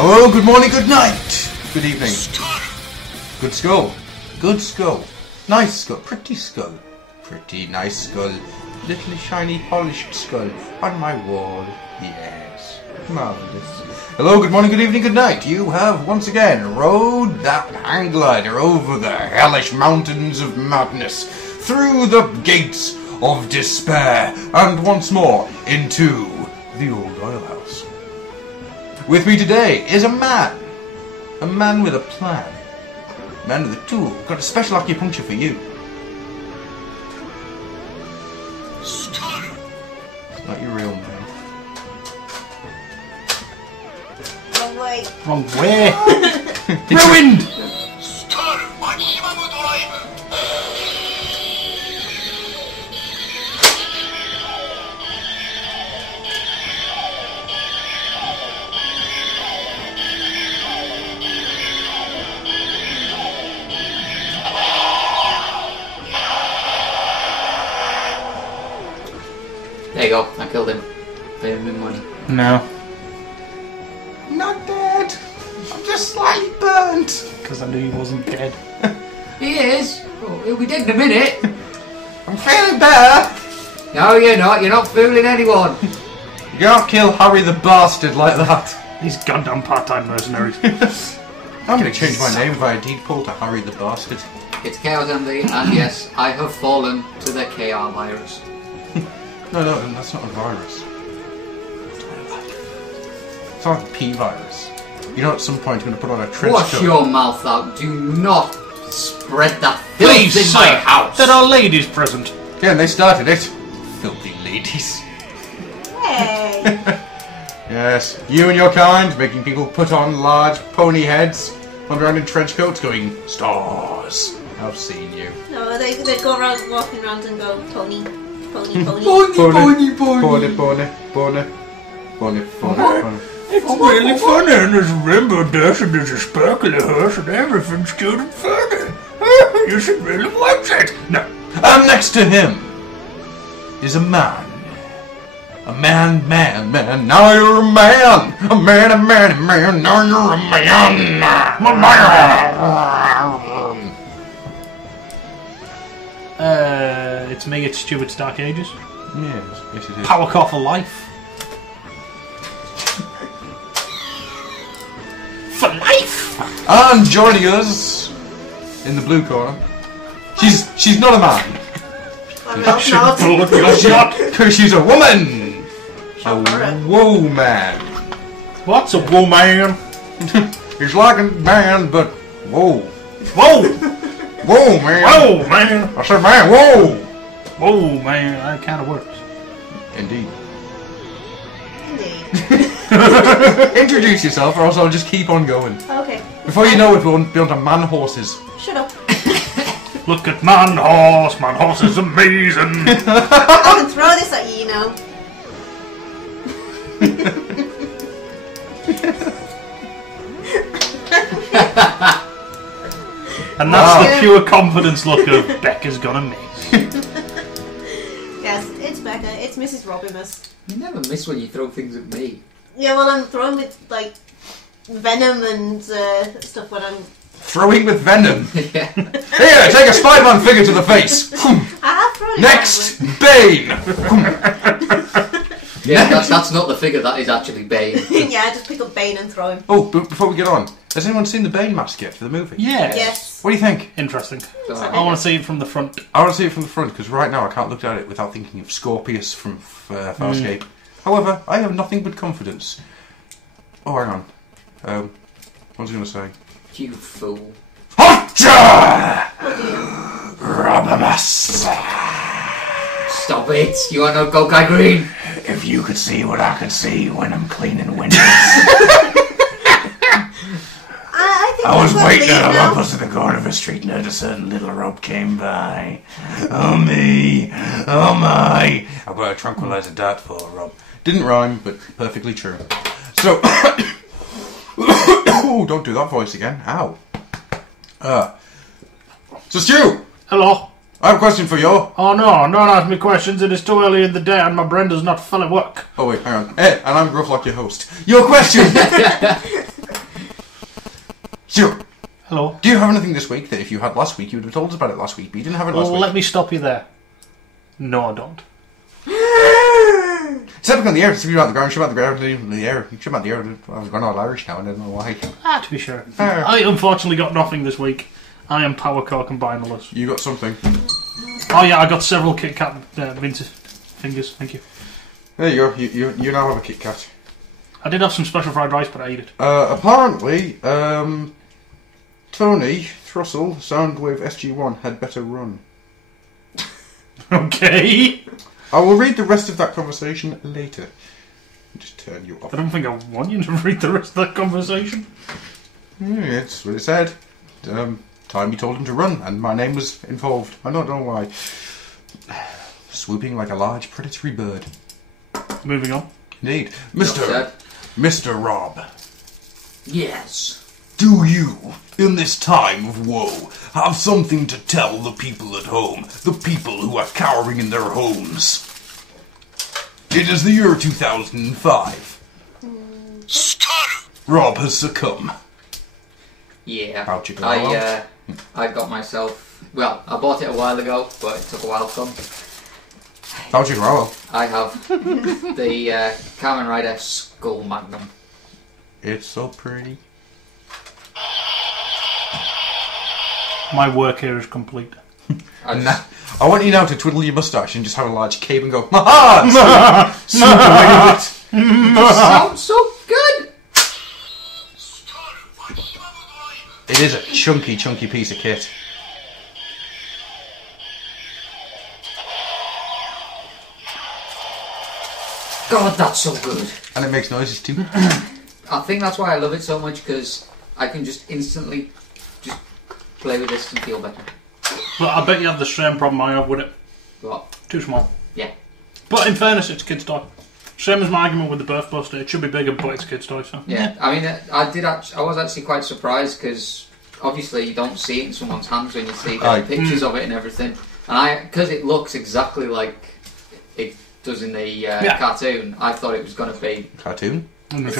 Hello, good morning, good night, good evening. Good skull. Good skull. Nice skull. Pretty skull. Pretty nice skull. Little shiny polished skull on my wall. Yes. Marvellous. Hello, good morning, good evening, good night. You have once again rode that hang glider over the hellish mountains of madness, through the gates of despair, and once more into the old oil house. With me today is a man with a plan, a man with a tool. Got a special acupuncture for you. It's not your real name. Wrong way. Wrong way. Ruined. There you go, I killed him. Pay him money. No. I'm not dead. I'm just slightly burnt. Because I knew he wasn't dead. He is. Oh, he'll be dead in a minute. I'm feeling better. No, you're not. You're not fooling anyone. You can't kill Harry the Bastard like that. These goddamn part-time mercenaries. I'm going to change my name via deed poll to Harry the Bastard. It's Chaos MD, and yes, I have fallen to the KR virus. No, that's not a virus. It's not a P virus. You know, at some point you're going to put on a trench Wash coat. your mouth out. Do not spread that filth Please, in sir, my house. there are ladies present. Yeah, and they started it. Filthy ladies. Hey. Yes, you and your kind, making people put on large pony heads, run around in trench coats going, stars. I've seen you. No, they go around walking around and go pony. Pony, pony. Pony, pony, pony, pony, pony, pony. It's really funny, and there's a rainbow dash, and there's a sparkly horse, and everything's cute and funny. You should really watch it. No. And next to him is a man. A man. Now you're a man. A man. Now you're a man. It's me, it's Stuart's Dark Ages. Yes, it is. Power core for life. For life! And joining us in the blue corner, she's not a man. I'm not. Because she's a woman. Shut her A up. woman. What's a woman? He's like a man, but whoa. Whoa! Whoa, man. Whoa, man! I said, man, whoa. Whoa, man, that kind of works. Indeed. Indeed. Introduce yourself, or else I'll just keep on going. Okay. Before you know it, we'll be on to man horses. Shut up. Look at man horse is amazing! I can throw this at you, you know. And that's the pure confidence look of Becca's gonna miss. Yes, it's Becca. It's Mrs. Robimus. You never miss when you throw things at me. Yeah, well, I'm throwing with, like, venom and stuff when I'm... Throwing with venom. Yeah. Here, take a Spider-Man figure to the face. I have thrown it Next, Bane. Yeah, that's not the figure, that is actually Bane. Yeah, I just pick up Bane and throw him. Oh, but before we get on, has anyone seen the Bane mask yet for the movie? Yeah. Yes. What do you think? Interesting. So, I want to see it from the front. I want to see it from the front, because right now I can't look at it without thinking of Scorpius from Farscape. However, I have nothing but confidence. Oh, hang on. What was I going to say? you fool. Hotcha! Robimus! Stop it! You are not Go Guy Green! If you could see what I could see when I'm cleaning windows. I was waiting at opposite the corner of a street and a certain little rope came by. Oh me, oh my. I've got a tranquilizer dart for Rob. Didn't rhyme, but perfectly true. So, oh, don't do that voice again. Ow. So Stu! Hello. I have a question for you. Oh no, don't ask me questions. It is too early in the day and my brain does not fully work. Oh wait, hang on. Hey, and I'm Gruff like your host. Your question! Stuart, Hello. do you have anything this week that if you had last week, you would have told us about it last week, but you didn't have it last Well, week? let me stop you there. No, I don't. Step on the air, speak about the ground, shoot about the ground, leave the air. Shoot about the air. I was going all Irish now, and I don't know why. To be sure. I unfortunately got nothing this week. I am power core combineless. You got something. Oh yeah, I got several Kit Kat mince fingers, thank you. There you go. You now have a Kit Kat. I did have some special fried rice, but I ate it. Apparently, Tony Thrussell, Soundwave SG1, had better run. Okay. I will read the rest of that conversation later. Just turn you off. I don't think I want you to read the rest of that conversation. That's what it said. Time you told him to run, and my name was involved. I don't know why. Swooping like a large predatory bird. Moving on. Indeed. Upset. Mr. Rob. Yes. Do you, in this time of woe, have something to tell the people at home? The people who are cowering in their homes? It is the year 2005. Rob has succumbed. Yeah. How'd you go? I got myself... Well, I bought it a while ago, but it took a while to come. How'd you grow? I have the Kamen Rider Skull Magnum. It's so pretty. My work here is complete. I want you now to twiddle your moustache and just have a large cape and go, ha-ha! Swoop away with it. Sounds so good! It is a chunky piece of kit. God, that's so good. And it makes noises too. I think that's why I love it so much, because I can just instantly just play with this and feel better. But I bet you have the same problem I have with it. What? Too small. Yeah. But in fairness, it's a kid's toy. Same as my argument with the Birth Buster. It should be bigger, but it's a kid's toy, so... Yeah, I mean, I was actually quite surprised, because obviously you don't see it in someone's hands when you see the pictures of it and everything. And because it looks exactly like it does in the cartoon, I thought it was going to be... Cartoon? In the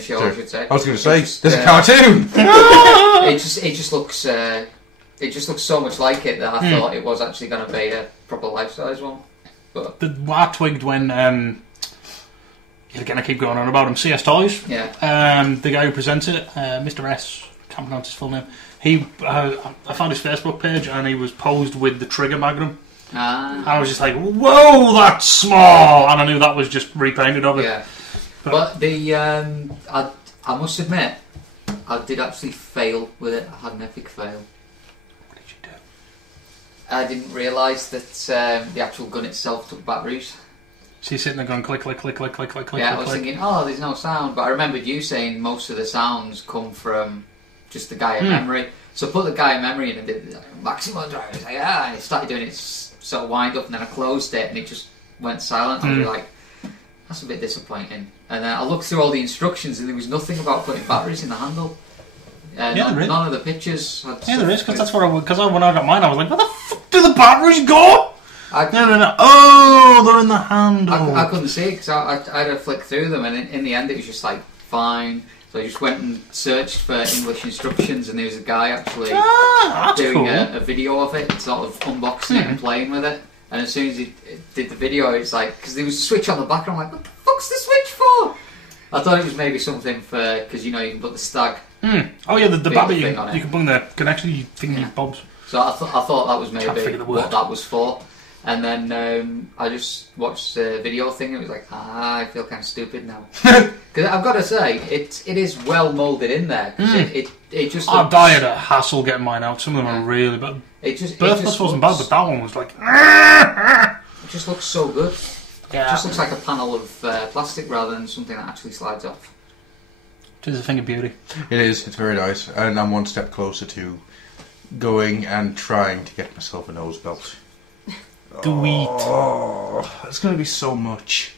show, I should say. I was going to say, there's a cartoon! it just looks... it just looks so much like it that I thought it was actually going to be a proper life-size one. But I twigged when... again, I keep going on about him. CS Toys. Yeah. The guy who presents it, Mr. S, can't pronounce his full name. I found his Facebook page and he was posed with the Trigger Magnum. I was just like, whoa, that's small! And I knew that was just repainted of it. Yeah. But the I must admit, I did actually fail with it. I had an epic fail. What did you do? I didn't realise that the actual gun itself took batteries. So you're sitting there going click, click, click, click, click, click, click, Yeah, I click, was click. thinking, oh, there's no sound. But I remembered you saying most of the sounds come from just the Gaia memory. So I put the Gaia memory in and did the maximum drive. It's like, and it started doing its sort of wind up, and then I closed it and it just went silent. I was like, that's a bit disappointing. And then I looked through all the instructions and there was nothing about putting batteries in the handle. None of the pictures had there is, because that's where because when I got mine, I was like, where the fuck do the batteries go? No. Oh, they're in the handle. I couldn't see it because I had to flick through them, and in the end it was just like, fine. So I just went and searched for English instructions, and there was a guy actually doing a video of it, sort of unboxing it and playing with it. And as soon as he did the video, it's like, because there was a switch on the back, and I'm like, what the fuck's the switch for? I thought it was maybe something for, because you can put the stag. Oh yeah, the babby, you on it. can bring the connection, you thingy bobs. So I thought that was maybe the what that was for. And then I just watched the video thing, and it was like, I feel kind of stupid now. Because I've got to say, it is well moulded in there. It just I've died a hassle getting mine out. Some of them are really bad. Birthless wasn't bad, but that one was like... It just looks so good. Yeah. It just looks like a panel of plastic rather than something that actually slides off. It is a thing of beauty. It is, it's very nice. And I'm one step closer to going and trying to get myself a nose belt. Oh, it's going to be so much.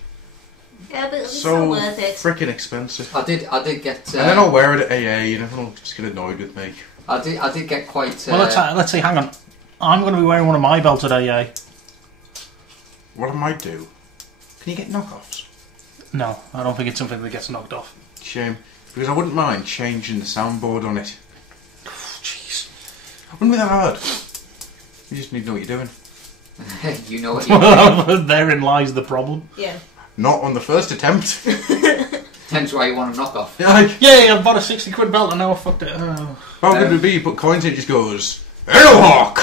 Yeah, but it's so worth it. Freaking expensive. I did get... and then I'll wear it at AA and everyone will just get annoyed with me. I did get quite... Well, let's see, hang on. I'm going to be wearing one of my belts today, eh? What I might do... Can you get knockoffs? No, I don't think it's something that gets knocked off. Shame. Because I wouldn't mind changing the soundboard on it. Wouldn't be that hard. You just need to know what you're doing. You know what you're doing. Therein lies the problem. Yeah. Not on the first attempt. Hence why you want to knock off. Yeah, I've bought a 60 quid belt and now I fucked it. Oh. How good would it be? You put coins in, it just goes, Airhawk!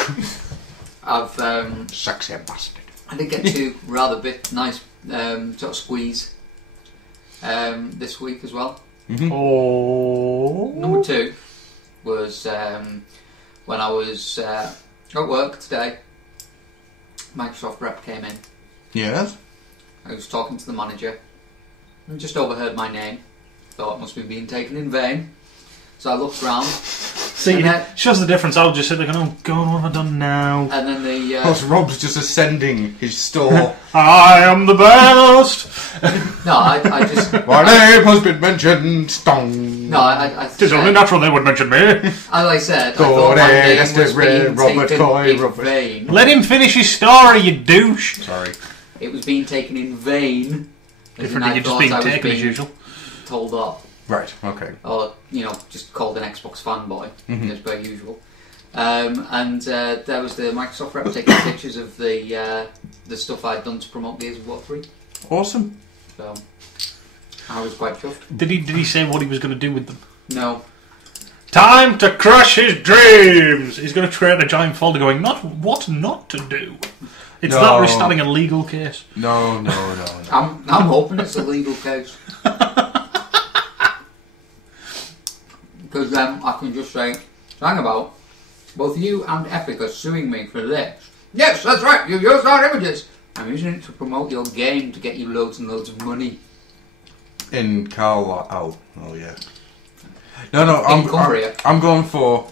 I've Sexy bastard. I did get two rather nice sort of squeeze this week as well. Mm-hmm. Oh. Number two was when I was at work today. Microsoft rep came in. Yes? I was talking to the manager and just overheard my name. Thought it must be being taken in vain. So I looked round. See, shows the difference. I'll just sit there going, oh God, what have I done now? And then the... Plus Rob's just ascending his store. I am the best! No, I just... My name has been mentioned. Stong. No, I It is only natural they would mention me. As I said, I thought my name was being taken in vain. Let him finish his story, you douche. Sorry. It was being taken in vain. Different, you're just being taken as usual. Told off. Right, okay. Or, just called an Xbox fanboy, as per usual. And there was the Microsoft rep taking pictures of the stuff I'd done to promote Gears of War 3. Awesome. So, I was quite chuffed. Did he say what he was going to do with them? No. Time to crush his dreams! He's going to create a giant folder going, what not to do. It's No. that or he's starting a legal case. No. I'm hoping it's a legal case. Because then I can just say, hang about, both you and Epic are suing me for this. Yes, that's right, you used our images. I'm using it to promote your game to get you loads and loads of money. In Carlisle. Oh, yeah. No, I'm going for...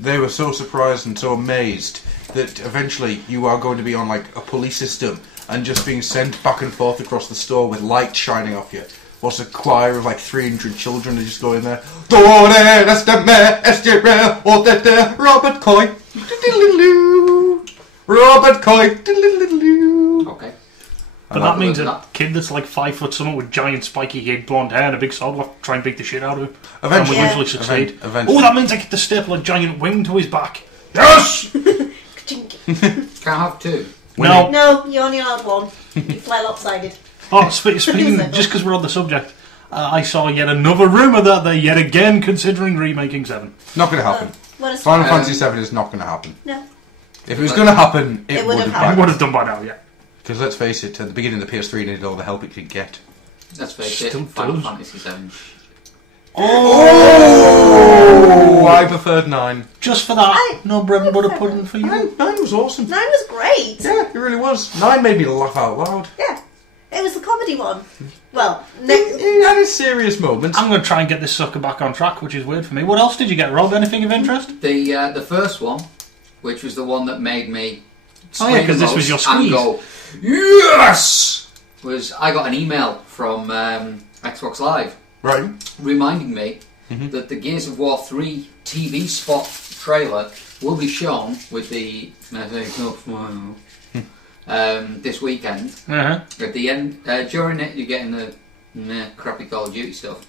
They were so surprised and so amazed that eventually you are going to be on like a pulley system and just being sent back and forth across the store with light shining off you. What's a choir of like 300 children that just go in there? Robert Coy. Robert Coy. Okay. But that means a kid that's like 5 foot something with giant spiky head, blonde hair and a big sword will try and beat the shit out of him. Eventually. And will usually succeed. Eventually. Oh, that means I get to staple a giant wing to his back. Yes! Can't have two. No. No, you're only allowed one. You fly lopsided. Oh, speaking, just because we're on the subject, I saw yet another rumour that they're yet again considering remaking 7. Not going to happen. What is Final Fantasy 7 is not going to happen. No. If it was going to happen, it would have I happened. would have done by now, yeah. Because let's face it, at the beginning of the PS3 needed all the help it could get. Let's face it, Still Final does. Fantasy 7. Oh! I preferred 9. Just for that, no bread and butter pudding for you. 9 was awesome. 9 was great. Yeah, it really was. 9 made me laugh out loud. Yeah. It was the comedy one. Well, It had its serious moments. I'm going to try and get this sucker back on track, which is weird for me. What else did you get, Rob? Anything of interest? The first one, which was the one that made me Oh yeah, because this was your and squeeze. go, yes! Was I got an email from Xbox Live Right. reminding me that the Gears of War 3 TV spot trailer will be shown with the this weekend. Uh-huh. At the end, during it, you're getting the crappy Call of Duty stuff,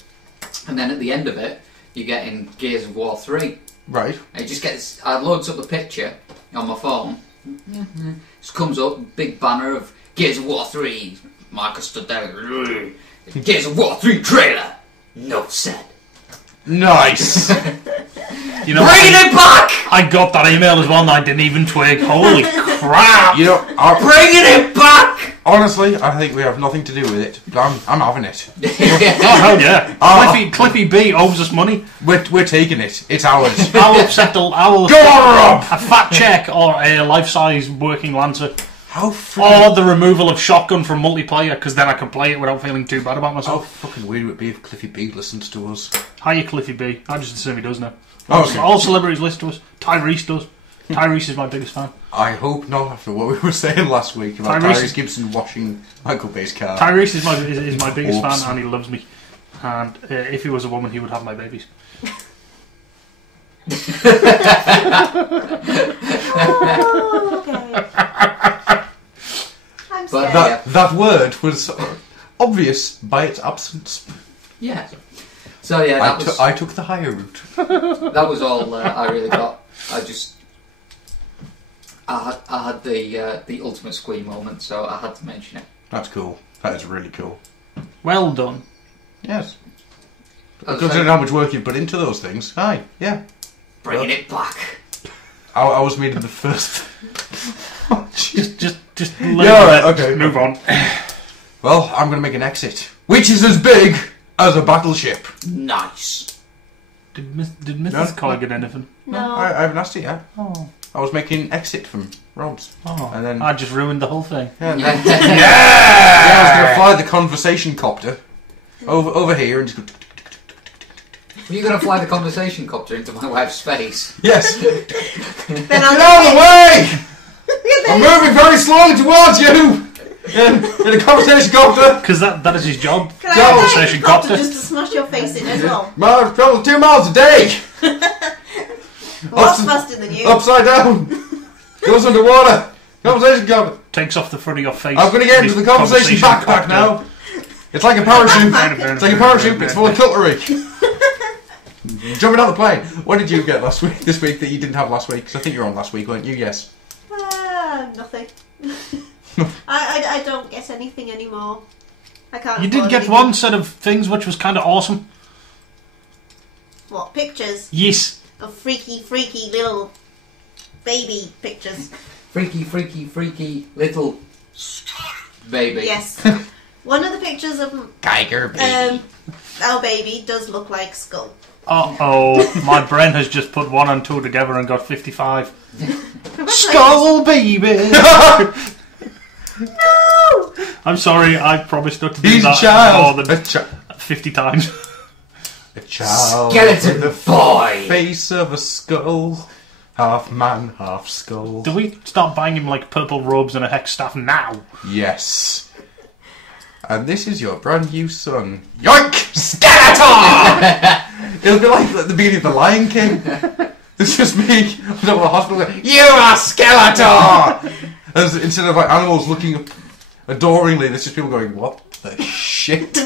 and then at the end of it, you're getting Gears of War 3. Right. It just gets. I loads up the picture on my phone. Just comes up, big banner of Gears of War 3. Marcus stood there. Gears of War 3 trailer. No said. Nice. You know, Bringing it back. I got that email as well and I didn't even twig. Holy crap! You know, Bringing it back. honestly, I think we have nothing to do with it. But I'm having it. Oh hell yeah! Cliffy B owes us money. We're taking it. It's ours. I'll accept a Go on, Rob! a fat check or a life-size working Lancer. How Or the removal of Shotgun from multiplayer, because then I can play it without feeling too bad about How myself. fucking weird would it be if Cliffy B listens to us? Hiya, Cliffy B. I just assume he does now. Oh, okay. All celebrities listen to us. Tyrese does. Tyrese is my biggest fan. I hope not after what we were saying last week about Tyrese- Tyrese Gibson washing Michael Bay's car. Tyrese is my biggest Oops. fan and he loves me. And if he was a woman, he would have my babies. Oh, okay. I'm But scared. That word was obvious by its absence. Yeah. So yeah, that was I took the higher route. that was all I really got. I just I had the ultimate squee moment, so I had to mention it. That's cool. That is really cool. Well done. Yes. Considering how much work you've put into those things. Aye, yeah. Bringing it back. I was made in the first... Just okay. move on. Well, I'm going to make an exit, which is as big as a battleship. Nice. Did Mrs. Coy get anything? No. I haven't asked it yet. Oh. I was making exit from Rob's. Oh. And then... I just ruined the whole thing. Yeah! Yeah, I was going to fly the conversation copter over here and just go... Were you going to fly the conversation copter into my wife's face? Yes! Then Get out of the way! I'm moving very slowly towards you! In a conversation copter! Because that is his job. Can I have a Conversation helicopter copter. just to smash your face in as well? Miles travel 2 miles a day! Well, that's faster than you. Upside down! Goes underwater! Conversation copter! Takes off the front of your face. I'm going to get into the conversation backpack now! It's like a parachute! It's like a parachute, it's full of cutlery! Jumping out the plane! What did you get this week that you didn't have last week? Because I think you were on last week, weren't you? Yes. Nothing. I don't get anything anymore. I can't. You did afford get anything. one set of things which was kind of awesome. What, pictures? Yes. Of freaky little baby pictures. Freaky little baby. Yes. One of the pictures of Tiger baby. our baby does look like Skull. Uh-oh. My brain has just put 1 and 2 together and got 55. Skull baby! No! I'm sorry, I promised not to do He's a that child! more than 50 times. A child. Skeleton with boy! Face of a skull. Half man, half skull. Do we start buying him like purple robes and a hex staff now? Yes. And this is your brand new son. Yoink! Skeletor! It'll be like at the beginning of The Lion King. It's just me on top of a hospital going, you are Skeletor! As instead of like animals looking up adoringly, there's just people going, what the shit?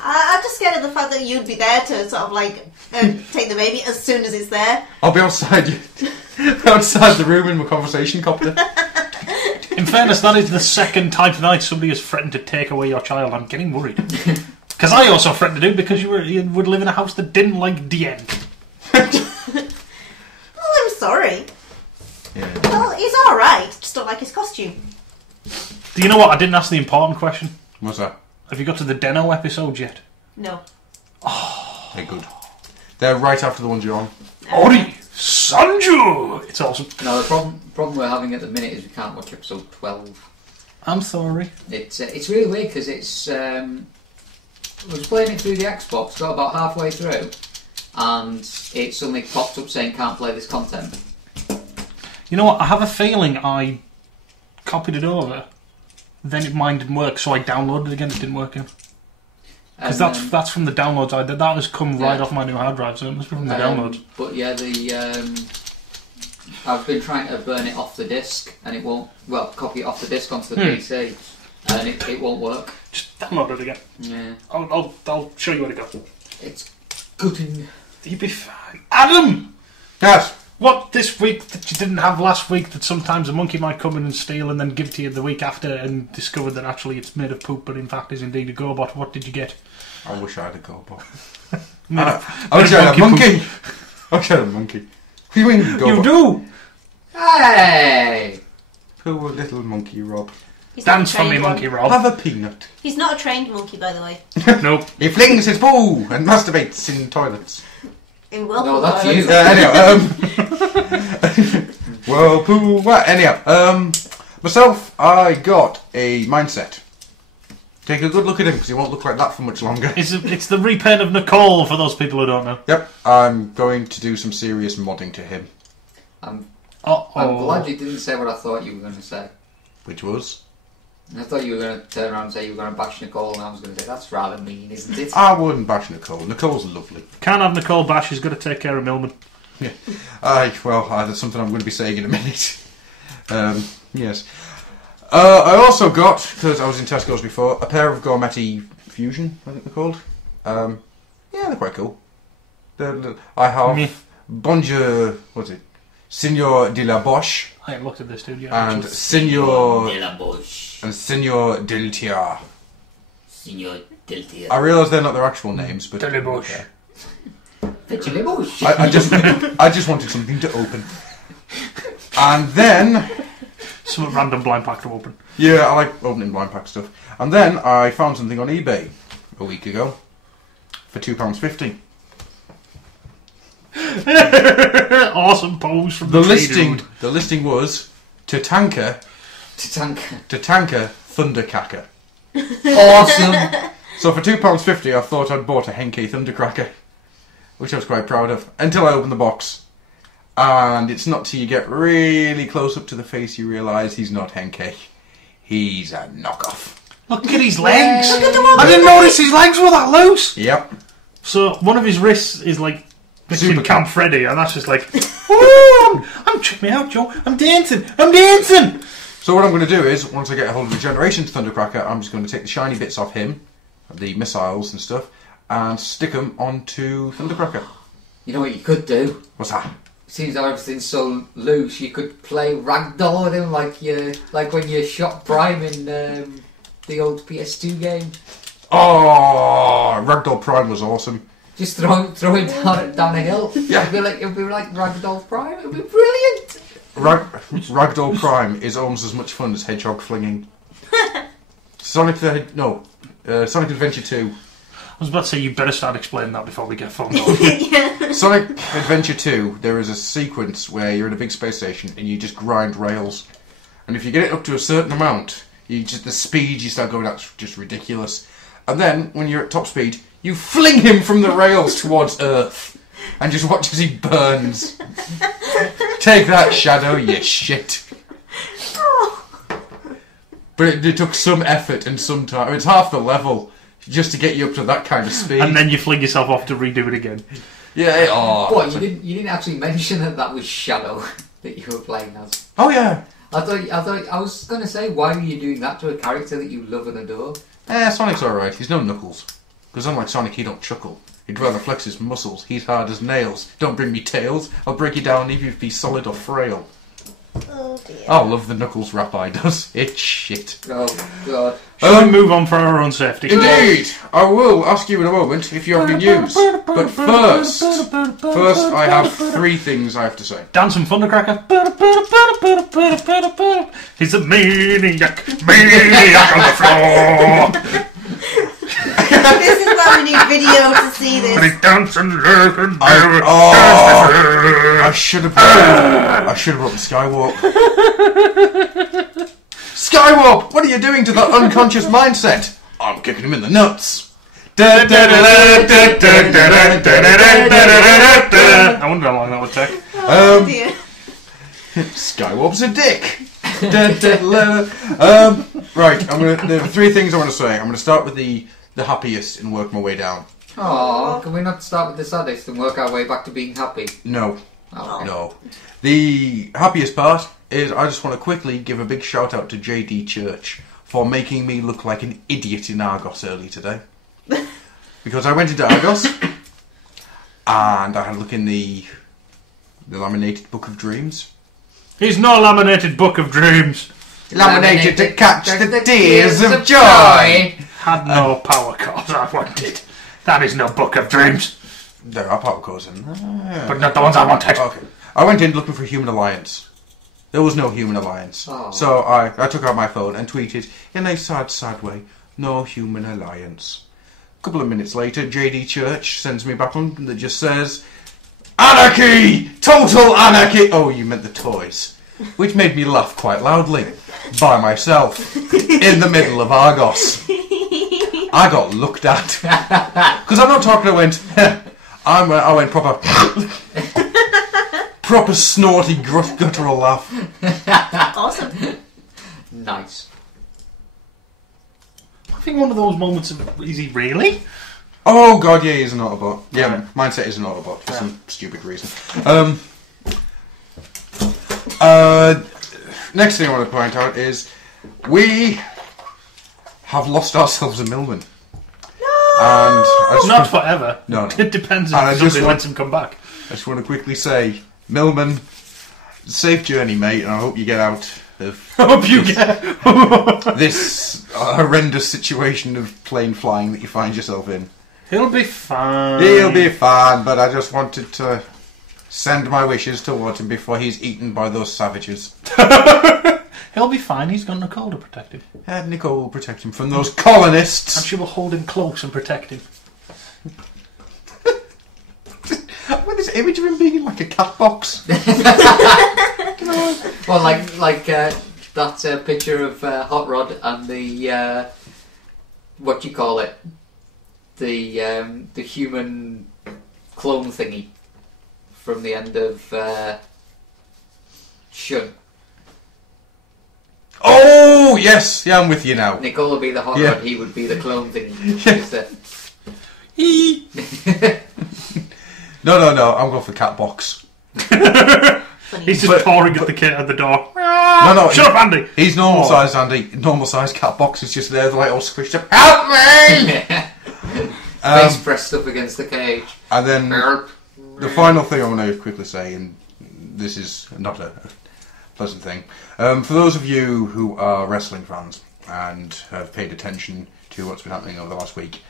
I'm just scared of the fact that you'd be there to sort of like take the baby as soon as it's there. I'll be outside the room in my conversation copter. In fairness, that is the second time tonight somebody has threatened to take away your child. I'm getting worried. Because I also threatened to do because you would live in a house that didn't like DN. Well, I'm sorry. Yeah. Well, he's alright, just don't like his costume. Do you know what? I didn't ask the important question. What's that? Have you got to the Deno episodes yet? No. They're good. They're right after the ones you're on. Ori! Sanju! It's awesome. No, the problem we're having at the minute is we can't watch episode 12. I'm sorry. It's really weird because it's... I was playing it through the Xbox, got about halfway through, and it suddenly popped up saying can't play this content. You know what? I have a feeling I copied it over, then mine didn't work, so I downloaded it again. It didn't work. Because that's from the downloads I did. That has come right off my new hard drive, so it must be from the downloads. But yeah, I've been trying to burn it off the disc, and it won't. Well, copy it off the disc onto the PC, and it won't work. Just download it again. Yeah, I'll show you where to go. it's good. You'll be fine. Adam! Yes. What this week that you didn't have last week that sometimes a monkey might come in and steal and then give to you the week after and discover that actually it's made of poop but in fact is indeed a GoBot? What did you get? I wish I had a GoBot. I wish I had a monkey. I wish I had a monkey. What do you mean GoBot? You do! Hey! Poor little monkey Rob. He's not a Dance for me, trained one. monkey Rob. Have a peanut. He's not a trained monkey, by the way. Nope. He flings his poo and masturbates in toilets. In Will. No, that's you. Anyhow, well, poo. Well, anyhow, myself, I got a mindset. Take a good look at him because he won't look like that for much longer. It's the repaint of Nicole for those people who don't know. Yep, I'm going to do some serious modding to him. I'm Uh-oh. glad you didn't say what I thought you were going to say. Which was? I thought you were going to turn around and say you were going to bash Nicole, and I was going to say that's rather mean, isn't it? I wouldn't bash Nicole. Nicole's lovely. Can't have Nicole bash, she's got to take care of Millman. Yeah. That's something I'm going to be saying in a minute. Yes. I also got, because I was in Tesco's before, a pair of Gourmet Fusion, I think they're called. Yeah, they're quite cool. I have Bonjour, what's it? Signor de la Bosch, I haven't looked at this, dude. and Signor De la Bush. and Signor del Tiar. Signor Del Tio. I realise they're not their actual names, but De la Bosch. De la Bush. I just wanted something to open. And then, Some random blind pack to open. yeah, I like opening blind pack stuff. And then I found something on eBay a week ago for £2.50. Awesome pose from The tree listing, dude. the listing was Tatanka Tatanka. Thundercracker. Awesome. So for £2.50, I thought I'd bought a Henke Thundercracker, which I was quite proud of, until I opened the box. And it's not till you get really close up to the face you realise he's not Henke. He's a knockoff. Look at his legs. Look at the one I didn't notice his legs were that loose. Yep. So one of his wrists is like Super Camp Freddy, and that's just like, "Ooh, check me out, Joe. I'm dancing. So what I'm going to do is, once I get a hold of the Generations Thundercracker, I'm just going to take the shiny bits off him, the missiles and stuff, and stick them onto Thundercracker. You know what you could do? What's that? Seems like everything's so loose. You could play ragdoll with him, like when you shot Prime in the old PS2 game. Oh, Ragdoll Prime was awesome. Just throw him down a hill. Yeah. It'd be like Ragdoll Prime. It'd be brilliant. Ragdoll Prime is almost as much fun as hedgehog flinging. Sonic Adventure 2. I was about to say, you better start explaining that before we get phone calls. Sonic Adventure 2, there is a sequence where you're in a big space station and you just grind rails. And if you get it up to a certain amount, the speed you start going at's just ridiculous. And then, when you're at top speed, you fling him from the rails towards Earth. And just watch as he burns. Take that, Shadow, you shit. But it took some effort and some time. It's half the level just to get you up to that kind of speed. And then you fling yourself off to redo it again. Yeah, What, you didn't actually mention that was Shadow that you were playing as. Oh yeah. I was going to say, why were you doing that to a character that you love and adore? Sonic's alright. He's no Knuckles. Because unlike Sonic, he don't chuckle. He'd rather flex his muscles. He's hard as nails. Don't bring me tails. I'll break you down even if you be solid or frail. Oh dear. I love the Knuckles rap I does. It's shit. Oh, God. Shall we move on for our own safety? Indeed! I will ask you in a moment if you have any news. But first I have 3 things I have to say. Dancing Thundercracker. He's a maniac on the floor. This is why we need video to see And this. he's dancing like a I should have brought the Skywarp. Skywarp! What are you doing to the unconscious mindset? I'm kicking him in the nuts. I wonder how long that would take. Oh dear. Skywarp's a dick. Right, there are 3 things I want to say. I'm going to start with the happiest and work my way down. Oh, can we not start with the saddest and work our way back to being happy? No. Oh, okay. No. The happiest part is I just want to quickly give a big shout out to JD Church for making me look like an idiot in Argos early today. Because I went into Argos and I had a look in the laminated Book of Dreams. He's no laminated Book of Dreams. Laminated to catch the tears of joy. Had no power cores I wanted. That is no Book of Dreams. There are power cores in there. But not the ones I wanted. Okay. I went in looking for Human Alliance. There was no Human Alliance. Oh. So I took out my phone and tweeted, in a sad, sad way, no Human Alliance. A couple of minutes later, JD Church sends me back one that just says, Anarchy! Total anarchy! Oh, you meant the toys. Which made me laugh quite loudly. By myself. In the middle of Argos. I got looked at. Because I'm not talking, I went proper... proper snorty, guttural laugh. Awesome. Nice. I think one of those moments of, is he really? Oh god, yeah, he's an Autobot. Yeah, Mindset is an Autobot for some stupid reason. Next thing I want to point out is we have lost ourselves a Millman. And Not forever. No. It depends And I if just somebody want- lets him come back. I just want to quickly say, Millman, safe journey, mate, and I hope you get out of this horrendous situation of plane flying that you find yourself in. He'll be fine. He'll be fine, but I just wanted to send my wishes towards him before he's eaten by those savages. He'll be fine. He's got Nicole to protect him. And Nicole will protect him from those colonists. And she will hold him close and protect him. With this image of him being in like a cat box. Well, like that picture of Hot Rod and the what do you call it? The human clone thingy from the end of Shun. Oh yes, yeah, I'm with you now. Nicole would be the Hot Rod, he would be the clone thingy. No, I'm going for cat box. He's just pawing at the kid at the door. No, shut up, Andy. He's normal sized, Andy. Normal sized cat box is just there, like all squished up. Help me! Face pressed up against the cage. And then the final thing I want to quickly say, and this is not a pleasant thing, for those of you who are wrestling fans and have paid attention to what's been happening over the last week,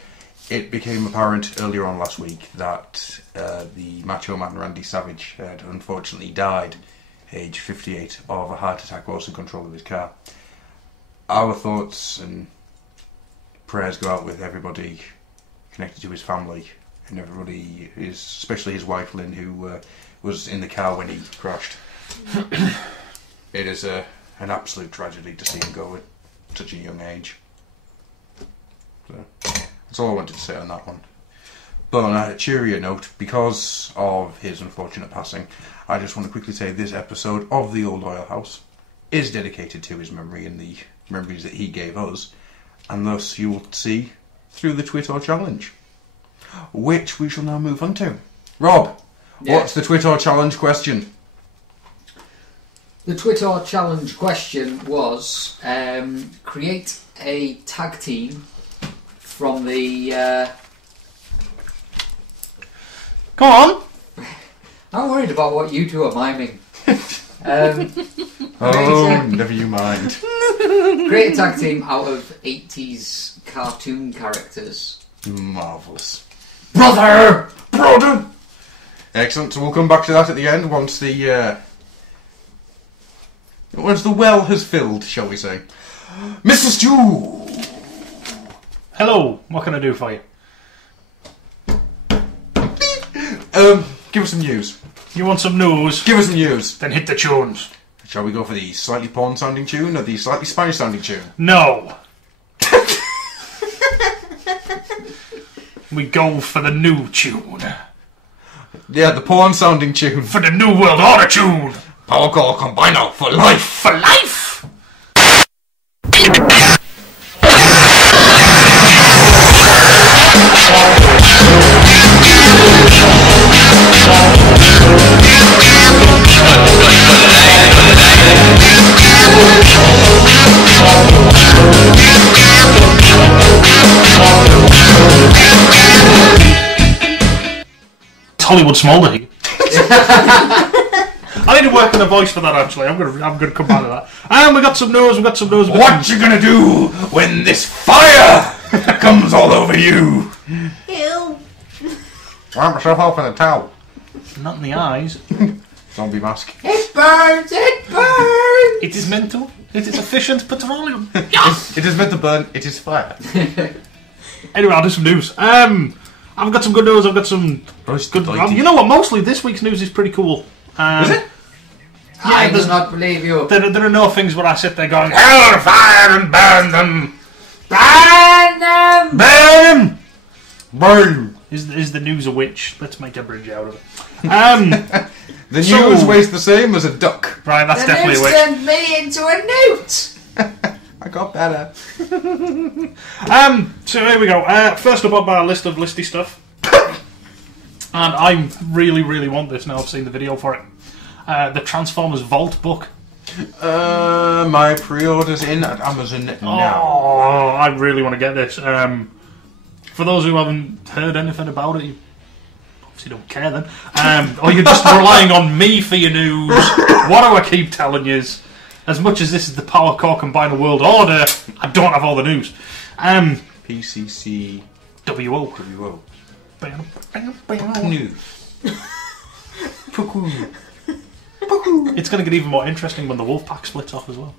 it became apparent earlier on last week that the Macho Man Randy Savage had unfortunately died, age 58, of a heart attack whilst in control of his car. Our thoughts and prayers go out with everybody connected to his family and everybody, especially his wife Lynn, who was in the car when he crashed. It is an absolute tragedy to see him go at such a young age. So, that's all I wanted to say on that one. But on a cheerier note, because of his unfortunate passing, I just want to quickly say this episode of The Old Oil House is dedicated to his memory and the memories that he gave us, and thus you will see through the Twitter challenge, which we shall now move on to. Rob, what's the Twitter challenge question? The Twitter challenge question was create a tag team from the... Go on! I'm worried about what you two are miming. Never you mind. Create a tag team out of 80s cartoon characters. Marvellous. Brother! Excellent, so we'll come back to that at the end once the well has filled, shall we say. Mr. Stew! Hello, what can I do for you? Give us some news. You want some news? Give us some news. Then hit the tunes. Shall we go for the slightly porn sounding tune or the slightly Spanish sounding tune? No. We go for the new tune. Yeah, the porn sounding tune. For the New World Order tune. Power Core Combiner for life. For life. Hollywood Smolder. I need to work on a voice for that. Actually, I'm gonna come back to that. And we got some news. What you gonna do when this fire comes all over you? Ew. Wipe myself off in a towel. Not in the eyes. Zombie mask. It burns! It burns! It is mental. It is efficient petroleum. It is meant to burn. It is fire. Anyway, I'll do some news. I've got some good news. I've got some good. You know what? Mostly this week's news is pretty cool. Is it? Yeah, I do not believe you. There are no things where I sit there going, hell, fire and burn them. Burn them! Burn them. Burn. Is the news a witch? Let's make a bridge out of it. The news weighs the same as a duck. Right, that's The definitely a news witch. turned me into a newt! I got better. So here we go. First up on my list of listy stuff. And I really, really want this now I've seen the video for it. The Transformers Vault book. My pre-order's in at Amazon now. Oh, I really want to get this. For those who haven't heard anything about it, So you don't care then. Or you're just relying on me for your news. What do I keep telling you? As much as this is the Power Core Combiner World Order, I don't have all the news. PCC... WO. WO. News. It's going to get even more interesting when the Wolfpack splits off as well.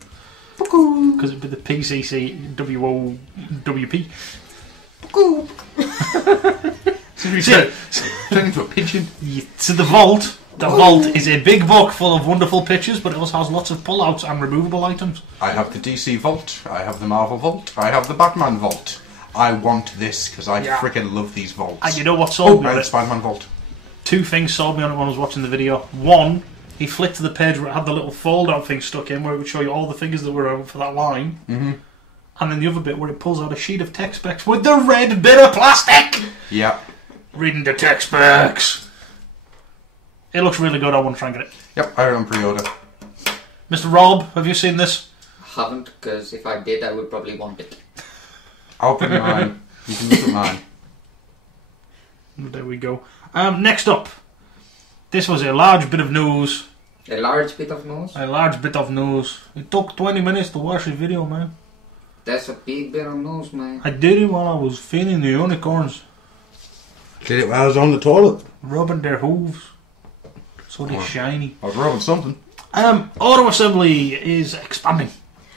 Because it'd be the PCC WO WP. Turn into a pigeon. So the vault. The vault is a big book full of wonderful pictures, but it also has lots of pull-outs and removable items. I have the DC vault. I have the Marvel vault. I have the Batman vault. I want this because I freaking love these vaults. And you know what sold me on and it? Spider-Man vault. Two things sold me on it when I was watching the video. One, he flicked to the page where it had the little fold-out thing stuck in, where it would show you all the figures that were out for that line. Mm-hmm. And then the other bit where it pulls out a sheet of text specs with the red bit of plastic. Yeah. Reading the text specs. It looks really good. I want to try and get it. Yep, I on pre-order. Mr. Rob, have you seen this? I haven't, because if I did, I would probably want it. I'll put mine. You can look at mine. There we go. Next up. This was a large bit of news. A large bit of news? A large bit of news. It took 20 minutes to watch the video, man. That's a big bit of news, man. I did it while I was feeding the unicorns. Did it while I was on the toilet. Rubbing their hooves. So they're shiny. I was rubbing something. Auto assembly is expanding.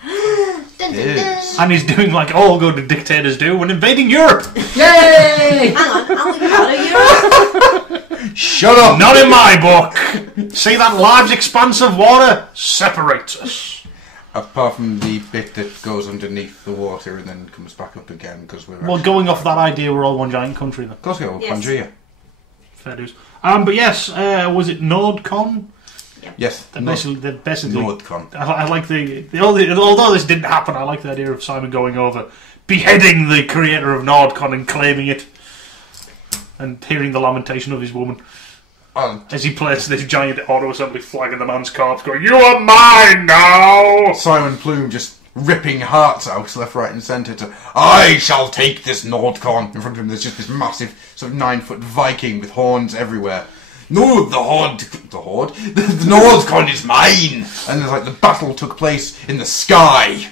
Dun, dun, dun. And he's doing like all good dictators do when invading Europe. Yay! Hang on, aren't we part of Europe? Shut up! Not in my book. See that large expanse of water? Separates us. Apart from the bit that goes underneath the water and then comes back up again because we're... Well, going off that idea, we're all one giant country then. Of course we are, Yes. Pangea. Fair dues. But yes, was it NordCon? Yes, They're basically NordCon. I like although this didn't happen, I like the idea of Simon going over, beheading the creator of NordCon and claiming it, and hearing the lamentation of his woman as he places this giant auto assembly flag in the man's corpse, going, "You are mine now!" Simon Plume just ripping hearts out left, right and centre to, "I shall take this NordCon." In front of him there's just this massive sort of 9-foot Viking with horns everywhere. "No, the NordCon is mine!" And there's like the battle took place in the sky.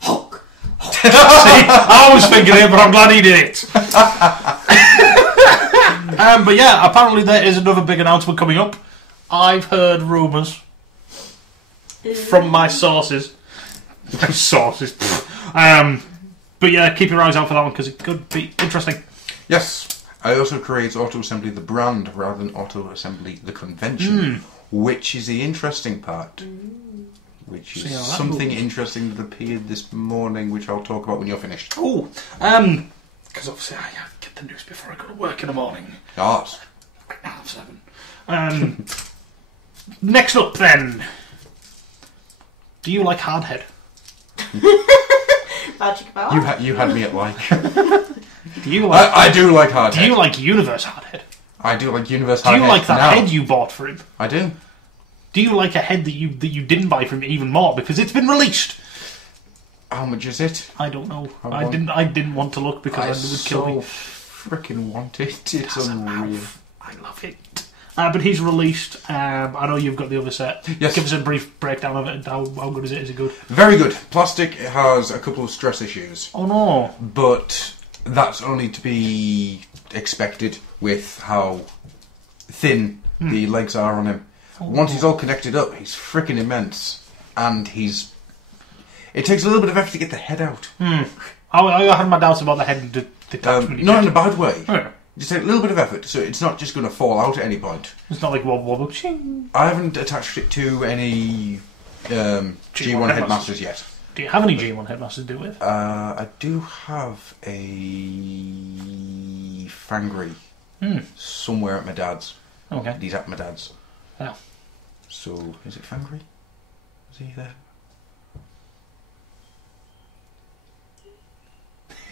Hulk! See, I was thinking it, but I'm glad he did it. But yeah, apparently there is another big announcement coming up. I've heard rumours from my sources. Sources. But yeah, keep your eyes out for that one because it could be interesting. Yes. I also create Auto Assembly the brand rather than Auto Assembly the convention, which is the interesting part. Which is something interesting that appeared this morning, which I'll talk about when you're finished. Oh, because obviously I get the news before I go to work in the morning. Yes. 7:30. Next up then. Do you like Hardhead? Magic about. You had me at like. Do you like? I do like Hardhead. Do you like Universe Hardhead? I do like Universe Do Hardhead. you like that now. head you bought for him? I do. Do you like a head that you didn't buy for him even more because it's been released? How much is it? I don't know. I I didn't want to look because it would kill me. Freaking want it. It's Has a unreal. mouth. I love it. But he's released. I know you've got the other set. Yes. Give us a brief breakdown of it. How good is it? Is it good? Very good. Plastic has a couple of stress issues, Oh no. but that's only to be expected with how thin the legs are on him. Once he's all connected up, he's freaking immense, and it takes a little bit of effort to get the head out. I had my doubts about the head detachment. Not in a bad way. Oh, yeah. Just take a little bit of effort, so it's not just going to fall out at any point. It's not like wobble wobble. Ching. I haven't attached it to any G1 headmasters yet. Do you have any G1 headmasters to do with? I do have a Fangry somewhere at my dad's. Okay. He's at my dad's. Yeah. So, is it Fangry? Is he there?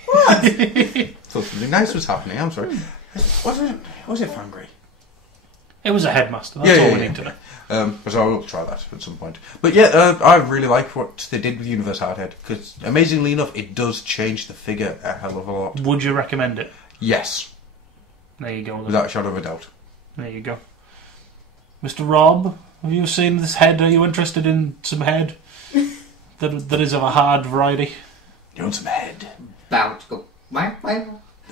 What? Thought something nice was happening. I'm sorry. Was it Fangry? It was a headmaster. That's all we need to know. So I will try that at some point. But yeah, I really like what they did with Universe Hardhead because, amazingly enough, it does change the figure a hell of a lot. Would you recommend it? Yes. There you go. Then. Without a shadow of a doubt. There you go. Mr. Rob, have you seen this head? Are you interested in some head? that is of a hard variety. You want some head? About to go.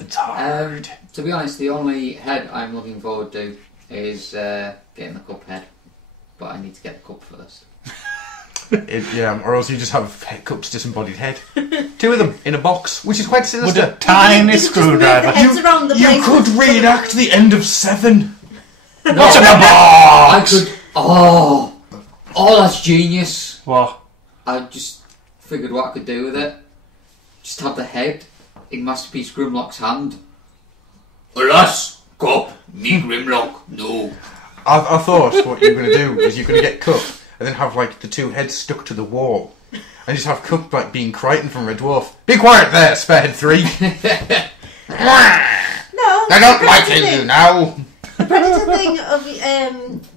It's hard. To be honest, the only head I'm looking forward to is getting the cup head. But I need to get the cup first. Or else you just have Cup's disembodied head. 2 of them in a box, which is quite sinister. With a tiny screwdriver. You could reenact the end of 7. What's in the box? I could. Oh, that's genius. What? I just figured what I could do with it. Just have the head in Masterpiece Grimlock's hand. Alas, Cup, me Grimlock, no. I thought what you were going to do was you're going to get Cup and then have like the 2 heads stuck to the wall and just have Cup like being Crichton from Red Dwarf. Be quiet there, Sparehead 3. No, I don't like you now. The Predator thing of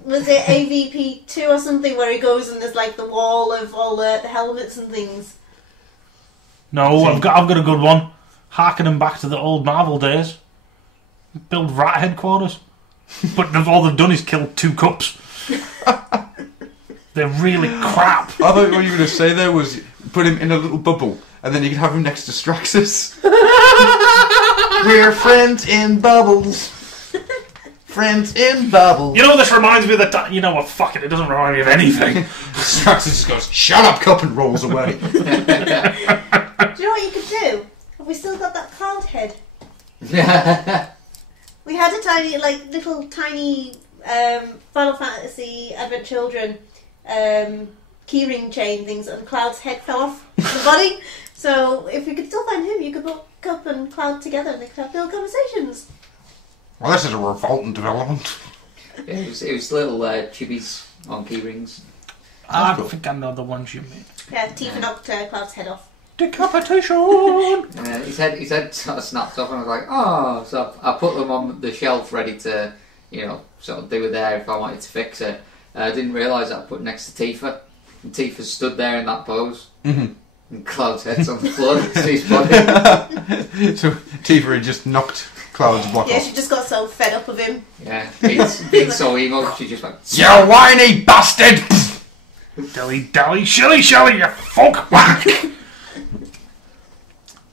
was it AVP 2 or something where he goes and there's like the wall of all the helmets and things. No, I've got a good one. Harkening back to the old Marvel days. Build rat headquarters. But all they've done is killed 2 Cups. They're really crap. I thought what you were going to say there was put him in a little bubble and then you could have him next to Straxus. We're friends in bubbles. Friends in bubbles. You know, this reminds me of that. You know what? Fuck it. It doesn't remind me of anything. Straxus just goes, "Shut up, Cup," and rolls away. Do you know what you could do? Have we still got that cloud head? We had a tiny, little tiny Final Fantasy Advent Children keyring chain things, and Cloud's head fell off the body. So if we could still find him, you could put Cup and Cloud together, and they could have little conversations. Well, this is a revolting development. It was little chibis on key rings. I think I know the ones you mean. Yeah, Tifa knocked Cloud's head off. Decapitation! His head sort of snapped off, and I was like, oh. So I put them on the shelf ready to, sort of do it there if I wanted to fix it. I didn't realise that I put it next to Tifa. And Tifa stood there in that pose. Mm-hmm. And Cloud's head's on the floor next to his body. So Tifa had just knocked Cloud's block off. Yeah, she just got so fed up of him. Yeah, being so emo, she just went, "You whiny bastard!" Dilly dally, shilly shally, you folk whack!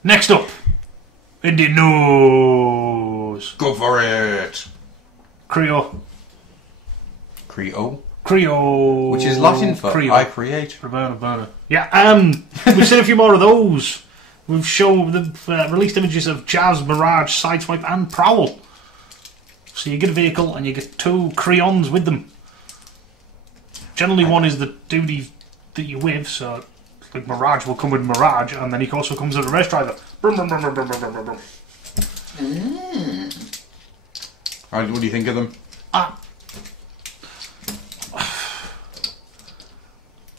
Next up, in the news. Go for it. Creo. Creo? Creo. Which is Latin for Creo. I create. Burner. Yeah, we've seen a few more of those. We've released images of Jazz, Mirage, Sideswipe and Prowl. So you get a vehicle and you get 2 Creons with them. Generally one is the duty that you're with, so like Mirage will come with Mirage, and then he also comes with a race driver. Brum, brum, brum, brum, brum, brum, brum, brum. What do you think of them?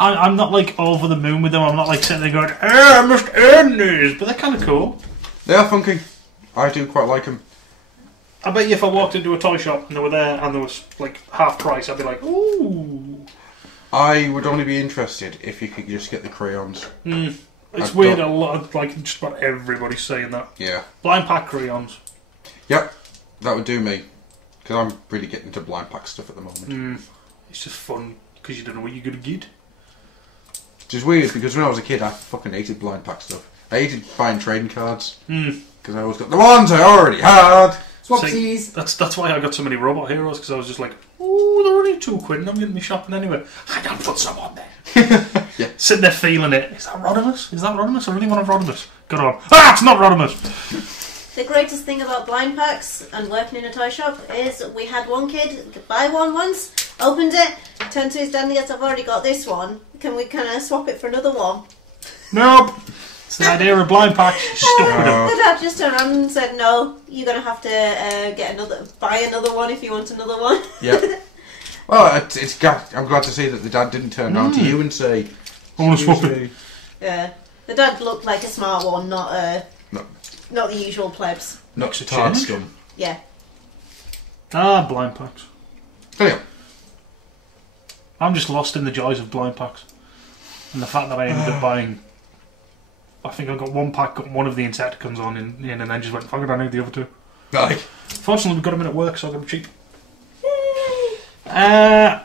I'm not like over the moon with them. I'm not like sitting there going, I must earn these, but they're kind of cool. They are funky. I do quite like them. I bet you if I walked into a toy shop and they were there and there was like half price, I'd be like, ooh. I would only be interested if you could just get the crayons. It's weird. A lot of, just about everybody's saying that. Yeah. Blind pack crayons. Yep, that would do me. Because I'm really getting into blind pack stuff at the moment. It's just fun because you don't know what you're going to get. Which is weird because when I was a kid I fucking hated blind pack stuff. I hated buying trading cards. Because I always got the ones I already had. Swapsies. That's why I got so many robot heroes, because I was just like, oh, they're only £2 and I'm getting me shopping anyway. I gotta put some on there. Yeah. Sitting there feeling it. Is that Rodimus? I really want a Rodimus. Good on. Ah, it's not Rodimus! The greatest thing about blind packs and working in a toy shop is we had one kid buy one once, opened it, turned to his dad and goes, I've already got this one. Can we kind of swap it for another one? Nope. It's the idea of blind packs. Stuck with them. The dad just turned around and said, no, you're going to have to buy another one if you want another one. Yeah. Well, I'm glad to see that the dad didn't turn around to you and say, I want to swap it. Yeah. The dad looked like a smart one, not the usual plebs. Not tard scum. Yeah. Blind packs. Oh yeah. I'm just lost in the joys of blind packs. And the fact that I ended up buying... I think I got one pack, got one of the Insecticons on in and then just went, fuck it, I need the other 2. Bye. Fortunately, we got them in at work, so I got them cheap.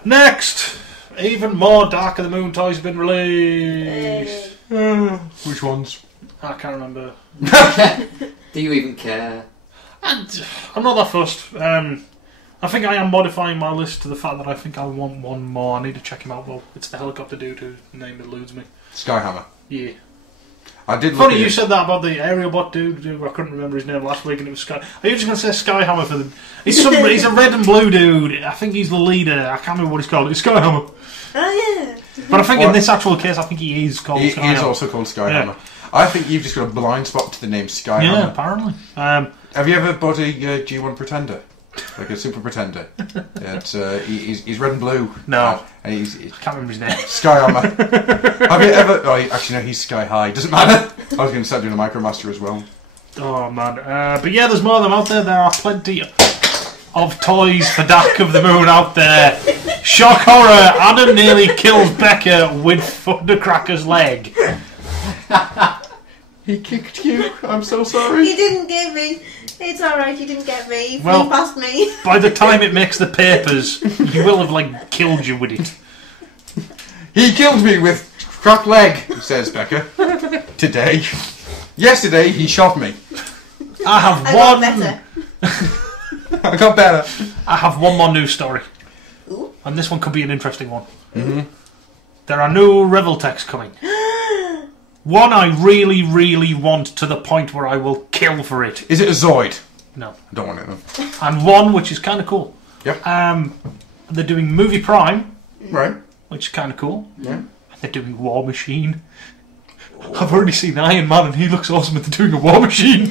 Next, even more Dark of the Moon toys have been released. Which ones? I can't remember. Do you even care? And I'm not that fussed. I think I am modifying my list to the fact that I think I want one more. I need to check him out though. It's the helicopter dude whose name eludes me. Skyhammer. Yeah. I did. Funny you said that about the aerial bot dude. I couldn't remember his name last week, and it was Sky. Are you just going to say Skyhammer for the? He's a red and blue dude. I think he's the leader. I can't remember what he's called. It's Skyhammer. Oh yeah. But I think in this actual case, I think he is called. He Skyhammer. is also called Skyhammer. Yeah. I think you've just got a blind spot to the name Skyhammer. Yeah, apparently. Have you ever bought a G1 Pretender? Like a Super Pretender? It's, he's red and blue. No. And I can't remember his name. Skyhammer. Have you ever... Oh, actually, no, he's Sky High. Doesn't matter. I was going to start doing a Micromaster as well. Oh, man. But yeah, there's more of them out there. There are plenty of toys for Dark of the Moon out there. Shock horror. Adam nearly kills Becca with Thundercracker's leg. He kicked you. I'm so sorry. You didn't get me. It's alright, you didn't get me. You Well- flew past me. By the time it makes the papers, he will have, killed you with it. He killed me with cracked leg, says Becca. Today. Yesterday, he shot me. I have I one... got better. I got better. I have one more news story. Ooh. And this one could be an interesting one. Mm-hmm. There are new Reveltechs coming. One I really, really want to the point where I will kill for it. Is it a Zoid? No. I don't want it though. And one which is kind of cool. Yep. They're doing Movie Prime, Right. which is kind of cool. Yeah. And they're doing War Machine. I've already seen Iron Man and he looks awesome, and they're doing a War Machine.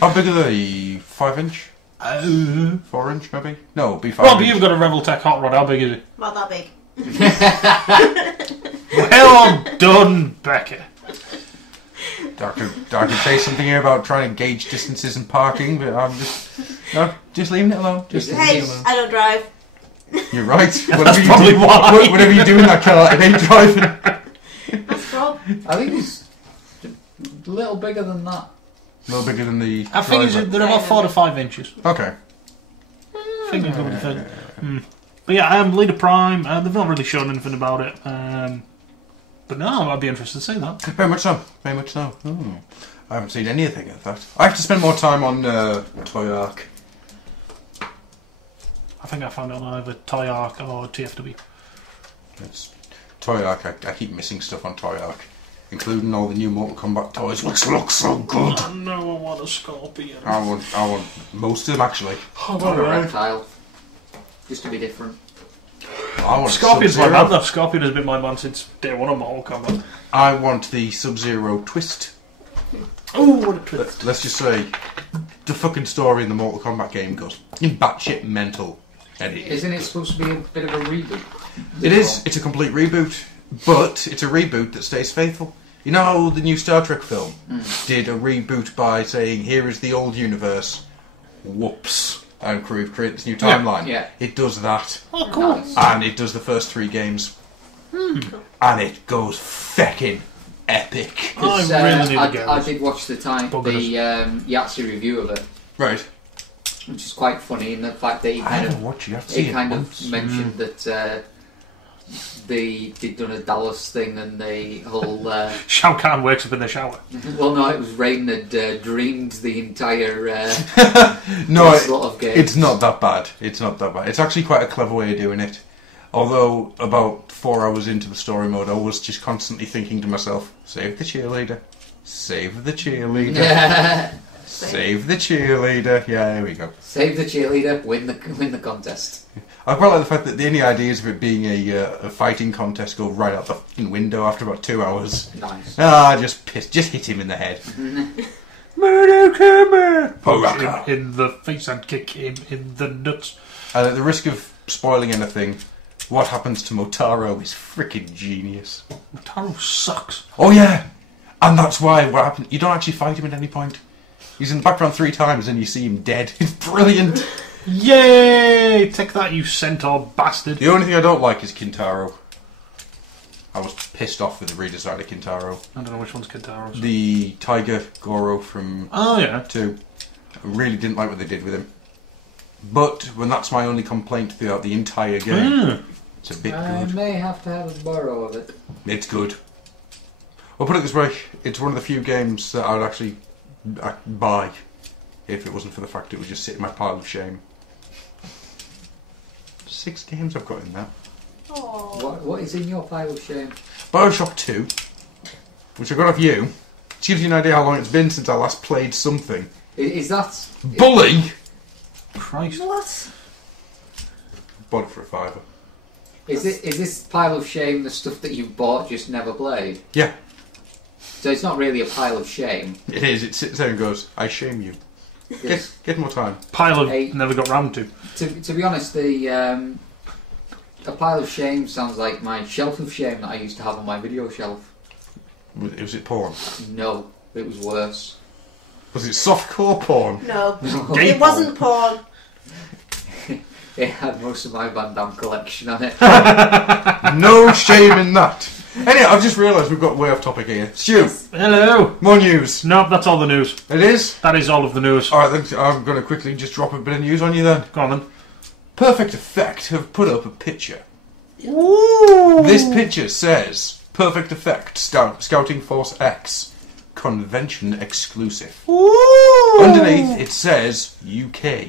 How big are they? 5-inch? 4-inch maybe? No, it'll be 5 Well, but you've got a Reveltech hot rod. How big is it? Not that big. Well done, Becca. I could say something here about trying to gauge distances and parking, but I'm just leaving it alone. Just leaving Hey, it alone. I don't drive. You're right. That's probably why. Whatever you do in that car, it ain't driving. That's Rob. I think it's a little bigger than that. A little bigger than the. I think driver. they're about 4 to 5 inches. Okay. I think they're going to fit. But yeah, Leader Prime, they've not really shown anything about it. But no, I'd be interested to see that. Very much so. Very much so. Oh. I haven't seen anything of that. I have to spend more time on Toy Arc. I think I found it on either Toy Arc or TFW. It's Toy Arc. I keep missing stuff on Toy Arc, including all the new Mortal Kombat toys, which look so good. Oh no, I want a Scorpion. I want most of them actually. Oh, Or a reptile. Just to be different. I want Scorpion's my Sub-Zero. man though. Scorpion has been my man since day one of Mortal Kombat. I want the Sub-Zero twist. Oh, what a twist. Let's just say, the fucking story in the Mortal Kombat game goes batshit mental. And Isn't it supposed to be a bit of a reboot? it is. It's a complete reboot, but it's a reboot that stays faithful. You know how the new Star Trek film did a reboot by saying, here is the old universe, whoops, and create this new timeline. Yeah. It does that. Oh, cool. Nice. And it does the first 3 games. And it goes feckin' epic. Because, I really need to get I this. did watch the Yahtzee review of it, Right. which is quite funny in the fact that he I kind haven't of watched it. You have to see he it kind once. of mentioned that they'd done a Dallas thing and the whole Shao Kahn wakes up in the shower. well no, it was Raiden had dreamed the entire No, lot of games. it's not that bad. It's not that bad. It's actually quite a clever way of doing it. Although, about 4 hours into the story mode, I was just constantly thinking to myself, save the cheerleader. Save the cheerleader. Save the cheerleader. Yeah, there we go. Save the cheerleader, win the contest. I quite like the fact that the only ideas of it being a fighting contest go right out the fucking window after about 2 hours. Nice. Just hit him in the head. Punch him in the face and kick him in the nuts. At the risk of spoiling anything, what happens to Motaro is freaking genius. Taro sucks. Oh yeah, and that's why what happened. You don't actually fight him at any point. He's in the background 3 times, and you see him dead. It's brilliant. Yay! Take that, you centaur bastard. The only thing I don't like is Kintaro. I was pissed off with the redesign of Kintaro. I don't know which one's Kintaro's. The Tiger Goro from 2. I really didn't like what they did with him. But when that's my only complaint throughout the entire game, it's a bit good. I may have to have a borrow of it. It's good. I'll put it this way, it's one of the few games that I would actually buy if it wasn't for the fact it would just sit in my pile of shame. 6 games I've got in that. What is in your pile of shame? Bioshock 2, which I got off you. Which gives you an idea how long it's been since I last played something. Is that... Bully! Christ. What? Bought it for a £5. Is this pile of shame the stuff that you bought just never played? Yeah. So it's not really a pile of shame. It is. It sits there and goes, I shame you. Get more time. Pile of never got round to. To be honest, a pile of shame sounds like my shelf of shame that I used to have on my video shelf. Was it porn? No, it was worse. Was it softcore porn? No, Gay it wasn't porn. It had most of my Van Damme collection on it. No shame in that. Anyway, I've just realised we've got way off topic here. Stu, Hello. more news. No, that's all the news. It is? That is all of the news. Alright, then I'm going to quickly just drop a bit of news on you then. Go on then. Perfect Effect have put up a picture. Ooh. This picture says, Perfect Effect, Scouting Force X, Convention Exclusive. Ooh. Underneath it says, UK.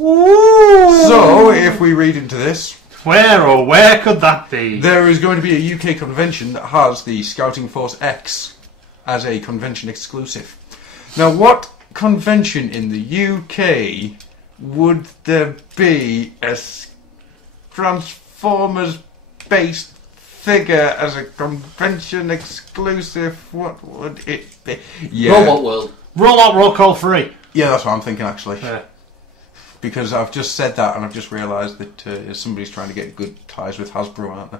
Ooh. So, if we read into this, Where could that be? there is going to be a UK convention that has the Scouting Force X as a convention exclusive. Now, what convention in the UK would there be a Transformers-based figure as a convention exclusive? What would it be? Yeah. Robot World. Roll out, roll call free. Yeah, that's what I'm thinking, actually. Yeah. Because I've just said that and I've just realised that somebody's trying to get good ties with Hasbro, aren't they?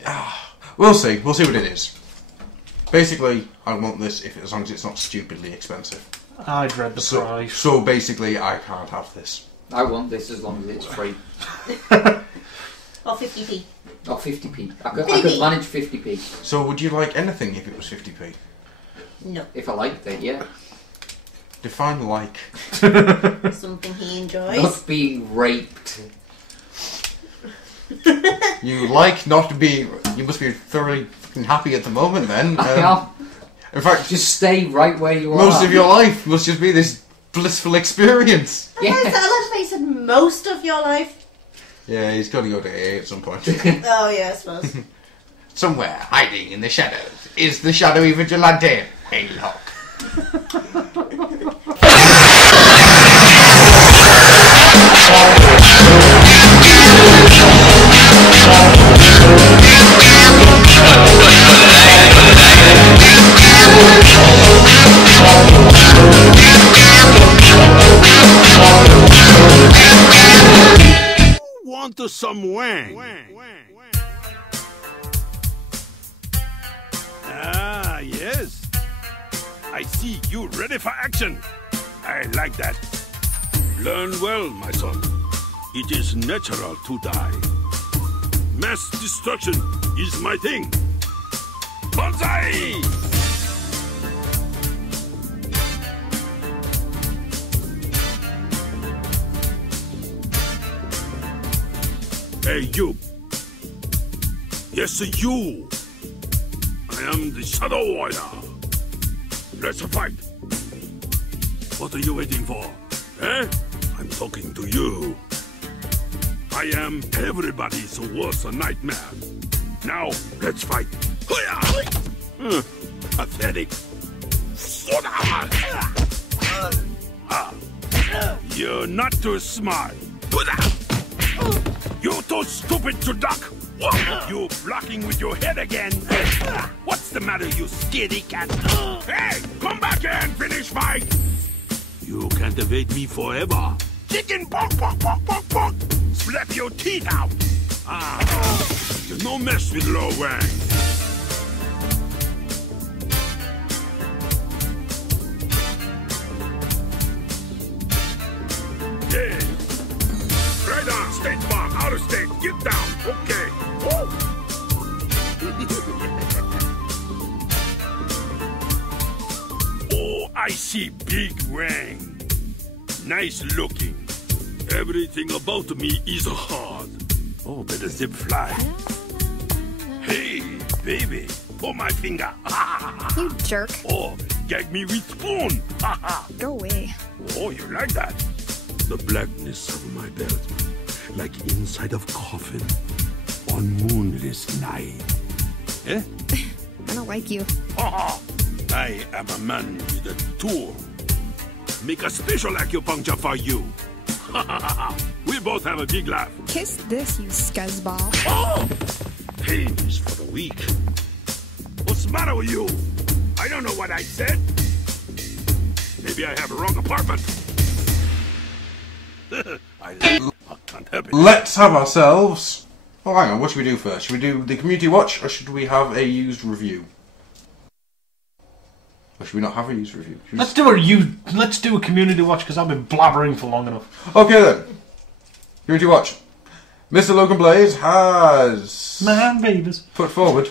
Yeah. We'll see. We'll see what it is. Basically, I want this as long as it's not stupidly expensive. I dread the price. So basically, I can't have this. I want this as long as it's free. Or 50p. Or 50p. I could manage 50p. So would you like anything if it was 50p? No. If I liked it, yeah. Define like. Something he enjoys. Not being raped. You like not being... You must be thoroughly fucking happy at the moment then. In fact, just stay right where you are. most of your life must just be this blissful experience. I like how you said most of your life. Yeah, he's got to go to AA at some point. Oh yeah, I suppose. Somewhere hiding in the shadows is the shadowy vigilante. Hey, look. Want some wang? Ah, yes. I see you ready for action. I like that. Learn well, my son. It is natural to die. Mass destruction is my thing. Banzai! Hey, you. Yes, you. I am the Shadow Warrior. Let's fight. What are you waiting for? Eh? I'm talking to you. I am everybody's worst nightmare. Now, let's fight. Pathetic. You're not too smart. You're too stupid to duck. You blocking with your head again. What's the matter, you scaredy cat? Hey, come back here and finish fight. You can't evade me forever. Chicken bonk, bonk, bonk, bonk, bonk. Slap your teeth out. You no mess with Lo Wang. Hey. Right on, State Farm, out of state, get down, okay. I see Big Wang. Nice looking. Everything about me is hard. Oh, better zip fly. Hey, baby, pull my finger. You jerk. Oh, gag me with spoon. Go away. Oh, you like that? The blackness of my belt, like inside of coffin on moonless night. Eh? I don't like you. I am a man with a tool. Make a special acupuncture for you. We both have a big laugh. Kiss this, you scuzzball. Oh! Pain is for the weak. What's the matter with you? I don't know what I said. Maybe I have a wrong apartment. I can't help it. Let's have ourselves... Oh, hang on, what should we do first? Should we do the community watch, or should we have a used review? Or should we not have a used review? Let's do a community watch, because I've been blabbering for long enough. Okay then. Community watch. Mr. Logan Blaze has... Man, babies. Put forward.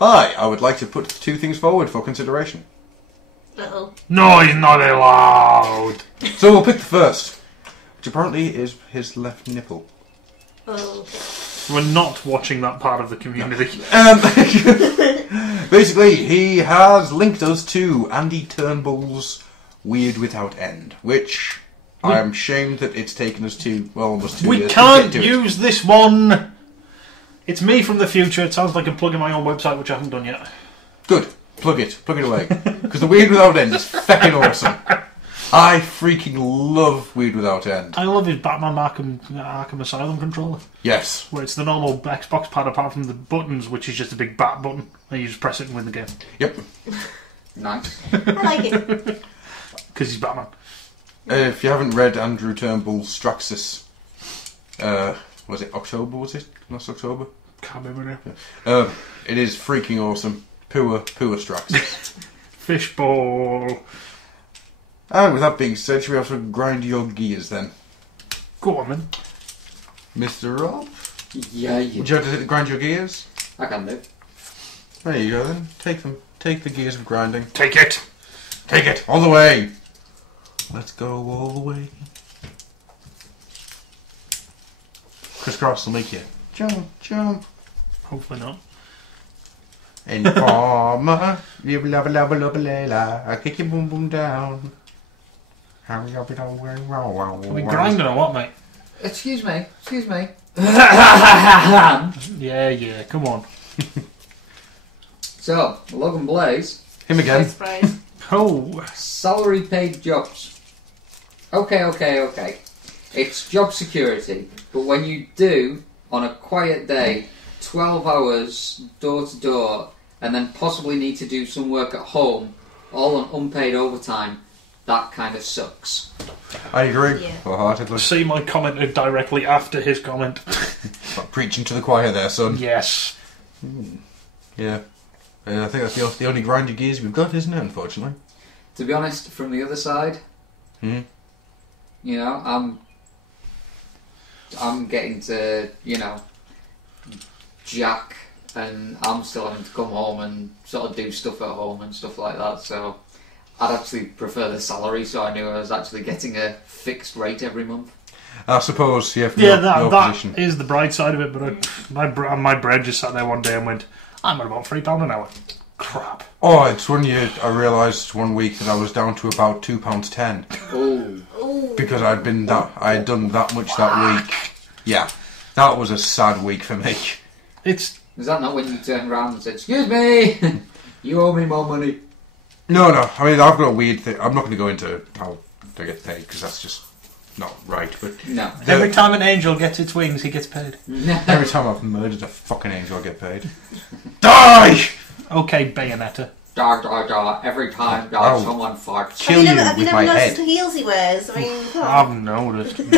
Hi, I would like to put 2 things forward for consideration. Uh-oh. No, he's not allowed. So we'll pick the first, which apparently is his left nipple. Oh. We're not watching that part of the community. Basically, he has linked us to Andy Turnbull's Weird Without End, which I'm ashamed that it's taken us almost 2 years We can't use this one. It's me from the future. It sounds like I'm plugging my own website, which I haven't done yet. Good. Plug it away. Because the Weird Without End is feckin' awesome. I freaking love Weird Without End. I love his Batman Arkham Asylum controller. Yes. Where it's the normal Xbox pad apart from the buttons, which is just a big bat button. And you just press it and win the game. Yep. Nice. I like it. Because he's Batman. If you haven't read Andrew Turnbull's Straxis, was it October, was it? Last October? Can't remember now. It is freaking awesome. Pure Straxis. Fishbowl. And with that being said, should we have to grind your gears then? Go on then. Mr. Rob? Yeah. Would you like to grind your gears? I can do. There you go then. Take them. Take the gears of grinding. Take it. Take it. All the way. Let's go all the way. Crisscross will make you jump, jump. Hopefully not. Informer. I kick your boom boom down. Are we grinding or what, mate? Excuse me. Yeah, come on. So, Logan Blaze. Him again. Surprise. Oh. Salary paid jobs. Okay. It's job security. But when you do, on a quiet day, 12 hours door to door, and then possibly need to do some work at home, all on unpaid overtime, that kind of sucks. I agree. Yeah. Wholeheartedly. See my comment directly after his comment. Stop preaching to the choir there, son. Yes. Yeah. I think that's the only grind your gears we've got, isn't it, unfortunately? To be honest, from the other side, you know, I'm getting to, you know, Jack, and I'm still having to come home and sort of do stuff at home and stuff like that, so I'd actually prefer the salary, so I knew I was actually getting a fixed rate every month. I suppose, yeah, from Yeah, your that position. is the bright side of it, but my brain just sat there one day and went, I'm at about £3 an hour. Crap. Oh, it's when I realised one week that I was down to about £2.10. Oh. Because I had done that much that week. Yeah. That was a sad week for me. It's... Is that not when you turned around and said, excuse me, you owe me more money? No. I mean, I've got a weird thing. I'm not going to go into how I get paid, because that's just not right. But No. Every time an angel gets its wings, he gets paid. every time I've murdered a fucking angel, I get paid. Die! Okay, Bayonetta. Dar. Every time someone farts. Kill you Have you with never my noticed head. the heels he wears? I mean, come on. I've noticed. Do you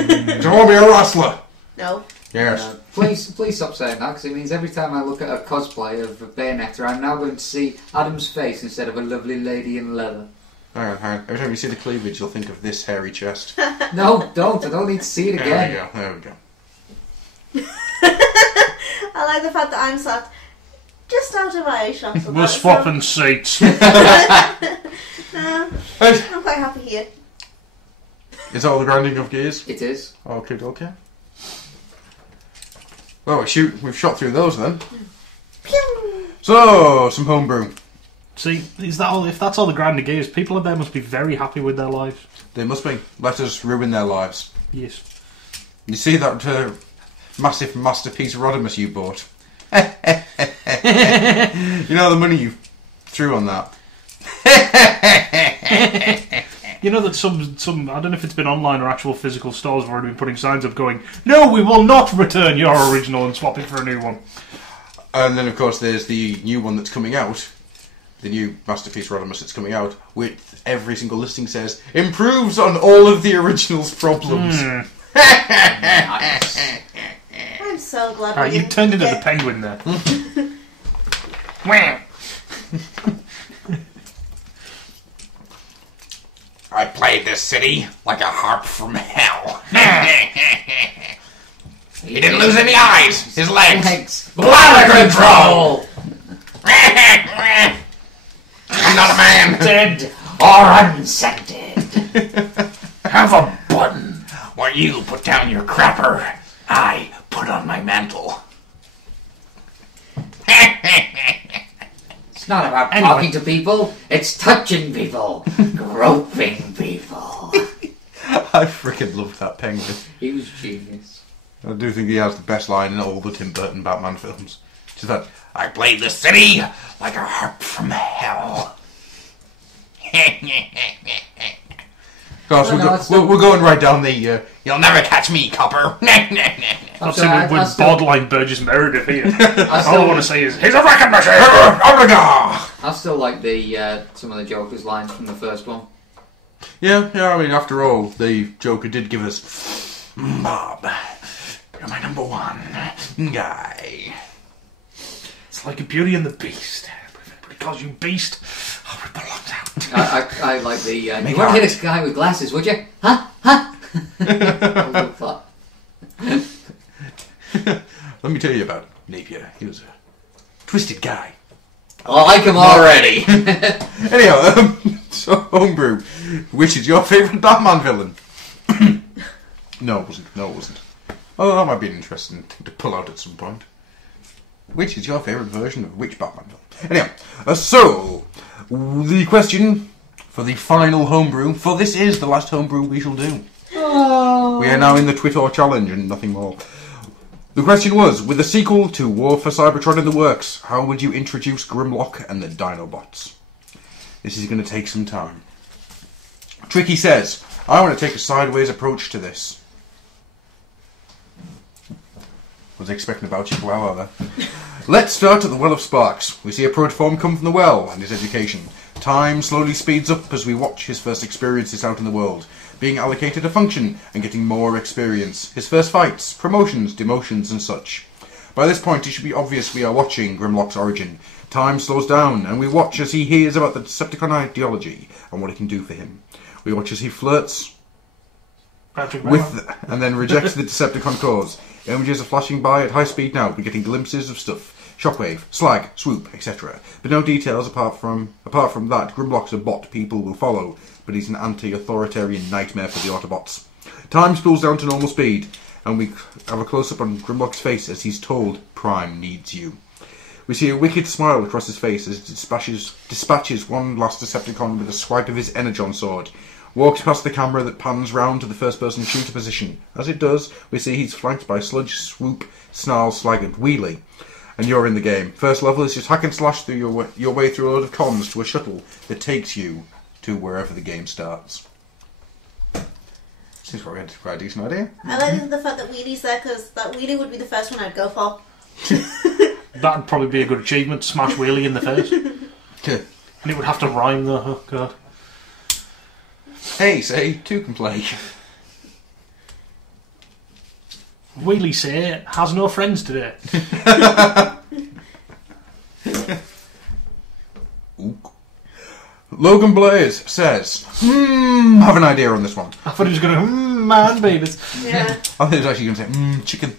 want to be a wrestler? No. Yes. Please stop saying that, because it means every time I look at a cosplay of a Bayonetta, I'm now going to see Adam's face instead of a lovely lady in leather. Hang on. Every time you see the cleavage, you'll think of this hairy chest. No, don't. I don't need to see it again. There we go. I like the fact that I'm sat just out of eye shot. We're swapping seats. No. Hey, Is that all the grinding of gears? It is. Okay. Well, we've shot through those then. Pew! So, some homebrew. See, is that all? If that's all the grinding gears, people out there must be very happy with their lives. They must be. Let us ruin their lives. Yes. You see that massive masterpiece Rodimus you bought? You know the money you threw on that? You know that some I don't know if it's been online or actual physical stores have already been putting signs up going, "No, we will not return your original and swap it for a new one." And then, of course, there's the new one that's coming out. The new Masterpiece Rodimus that's coming out, with every single listing says, improves on all of the original's problems. Nice. I'm so glad we You didn't turned into the get- penguin there. Wah. I played this city like a harp from hell. He didn't lose any eyes. His legs. Bladder control. I'm not a man. Dead or unscented. Have a button where you put down your crapper. I put on my mantle. It's not about talking to people, it's touching people, groping people. I freaking loved that penguin. He was genius. I do think he has the best line in all the Tim Burton Batman films. Just that, I played the city like a harp from hell. Of course, we're going right down the, you'll never catch me, copper. I've seen with borderline Burgess Meredith here. I All I want to say is, he's a wrecking machine! I still like the some of the Joker's lines from the first one. Yeah, I mean, after all, the Joker did give us, Bob, you're my number one guy. It's like a Beauty and the Beast. If anybody calls you Beast, I'll rip the lungs out. I like the, you Make won't art. hit a guy with glasses, would you? Huh? I love that. Let me tell you about Napier. He was a twisted guy. I like him already. Anyhow, so Homebrew, which is your favourite Batman villain? No, it wasn't. Oh, that might be an interesting thing to pull out at some point. Which is your favourite version of which Batman villain? Anyhow, so the question for the final Homebrew, for this is the last Homebrew we shall do. Oh. We are now in the Twitter challenge and nothing more. The question was, with a sequel to War for Cybertron in the works, how would you introduce Grimlock and the Dinobots? This is going to take some time. Tricky says, I want to take a sideways approach to this. Was expecting about you for a while there. Let's start at the Well of Sparks. We see a protoform come from the well and his education. Time slowly speeds up as we watch his first experiences out in the world, being allocated a function and getting more experience. His first fights, promotions, demotions and such. By this point it should be obvious we are watching Grimlock's origin. Time slows down and we watch as he hears about the Decepticon ideology and what it can do for him. We watch as he flirts with and then rejects the Decepticon cause. Images are flashing by at high speed now, we're getting glimpses of stuff. Shockwave, slag, swoop, etc. But no details apart from that, Grimlock's a bot people will follow, but he's an anti-authoritarian nightmare for the Autobots. Time spools down to normal speed, and we have a close-up on Grimlock's face as he's told, Prime needs you. We see a wicked smile across his face as he dispatches one last Decepticon with a swipe of his Energon sword. Walks past the camera that pans round to the first-person shooter position. As it does, we see he's flanked by Sludge, Swoop, Snarl, Slag and Wheelie. And you're in the game. First level is just hack and slash through your way through a load of comms to a shuttle that takes you to wherever the game starts. Seems quite a decent idea. I like the fact that Wheelie's there because that Wheelie would be the first one I'd go for. That'd probably be a good achievement, smash Wheelie in the face. And it would have to rhyme though, oh god. Hey, say, two can play. Wheelie say, has no friends today. Logan Blaze says, have an idea on this one. I thought he was going to, man, babies. Yeah. I think he was actually going to say, chicken.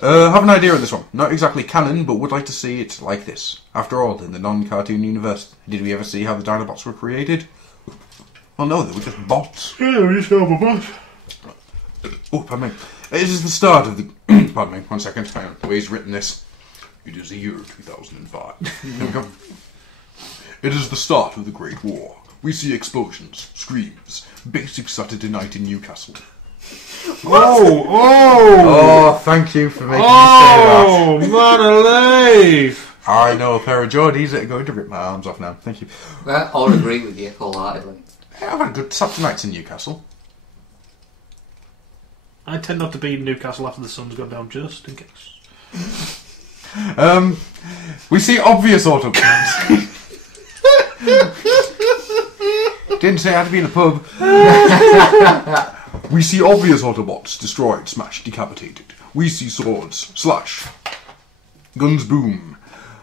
Have an idea on this one. Not exactly canon, but would like to see it like this. After all, in the non-cartoon universe, did we ever see how the Dinobots were created? Well, no, they were just bots. Yeah, we just have a bot. Oh, pardon me. It is the start of the... pardon me, 1 second. Hang on. The way he's written this. It is the year 2005. There we go. It is the start of the Great War. We see explosions, screams, basic Saturday night in Newcastle. Oh, thank you for making me say that. Oh, man alive! I know a pair of Geordies that are going to rip my arms off now. Thank you. Well, I'll agree with you wholeheartedly. Yeah, I've had a good Saturday nights in Newcastle. I tend not to be in Newcastle after the sun's gone down, just in case. We see obvious Autobots. Didn't say I had to be in a pub. We see obvious Autobots destroyed, smashed, decapitated. We see swords slash, guns boom.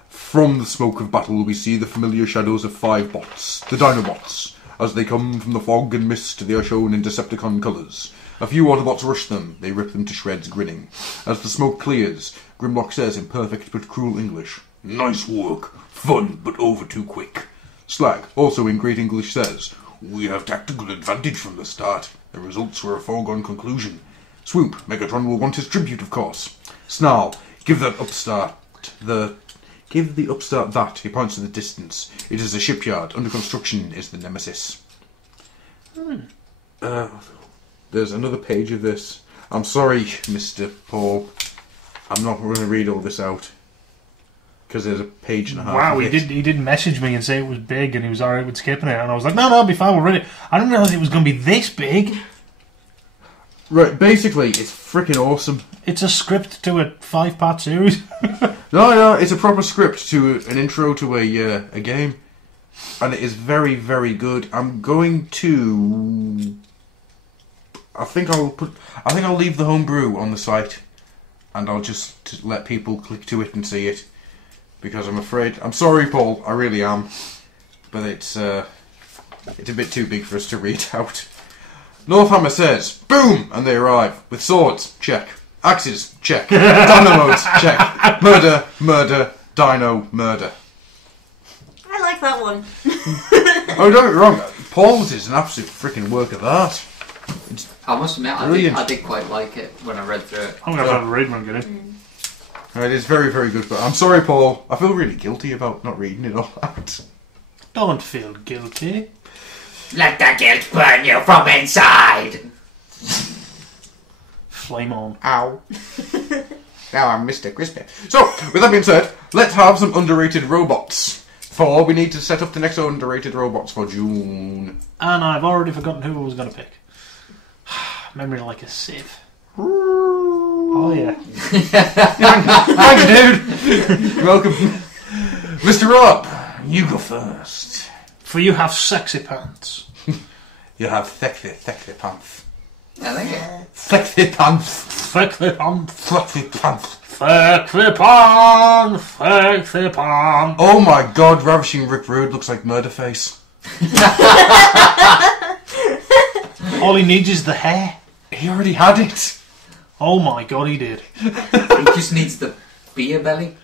From the smoke of battle, we see the familiar shadows of 5 bots, the Dinobots. As they come from the fog and mist, they are shown in Decepticon colours. A few Autobots rush them. They rip them to shreds, grinning. As the smoke clears, Grimlock says in perfect but cruel English, "Nice work. Fun, but over too quick." Slag, also in great English, says, "We have tactical advantage from the start. The results were a foregone conclusion." Swoop, Megatron will want his tribute, of course. Snarl, give the upstart that. He points to the distance. It is a shipyard. Under construction is the Nemesis. There's another page of this. I'm sorry, Mr. Paul. I'm not going to read all this out. Because there's a page and a half. Wow, he did message me and say it was big and he was alright with skipping it. And I was like, no, it'll be fine, we'll read it. I didn't realise it was going to be this big. Right, basically, it's freaking awesome. It's a script to a 5-part series. No, it's a proper script to an intro to a game. And it is very, very good. I'm going to... I think I'll leave the homebrew on the site. And I'll just let people click to it and see it. Because I'm sorry, Paul, I really am. But it's a bit too big for us to read out. Northhammer says, boom! And they arrive. With swords, check. Axes, check. Dynamos, check. Murder, murder, dino, murder. I like that one. Oh, don't get me wrong. Paul's is an absolute freaking work of art. I must admit, I did quite like it when I read through it. I'm going to have to read one, get it. It is very, very good, but I'm sorry, Paul. I feel really guilty about not reading it all out. Don't feel guilty. Let the guilt burn you from inside! Flame on. Ow. Now I'm Mr. Crispy. So, with that being said, let's have some underrated robots. For we need to set up the next underrated robots for June. And I've already forgotten who I was going to pick. Memory like a sieve. Oh, yeah. Thanks, dude. You're welcome. Mr. Rob, you go first. For you have sexy pants. You have sexy pants. I think it. Sexy pants. Sexy pants. Sexy pants. Sexy pants. Sexy pants. Oh my god, Ravishing Rick Rude looks like Murderface. All he needs is the hair. He already had it. Oh my god, he did. He just needs the beer belly.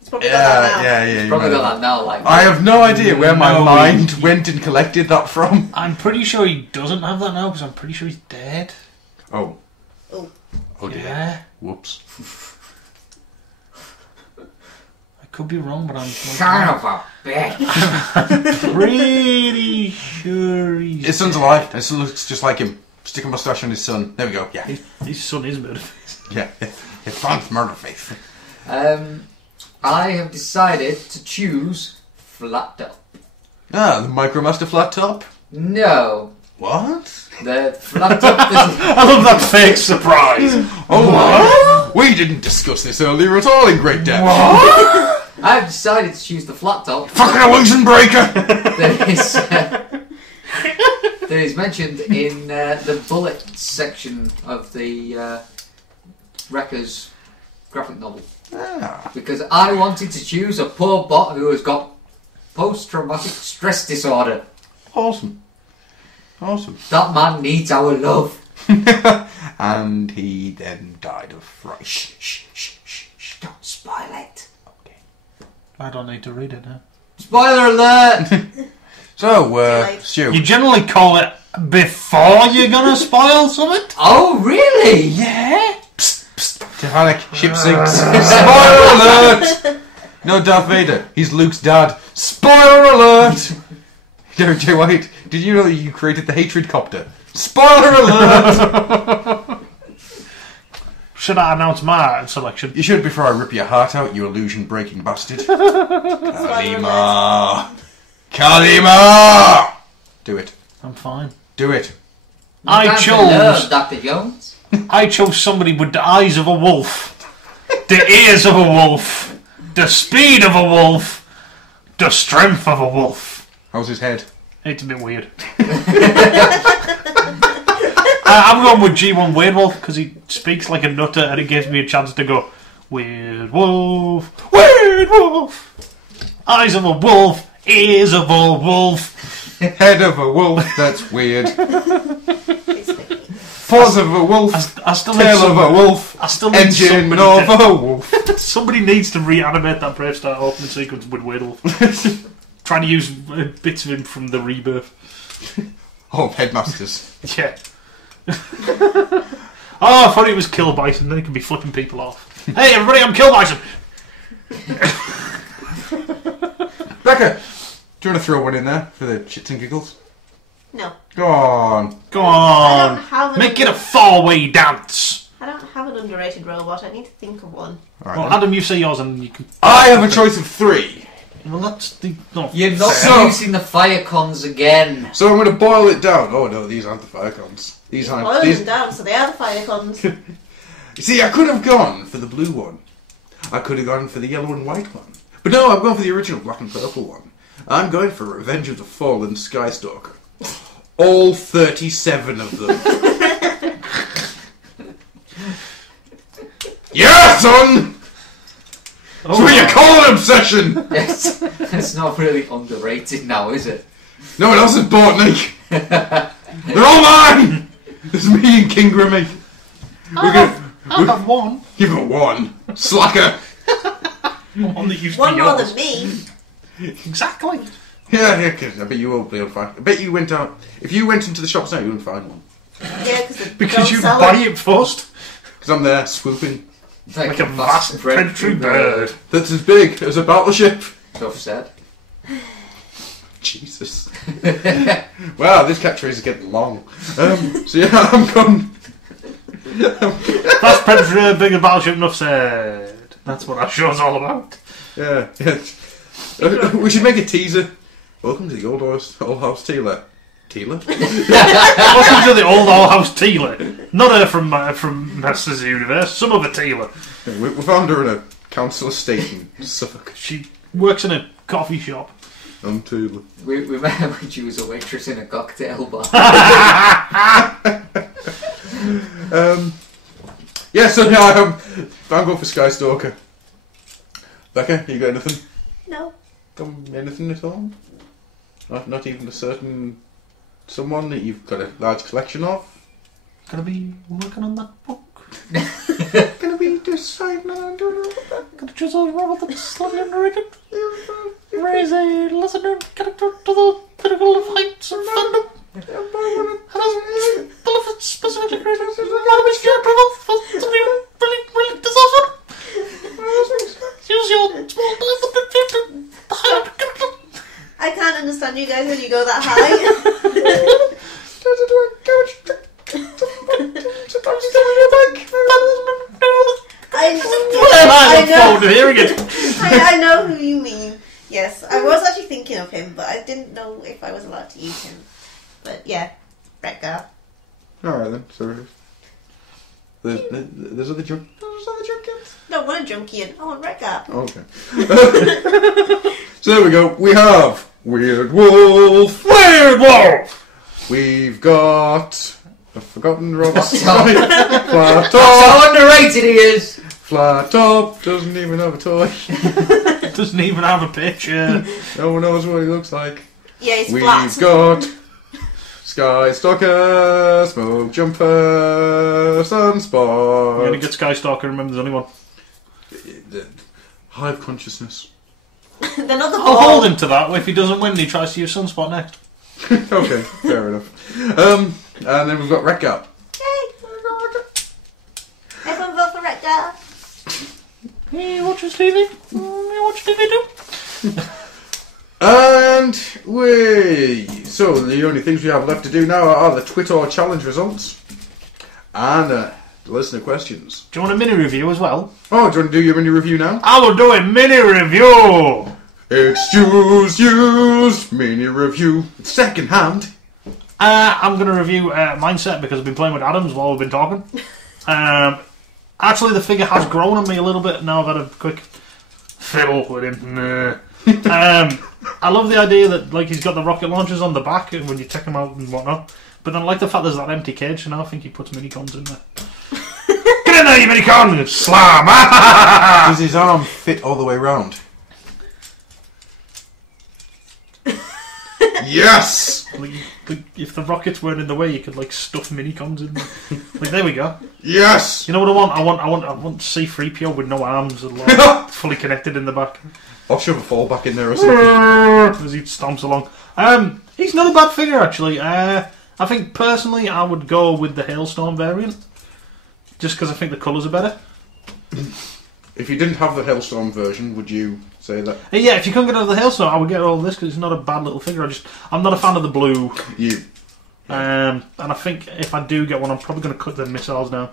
It's probably got that now. Yeah. Probably got that now. Like I have no idea where my No, mind went and collected that from. I'm pretty sure he doesn't have that now because I'm pretty sure he's dead. Oh. Oh. Oh dear. Yeah. Whoops. I could be wrong, but I'm son of a bitch. pretty sure he's His son's alive. His son looks just like him. Stick a moustache on his son. There we go. Yeah. His son is Murderface. Yeah. His son's Murderface. I have decided to choose Flat Top. Ah, the Micromaster flat top? No. What? The Flat Top I love that fake surprise. Oh my! We didn't discuss this earlier at all in great depth. What? I've decided to choose the Flat Top. Fucking illusion breaker! That is mentioned in the bullet section of the Wrecker's graphic novel. Ah. Because I wanted to choose a poor bot who has got post-traumatic stress disorder. Awesome. That man needs our love. And he then died of fright. Shh. Don't spoil it. Okay. I don't need to read it now. Spoiler alert! So, Stu. You generally call it before you're gonna spoil something. Oh, really? Yeah. Titanic, ship sinks. Spoiler alert! No, Darth Vader. He's Luke's dad. Spoiler alert! Derek J. White, did you know that you created the hatred copter? Spoiler alert! Should I announce my selection? You should before I rip your heart out, you illusion-breaking bastard. Kalima! Kalima! Do it. I'm fine. Do it. I chose Dr. Jones. I chose somebody with the eyes of a wolf, the ears of a wolf, the speed of a wolf, the strength of a wolf. How's his head? It's a bit weird. I'm going with G1 Weird Wolf because he speaks like a nutter and it gives me a chance to go Weird Wolf, Weird Wolf, eyes of a wolf, ears of a wolf, head of a wolf. That's weird. Paws of a wolf, I still tail of a wolf, I still need engine of a wolf. Somebody needs to reanimate that Brave Star opening sequence with Weird Wolf. Trying to use bits of him from the Rebirth. Oh, Headmasters. Yeah. Oh, I thought it was Kill Bison, then he can be flipping people off. Hey everybody, I'm Kill Bison! Becca, do you want to throw one in there for the shits and giggles? No. Go on. Go on! have Make it a four-way dance! I don't have an underrated robot. I need to think of one. All right, Well, then. Adam, you say yours and you can... I have a choice of 3. Well, that's the... No. You're not So- using the fire cons again. So I'm going to boil it down. Oh no, these aren't the fire cons. These Boil aren't. them down so they are the fire cons. You see, I could have gone for the blue one. I could have gone for the yellow and white one. But no, I'm going for the original black and purple one. I'm going for Revenge of the Fallen Skystalker. All 37 of them. Yeah, son! That's what you call an obsession! Yes, it's not really underrated now, is it? No one else has bought Nick. They're all mine! There's me and King Grimmy. I have one. You've got one. Slacker. One that used to One be more yours. than me. Exactly. Yeah, 'cause I bet you will be able to find. I bet you went out. If you went into the shops now, you wouldn't find one. Yeah, Because you sell buy them. it first. Because I'm there swooping. It's Like a vast predatory bird. That's as big as a battleship. Tough said. Jesus. Wow, this catchphrase is getting long. So yeah, I'm gone. Vast predatory, bigger battleship, Nuff said. That's what our show's all about. Yeah. We should make a teaser. Welcome to the old house Teela. Teela? Welcome to the old Hall-House Teela. Not her from Masters of the Universe, some other Teela. We found her in a council estate in Suffolk. She works in a coffee shop. I'm Teela. We met her when she was a waitress in a cocktail bar. Yeah, so now I'm going for Skystalker. Becca, you got anything? No. Anything at all? Not even a certain someone that you've got a large collection of? Gonna be working on that book. Gonna be deciding on doing that. Gonna choose a role that's slightly underrated. Raise a lesser known character to the pinnacle of heights of fandom. And as benefits specifically created, anonymous character for something really deserves it. Use your small the higher character. I can't understand you guys when you go that high. I look forward to hearing it. I know who you mean. Yes, I was actually thinking of him, but I didn't know if I was allowed to use him. But yeah, Rekgar. Alright then, so there's other junkies? No, I want a junkie and I want Rekgar. Okay. So there we go. We have Weird Wolf. Weird Wolf! We've got a forgotten robot. Flat That's Top. how underrated he is! Flat Top doesn't even have a toy. Doesn't even have a picture. No one knows what he looks like. Yeah, he's We've flat. got Skystalker, Smoke Jumper, Sunspot. You only get Skystalker, remember there's only one. Hive consciousness. They're not the I'll ball. hold him to that. If he doesn't win, he tries to use Sunspot next. Okay, fair enough. And then we've got Redgar. Yay! Everyone vote for Redgar. He watches TV. He watches TV too. And so the only things we have left to do now are the Twitter challenge results and listener questions. Do you want a mini review as well? Oh, do you want to do your mini review now? I will do a mini review. Excuse mini review. Second hand. I'm going to review Mindset because I've been playing with Adams while we've been talking. Actually, the figure has grown on me a little bit. Now I've had a quick fiddle with him. I love the idea that like he's got the rocket launchers on the back when you take him out and whatnot. But then I like the fact there's that empty cage, so now I think he puts mini-cons in there. Get in there, you mini-con! Slam! Does his arm fit all the way round? Yes! Like, if the rockets weren't in the way, you could like stuff mini-cons in there. Like, there we go. Yes! You know what I want? I want C-3PO with no arms and like, fully connected in the back. I'll shove a fall back in there or something. As he stomps along. He's not a bad figure actually. I think personally I would go with the Hailstorm variant. Just because I think the colours are better. If you didn't have the Hailstorm version, would you say that? Yeah, if you couldn't get out of the Hailstorm, I would get all this because it's not a bad little figure. I'm not a fan of the blue. And I think if I do get one, I'm probably going to cut the missiles down.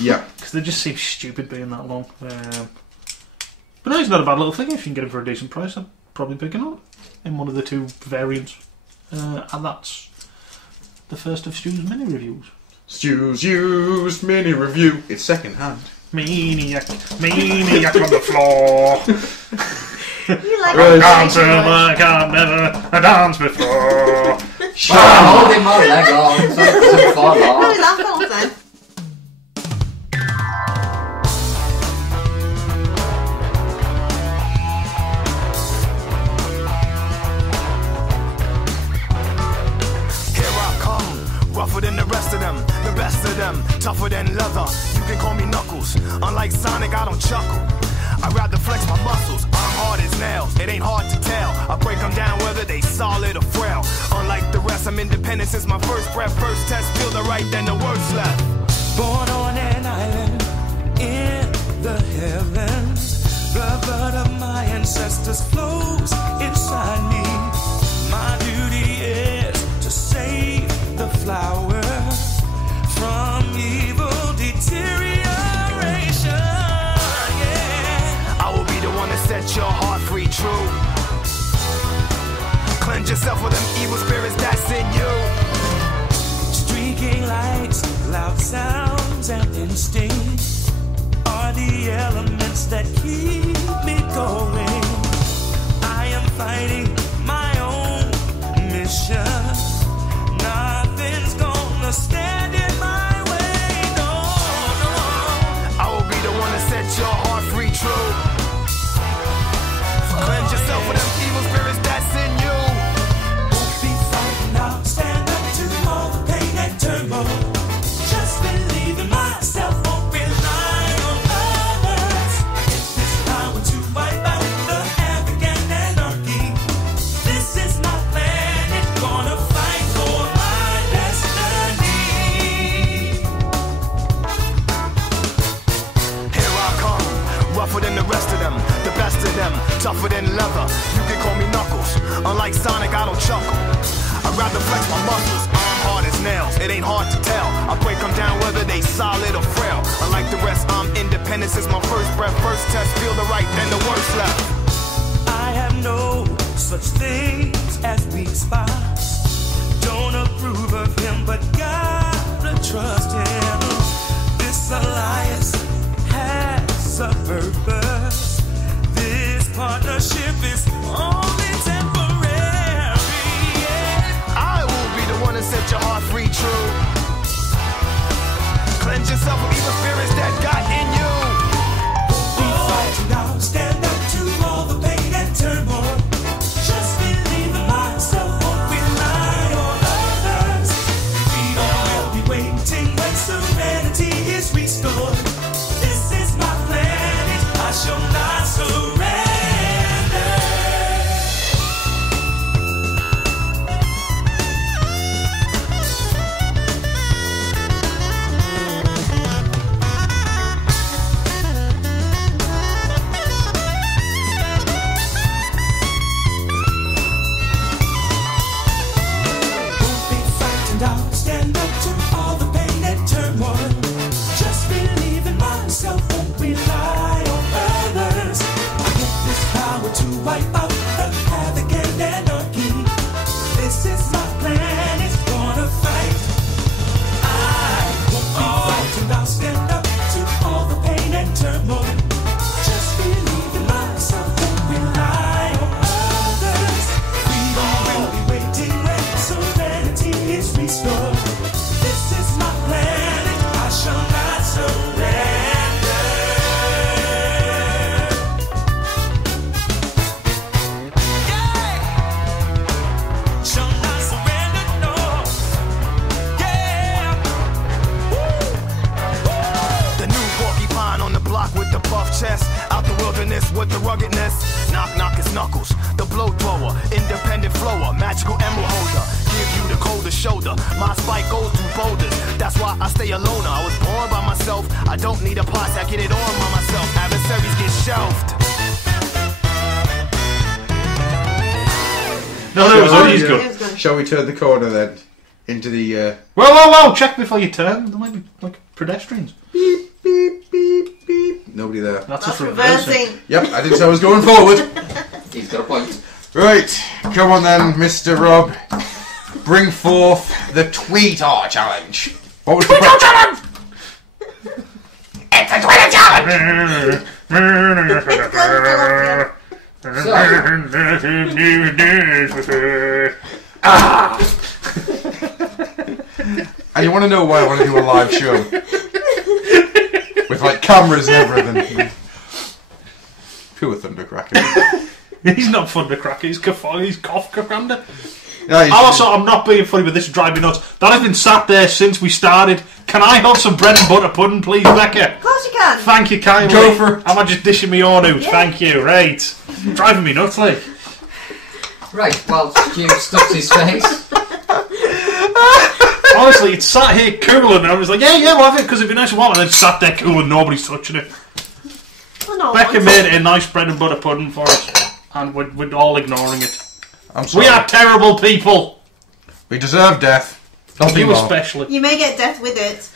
Yeah. Because they just seem stupid being that long. But no, he's not a bad little figure. If you can get him for a decent price, I'd probably pick him up in one of the two variants. And that's the first of Stu's mini reviews. Stu's used mini review. It's second hand. Maniac on the floor. You like Dancing like I've never danced before. I'm holding my leg on so it doesn't fall No, off. laugh all the time. Rougher than the rest of them, the best of them, tougher than leather. You can call me Knuckles. Unlike Sonic, I don't chuckle. I'd rather flex my muscles. I'm hard as nails. It ain't hard to tell. I break them down whether they solid or frail. Unlike the rest, I'm independent since my first breath. First test, feel the right, then the worst left. Born on an island in the heavens. The blood of my ancestors flows inside me. My duty is to save the flower from evil deterioration. Yeah, I will be the one to set your heart free, true. Cleanse yourself with them evil spirits that's in you. Streaking lights, loud sounds, and instinct are the elements that keep me going. I am fighting my own mission. Nothing's gonna stand in my way, no, no. I will be the one to set your heart free, true. Cleanse yourself with them evil spirits that's in you. Won't be fighting, I'll stand up to all the pain and turmoil. Just believe in myself, won't rely on others. If this power to wipe out the havoc and anarchy, this is my planet, gonna fight for my destiny. Here I come, rougher than the rest of them, the best of them, tougher than leather. You can call me Knuckles. Unlike Sonic, I don't chuckle. I'd rather flex my muscles. I'm hard as nails. It ain't hard to tell. I break them down whether they solid or frail. Unlike the rest, I'm independent since my first breath. First test, feel the right, then the worst left. I have no such things as weak spots. Don't approve of him, but gotta trust him. This alliance has a purpose. This partnership is only temporary. Yeah. I will be the one to set your heart free, true. Cleanse yourself of evil spirits that got in you. Be fighting now, stand up to all the pain and turmoil. Just believe in myself, won't rely on others. We all will be waiting when serenity is restored. This is my planet, I shall not surrender. shoulder. My spike goes through boulders. That's why I stay a loner. I was born by myself. I don't need a posse. I get it on by myself. Adversaries get shelved. No, that was only good. Shall we turn the corner then into the? Whoa! Check before you turn. There might be like pedestrians. Beep beep beep beep. Nobody there. That's That's reversing. reversing. Yep, I didn't say I was going forward. He's got a point. Right, come on then, Mr. Rob. Bring forth the Tweetar challenge. What was the challenge? It's a Tweetar challenge. So, And you want to know why I want to do a live show with like cameras and everything? Poor Thundercracker. He's not Thundercracker, he's Cough Cracker. Yeah, I'm not being funny, but this is driving me nuts. That has been sat there since we started. Can I have some bread and butter pudding, please, Becca? Of course you can. Thank you kindly. Go for it. Am I just dishing me on out? Yeah. Thank you, right. Driving me nuts, like. right, well, Stu stuffed his face. Honestly, it's sat here cooling, and I was like, yeah, we'll have it, because it'd be nice and warm, and then it's sat there cooling, nobody's touching it. Well, no, Becca once- made a nice bread and butter pudding for us, and we're all ignoring it. I'm sorry. We are terrible people. We deserve death. Nothing You more. especially. You may get death with it.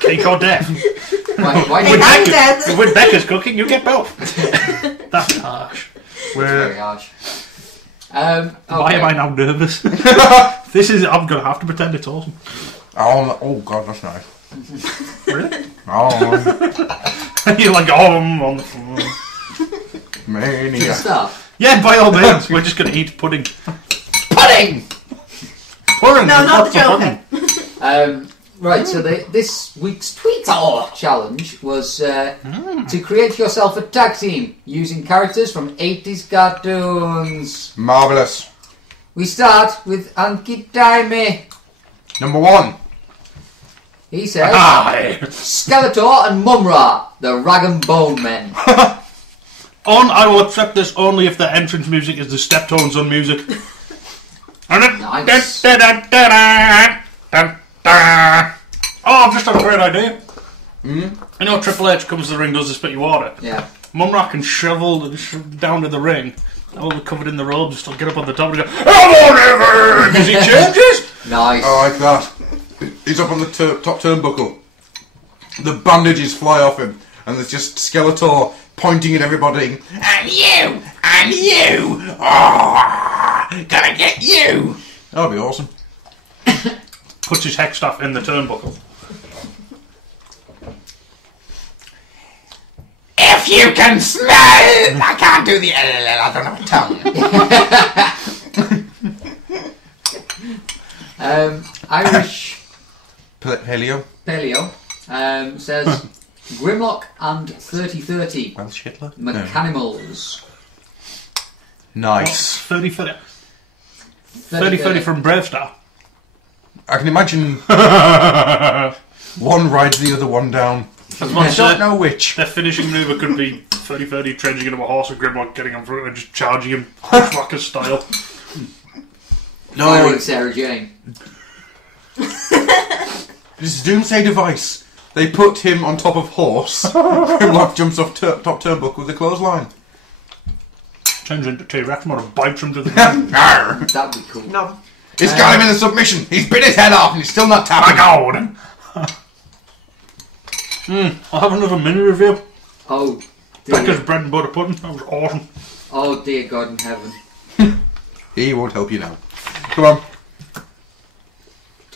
Cake or death. Why Hey, did I'm dead. When Becca's cooking, you get both. That's harsh. very harsh. Why Okay. am I now nervous? I'm going to have to pretend it's awesome. Oh God, that's nice. Really? Oh, You're like, on the phone. Should we mania. start? Yeah, by all means. We're just going to eat pudding. Pudding! Pudding! No, not the pudding. Joker. Right, so this week's Tweetar challenge was to create yourself a tag team using characters from 80s cartoons. Marvellous. We start with Anki Daime. Number 1. He says, Aye. Skeletor and Mumra, the Rag and Bone Men. I will accept this only if the entrance music is the Steptones on music. Nice. I've just had a great idea. You know Triple H comes to the ring, does the spitty water. Yeah. Mumra can shovel down to the ring, all covered in the robes, just get up on the top and go, "Hello, never!" Because he changes. Nice. I like that. He's up on the top turnbuckle. The bandages fly off him, and there's just Skeletor pointing at everybody. And you! And you! Oh, gonna get you! That'll be awesome. Puts his hex staff in the turnbuckle. If you can smell... I can't do the... I don't have a tongue. Irish Paleo. Paleo says Grimlock and 3030 Welsh Hitler. Mechanimals. Nice. 30-30 from Bravestar. I can imagine one rides the other one down. I don't know which. Their finishing move could be 30-30 changing into a horse and Grimlock getting on front and just charging him Bushwhacker style. Firing Sarah Jane. This is Doomsday device. They put him on top of horse. Grimlock jumps off top turnbuckle with a clothesline. Turns into T-Rex and bites him to the ground. That'd be cool. No. He's got him in the submission. He's bit his head off and he's still not tapping. I'll have another mini review. Oh dear. Becca's bread and butter pudding. That was awesome. Oh dear God in heaven. He won't help you now. Come on.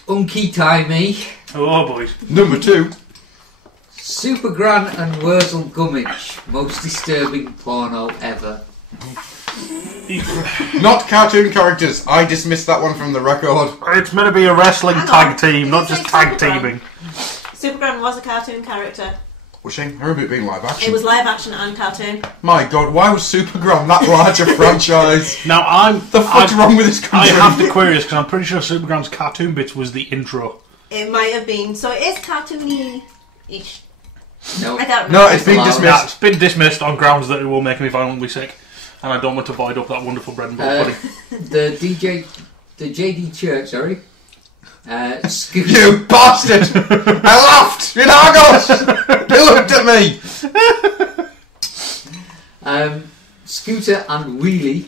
Unky Timey. Oh boys. Number 2. Super Gran and Wurzel Gummidge. Most disturbing porno ever. Not cartoon characters. I dismissed that one from the record. It's meant to be a wrestling Hang tag on. team, not Did you just say tag Superman? teaming. Superman was a cartoon character. What's she? I remember it being live action. It was live action and cartoon. My God, why was Supergram that large a franchise? Now The fuck's wrong with this I country? have to query this because I'm pretty sure Supergram's cartoon bits was the intro. It might have been. So it is cartoony-ish. No. I don't No, know. it's been allowed. dismissed. Yeah, it's been dismissed on grounds that it will make me violently sick, and I don't want to void up that wonderful bread and butter pudding. The JD Church, sorry. Scooter. You bastard! I laughed in Argos! You looked at me! Scooter and Wheelie,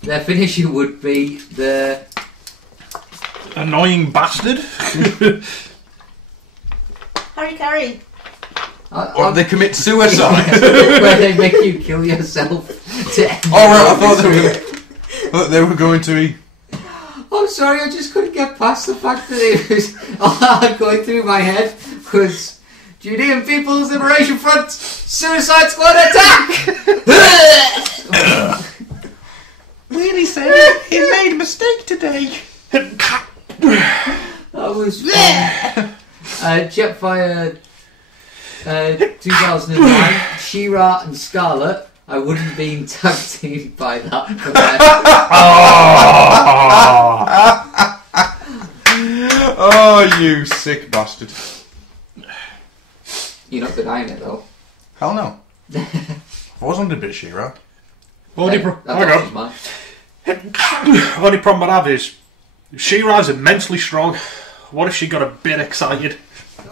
their finisher would be the... Annoying bastard. Harry Carey. Or they commit suicide. Where they make you kill yourself to end Alright, I thought they were going to be... Oh, sorry, I just couldn't get past the fact that it was all going through my head was Judean People's Liberation Front Suicide Squad attack! Really said he made a mistake today. That was fun. Jetfire 2009, She-Ra and Scarlet. I wouldn't be tag teamed by that. Oh, you sick bastard. You're not denying it though. Hell no. I wasn't a bit She-Ra. Only problem I have is She-Ra's immensely strong. What if she got a bit excited?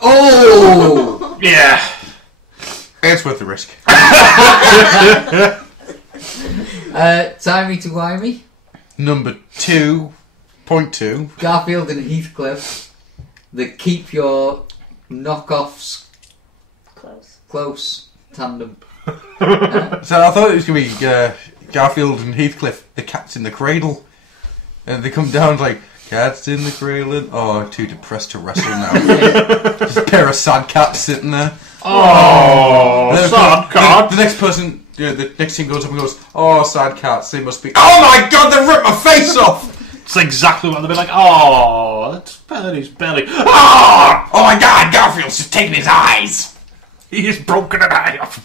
Oh! Yeah. It's worth the risk. Timey-wimey. Number 2.2. Garfield and Heathcliff. The keep your knockoffs close tandem. So I thought it was going to be Garfield and Heathcliff, the cats in the cradle. And they come down like, cats in the cradle. And, oh, too depressed to wrestle now. Just a pair of sad cats sitting there. Oh, sad cat. The next person, the next team goes up and goes, oh, sad cats, they must be... Oh my god, they ripped my face off! It's exactly what they'll be like, oh, that's Bernie's belly. Oh! Oh my god, Garfield's just taking his eyes! He has broken an eye off.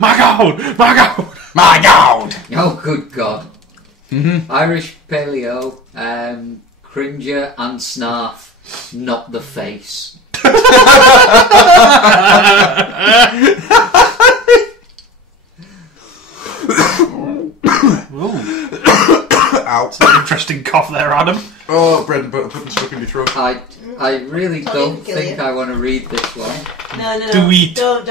My god, my god. My god! Oh, good god. Mm-hmm. Irish Paleo, Cringer and Snarf, not the face. Out. Interesting cough there, Adam. Oh, bread and butter pudding stuck in my throat. I really don't think I want to read this one. No. Do eat. Don't.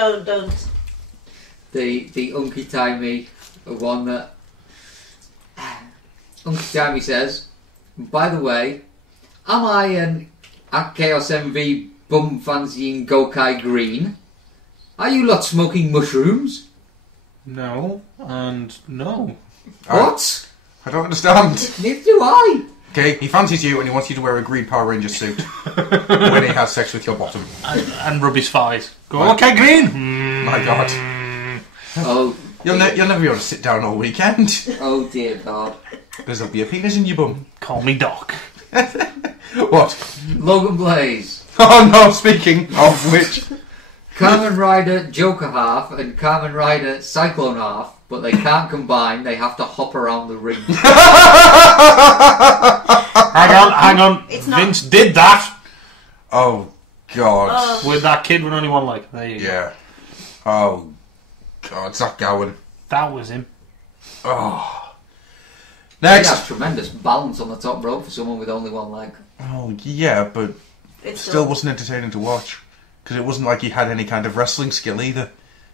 The Unky Timey one that Unky Timey says, by the way, am I an at Chaos MV bum fancying Gokai Green? Are you lot smoking mushrooms? No, and no. What? I don't understand. Neither do I. Okay, he fancies you and he wants you to wear a green Power Ranger suit when he has sex with your bottom. And rub his thighs. Go, okay, Green. My god. Oh, You'll never be able to sit down all weekend. oh dear God. There'll be a penis in your bum. Call me Doc. What? Logan Blaze. Oh no, speaking of which... Kamen Rider Joker half and Kamen Rider Cyclone half, but they can't combine, they have to hop around the ring. Hang on. Vince did that. Oh god. With that kid with only one leg. There you go. Yeah. Oh god, Zach Gowan. That was him. Oh. He Next. has tremendous balance on the top rope for someone with only one leg. Oh yeah, but it still wasn't entertaining to watch. Because it wasn't like he had any kind of wrestling skill either.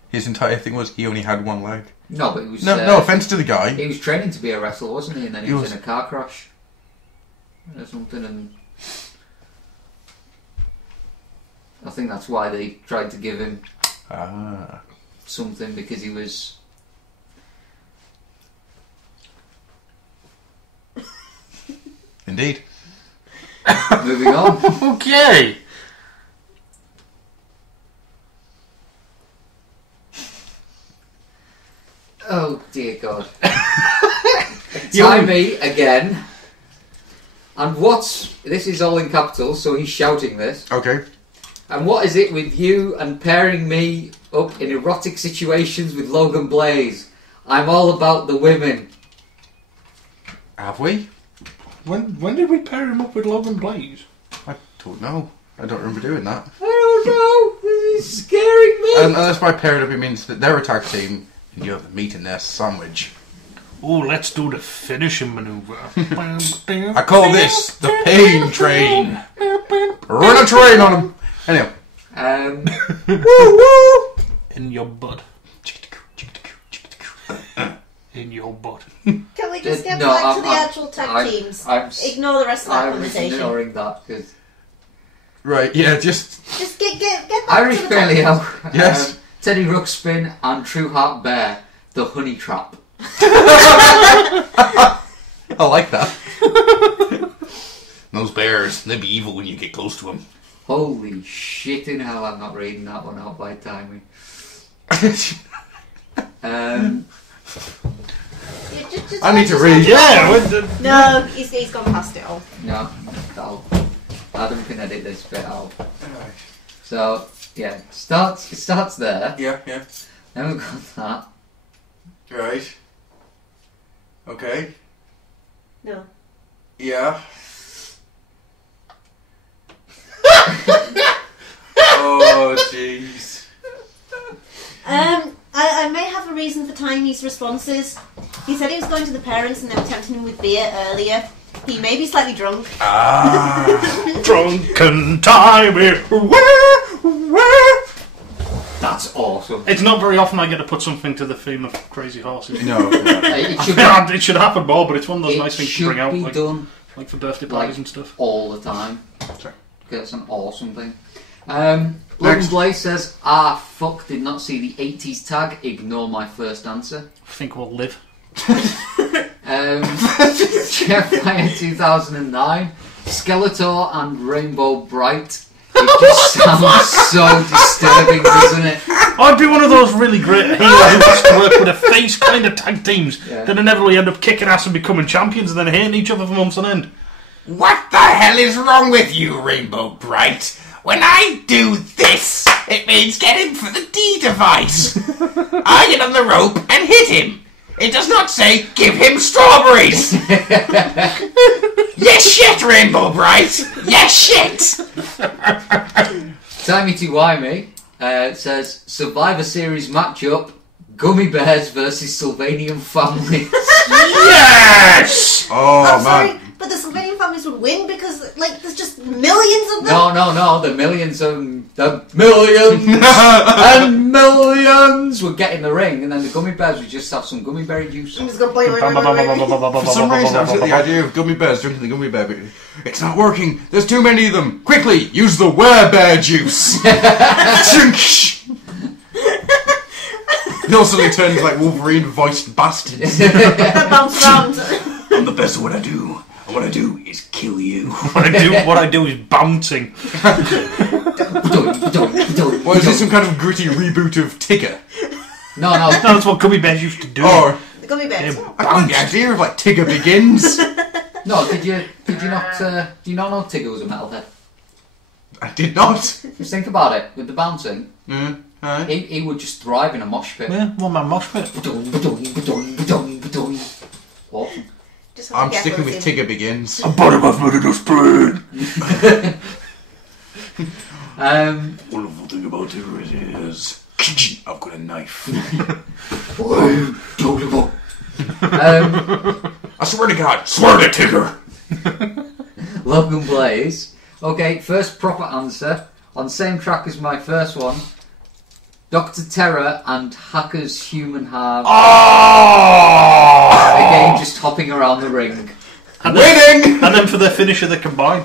His entire thing was he only had one leg. No, but he was... No offence to the guy. He was training to be a wrestler, wasn't he? And then he was in a car crash. Or something, and... I think that's why they tried to give him... something, because he was... Indeed. Moving on. Okay. Oh dear God. Timey again. And what's... This is all in capitals, so he's shouting this. Okay. And what is it with you and pairing me up in erotic situations with Logan Blaze? I'm all about the women. Have we? When did we pair him up with Logan Blaze? I don't know. I don't remember doing that. I don't know. This is scaring me. And that's by pairing up, it means that they're a tag team and you're the meat in their sandwich. Oh, let's do the finishing maneuver. I call this the pain train. Run a train on him. Anyway. Woo woo! In your butt. In your butt. Can we just get back to the actual tag teams? Ignore the rest of that conversation. I'm ignoring that because. Right, yeah, just get back Irish to the Paleo. Yes. Teddy Ruxpin and True Heart Bear, the honey trap. I like that. Those bears, they'll be evil when you get close to them. Holy shit in hell, I'm not reading that one out by timing. I need to read. Yeah. No, he's gone past it all. No, Adam can edit this bit out. So, yeah, it starts there. Yeah. Then we've got that. Right. Okay. No. Yeah. Oh, jeez. I may have a reason for Tiny's responses. He said he was going to the parents and they were tempting him with beer earlier. He may be slightly drunk. Drunken Timey. That's awesome. It's not very often I get to put something to the theme of Crazy Horses. No. It should happen more, but it's one of those nice things to bring out. It should be done like for birthday parties and stuff. all the time. Sorry. That's an awesome thing. Logan Blaze says, fuck, did not see the 80s tag, ignore my first answer. I think we'll live. Jeff Fire 2009, Skeletor and Rainbow Bright. It just sounds so disturbing, doesn't it? I'd be one of those really great healers who has to work with a face kind of tag teams that inevitably end up kicking ass and becoming champions and then hating each other for months on end. What the hell is wrong with you, Rainbow Bright? When I do this, it means get him for the D device. I get on the rope and hit him. It does not say give him strawberries. Yes, shit, Rainbow Bright. Yes, shit. Timey Wimey says, Survivor Series matchup, Gummy Bears versus Sylvanian Families. Yes. Oh, I'm man. sorry, but the Sylvanian families would win because, like, there's just millions of them. No, the millions and millions would get in the ring, and then the Gummy Bears would just have some gummy berry juice. I'm just gonna play For some reason, I took the idea of gummy bears drinking the gummy bear, but it's not working. There's too many of them. Quickly, use the werebear juice. They all suddenly turn into like Wolverine-voiced bastards. Bounce around. I'm the best at what I do. And what I do is kill you. What I do is bouncing. What, is this some kind of gritty reboot of Tigger? No. That's what gummy bears used to do. Or The gummy bears. I got the idea of like Tigger Begins. No, did you not know Tigger was a metalhead? I did not. Just think about it, with the bouncing, he would just thrive in a mosh pit. Yeah, one man mosh pit. Awesome. Just have to I'm get sticking with those in. Tigger Begins. Bottom of murderous brain. Wonderful thing about Tigger is I've got a knife. I swear to God, swear to Tigger. Logan Blaze. Okay, first proper answer. On same track as my first one. Dr. Terror and Hacker's Human Harm. Oh! Again, just hopping around the ring. Winning! And then for their finisher, they combine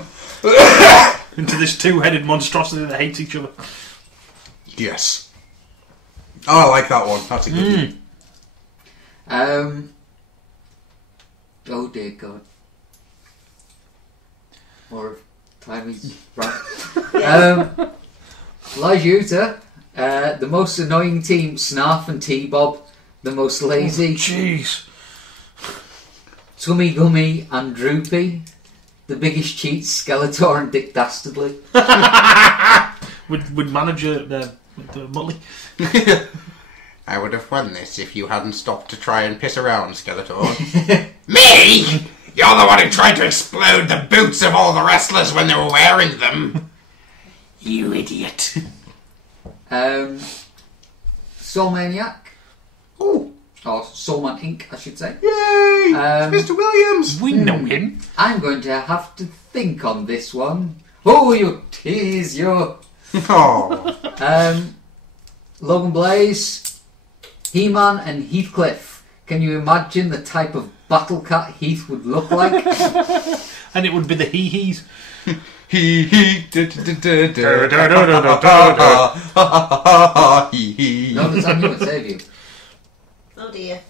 into this two-headed monstrosity that hates each other. Yes. Oh, I like that one. That's a good one. Oh dear God. More of Timey's right. Lyjuta, the most annoying team, Snarf and T-Bob. The most lazy, Jeez. Tummy Gummy and Droopy. The biggest cheats, Skeletor and Dick Dastardly. Would manager the Muttley. I would have won this if you hadn't stopped to try and piss around, Skeletor. Me? You're the one who tried to explode the boots of all the wrestlers when they were wearing them. You idiot. Soul Maniac. Oh, Or Soulman Inc., I should say. yay! It's Mr. Williams. We know him. I'm going to have to think on this one. Oh, you tease you. Oh. Logan Blaze, He-Man and Heathcliff. Can you imagine the type of battle cat Heath would look like? And it would be the hee-hees. Hee hee. No, lasagna would save you. Oh dear.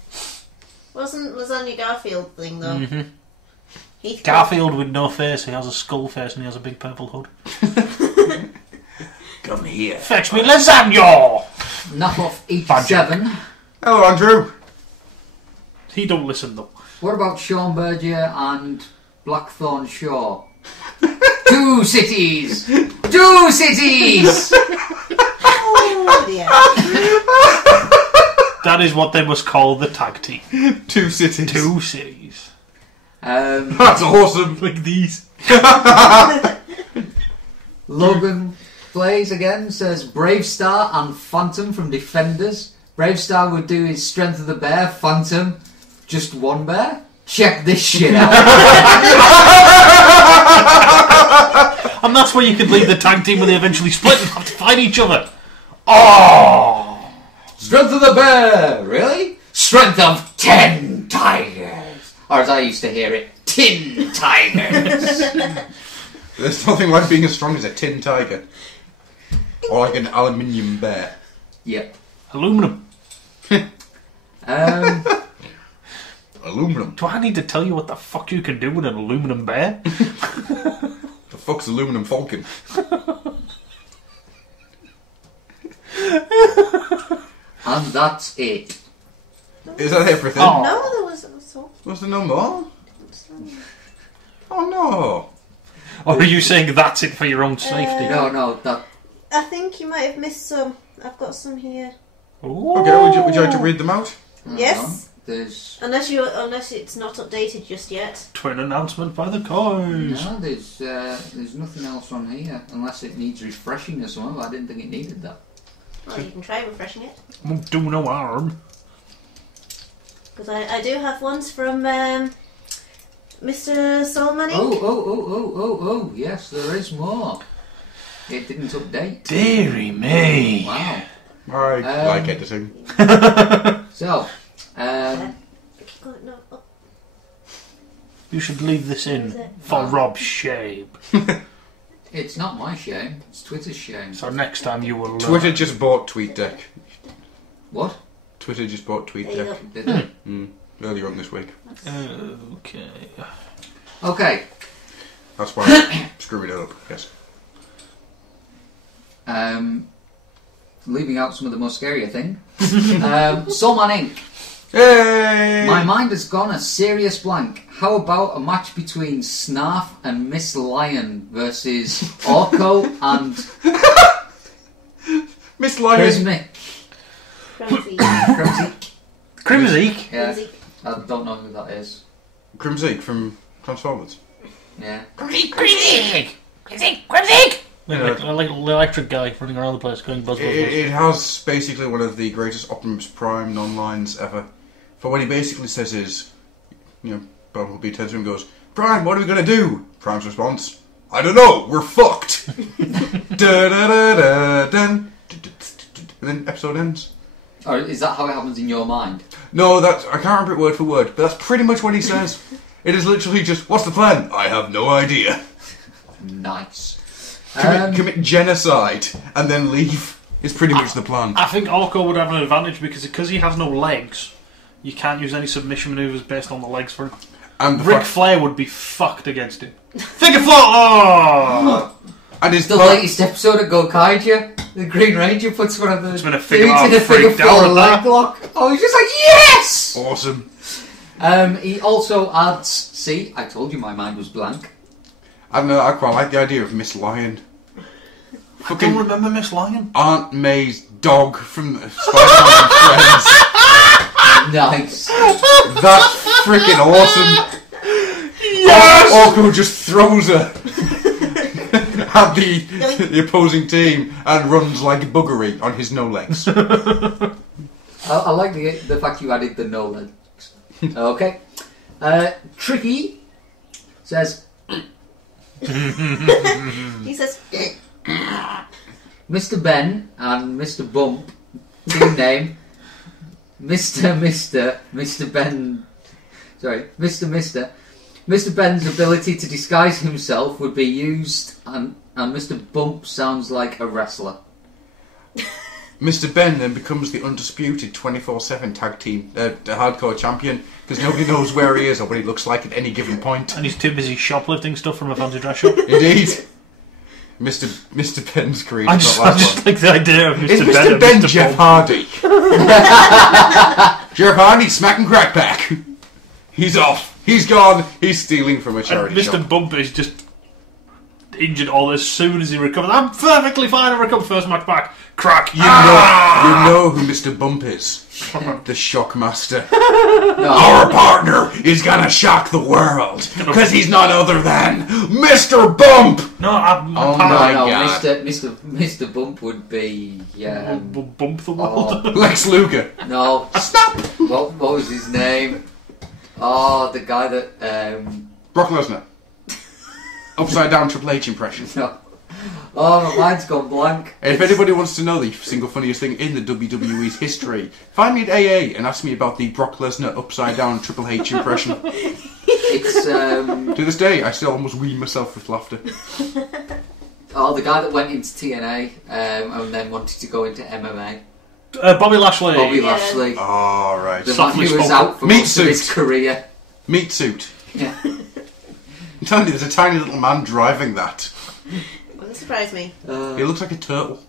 Wasn't lasagna Garfield thing though? Mm-hmm. Heathcliff. Garfield with no face, he has a skull face and he has a big purple hood. Come here. Fetch me lasagna! Nuff 87. Hello, Andrew. He don't listen though. What about Sean Berger and Blackthorn Shaw? Two cities! Two cities! Oh dear. That is what they must call the tag team. 2 cities. 2 cities. That's awesome. Like these. Logan Blaze again says Brave Star and Phantom from Defenders. Brave Star would do his Strength of the Bear, Phantom, just one bear. Check this shit out. And that's where you could leave the tag team when they eventually split and have to fight each other. Oh! Strength of the Bear, really? Strength of 10 tigers. Or as I used to hear it, 10 tigers. There's nothing like being as strong as a tin tiger. Or like an aluminium bear. Yep. Aluminum. Aluminum. Do I need to tell you what the fuck you can do with an aluminum bear? The fuck's aluminum falcon? And that's it. Is that everything? Oh. No, there was so. Was there no more? Oh no. Or are you saying that's it for your own safety? No, that... I think you might have missed some. I've got some here. Ooh. Okay, would you like to read them out? Yes. There's... Unless it's not updated just yet. Twin announcement by the guys. No, there's nothing else on here. Unless it needs refreshing or something, but I didn't think it needed that. Well, you can try refreshing it. Won't do no harm. Because I do have ones from Mr. Solmani. Oh, yes, there is more. It didn't update. Deary me. Wow. I like editing. So, Keep going, no, up. You should leave this in Is it? for Rob's shame. it's not my shame, it's Twitter's shame. So next time you will learn. Twitter just bought TweetDeck. What? Twitter just bought There you TweetDeck. go. Did they? Earlier on this week. Okay. Okay. That's why I'm screwing it up, yes. Leaving out some of the more scarier thing. Soulman Inc. Hey! My mind has gone a serious blank. How about a match between Snarf and Miss Lion versus Orko and Miss Lion. Crimsnick? Crimsy. Crimsy. Yeah, Crimsy. I don't know who that is. Crimsy from Transformers. Yeah. Like the electric guy running around the place going buzz, buzz, buzz. It has basically one of the greatest Optimus Prime non-lines ever. For what he basically says is, Bumblebee turns to him and goes, Prime, what are we going to do? Prime's response, I don't know, we're fucked. And then episode ends. Or is that how it happens in your mind? No, I can't remember it word for word, but that's pretty much what he says. It is literally just, what's the plan? I have no idea. Nice. Commit genocide and then leave is pretty much the plan. I think Orko would have an advantage because he has no legs. You can't use any submission maneuvers based on the legs for him. And Ric Flair would be fucked against him. Figure four! Oh! And his The latest episode of Go Kaiju, the Green Ranger puts one of the been a figure dudes in a out, figure freaked out four at leg that. lock. Oh, he's just like, yes! Awesome. He also adds, see, I told you my mind was blank. I don't know, I quite like the idea of Miss Lion. I don't remember Miss Lion. Aunt May's dog from Spider-Man and Friends. Nice. That's freaking awesome. Yes! Orko just throws her at the opposing team and runs like buggery on his no legs. I like the fact you added the no legs. Okay. Tricky says, He says, Mr. Ben and Mr. Bump, team name, Mr. Ben. Sorry, Mr. Ben's ability to disguise himself would be used, and Mr. Bump sounds like a wrestler. Mr. Ben then becomes the undisputed 24/7 tag team hardcore champion because nobody knows where he is or what he looks like at any given point. And he's too busy shoplifting stuff from a fancy dress shop. Indeed. Mr. Ben's career. I just like the idea of Mr. Is Ben. Mr. Ben Mr. Jeff Bump. Hardy? Jeff Hardy smacking crackback. He's off. He's gone. He's stealing from a charity And shop. Mr. Bump is just injured all as soon as he recovers. I'm perfectly fine. I recover first match back. Crack. You know who Mr. Bump is. The Shockmaster. No. Our partner is gonna shock the world because he's none other than Mr. Bump. No, I'm Oh No, my no, God. Mr. Bump would be Bump the world. Lex Luger. no. Stop. What was his name? Oh, the guy that Brock Lesnar. Upside down Triple H impression. no. Oh, my mind's gone blank. If anybody wants to know the single funniest thing in the WWE's history, find me at AA and ask me about the Brock Lesnar upside down Triple H impression. It's To this day, I still almost wean myself with laughter. the guy that went into TNA and then wanted to go into MMA. Bobby Lashley. Bobby Yeah. Lashley. Oh, right. The man Softly who was spoken. out for Meat most of his suit. career. Meat suit. Yeah. I'm telling you, there's a tiny little man driving that. wouldn't surprise me. He looks like a turtle.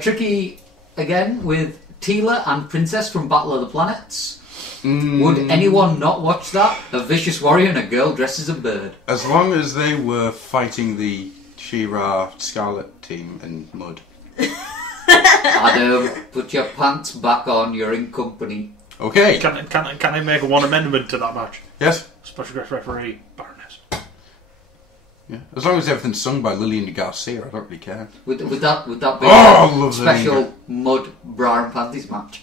Tricky again with Teela and Princess from Battle of the Planets. Mm. Would anyone not watch that? A vicious warrior and a girl dressed as a bird. As long as they were fighting the She-Ra Scarlet team in mud. Adam, put your pants back on, you're in company. Okay. Can I make one amendment to that match? Yes. Special guest referee, Baroness. Yeah. As long as everything's sung by Lillian Garcia, I don't really care. Would that be Oh, I a love special mud bra and panties match?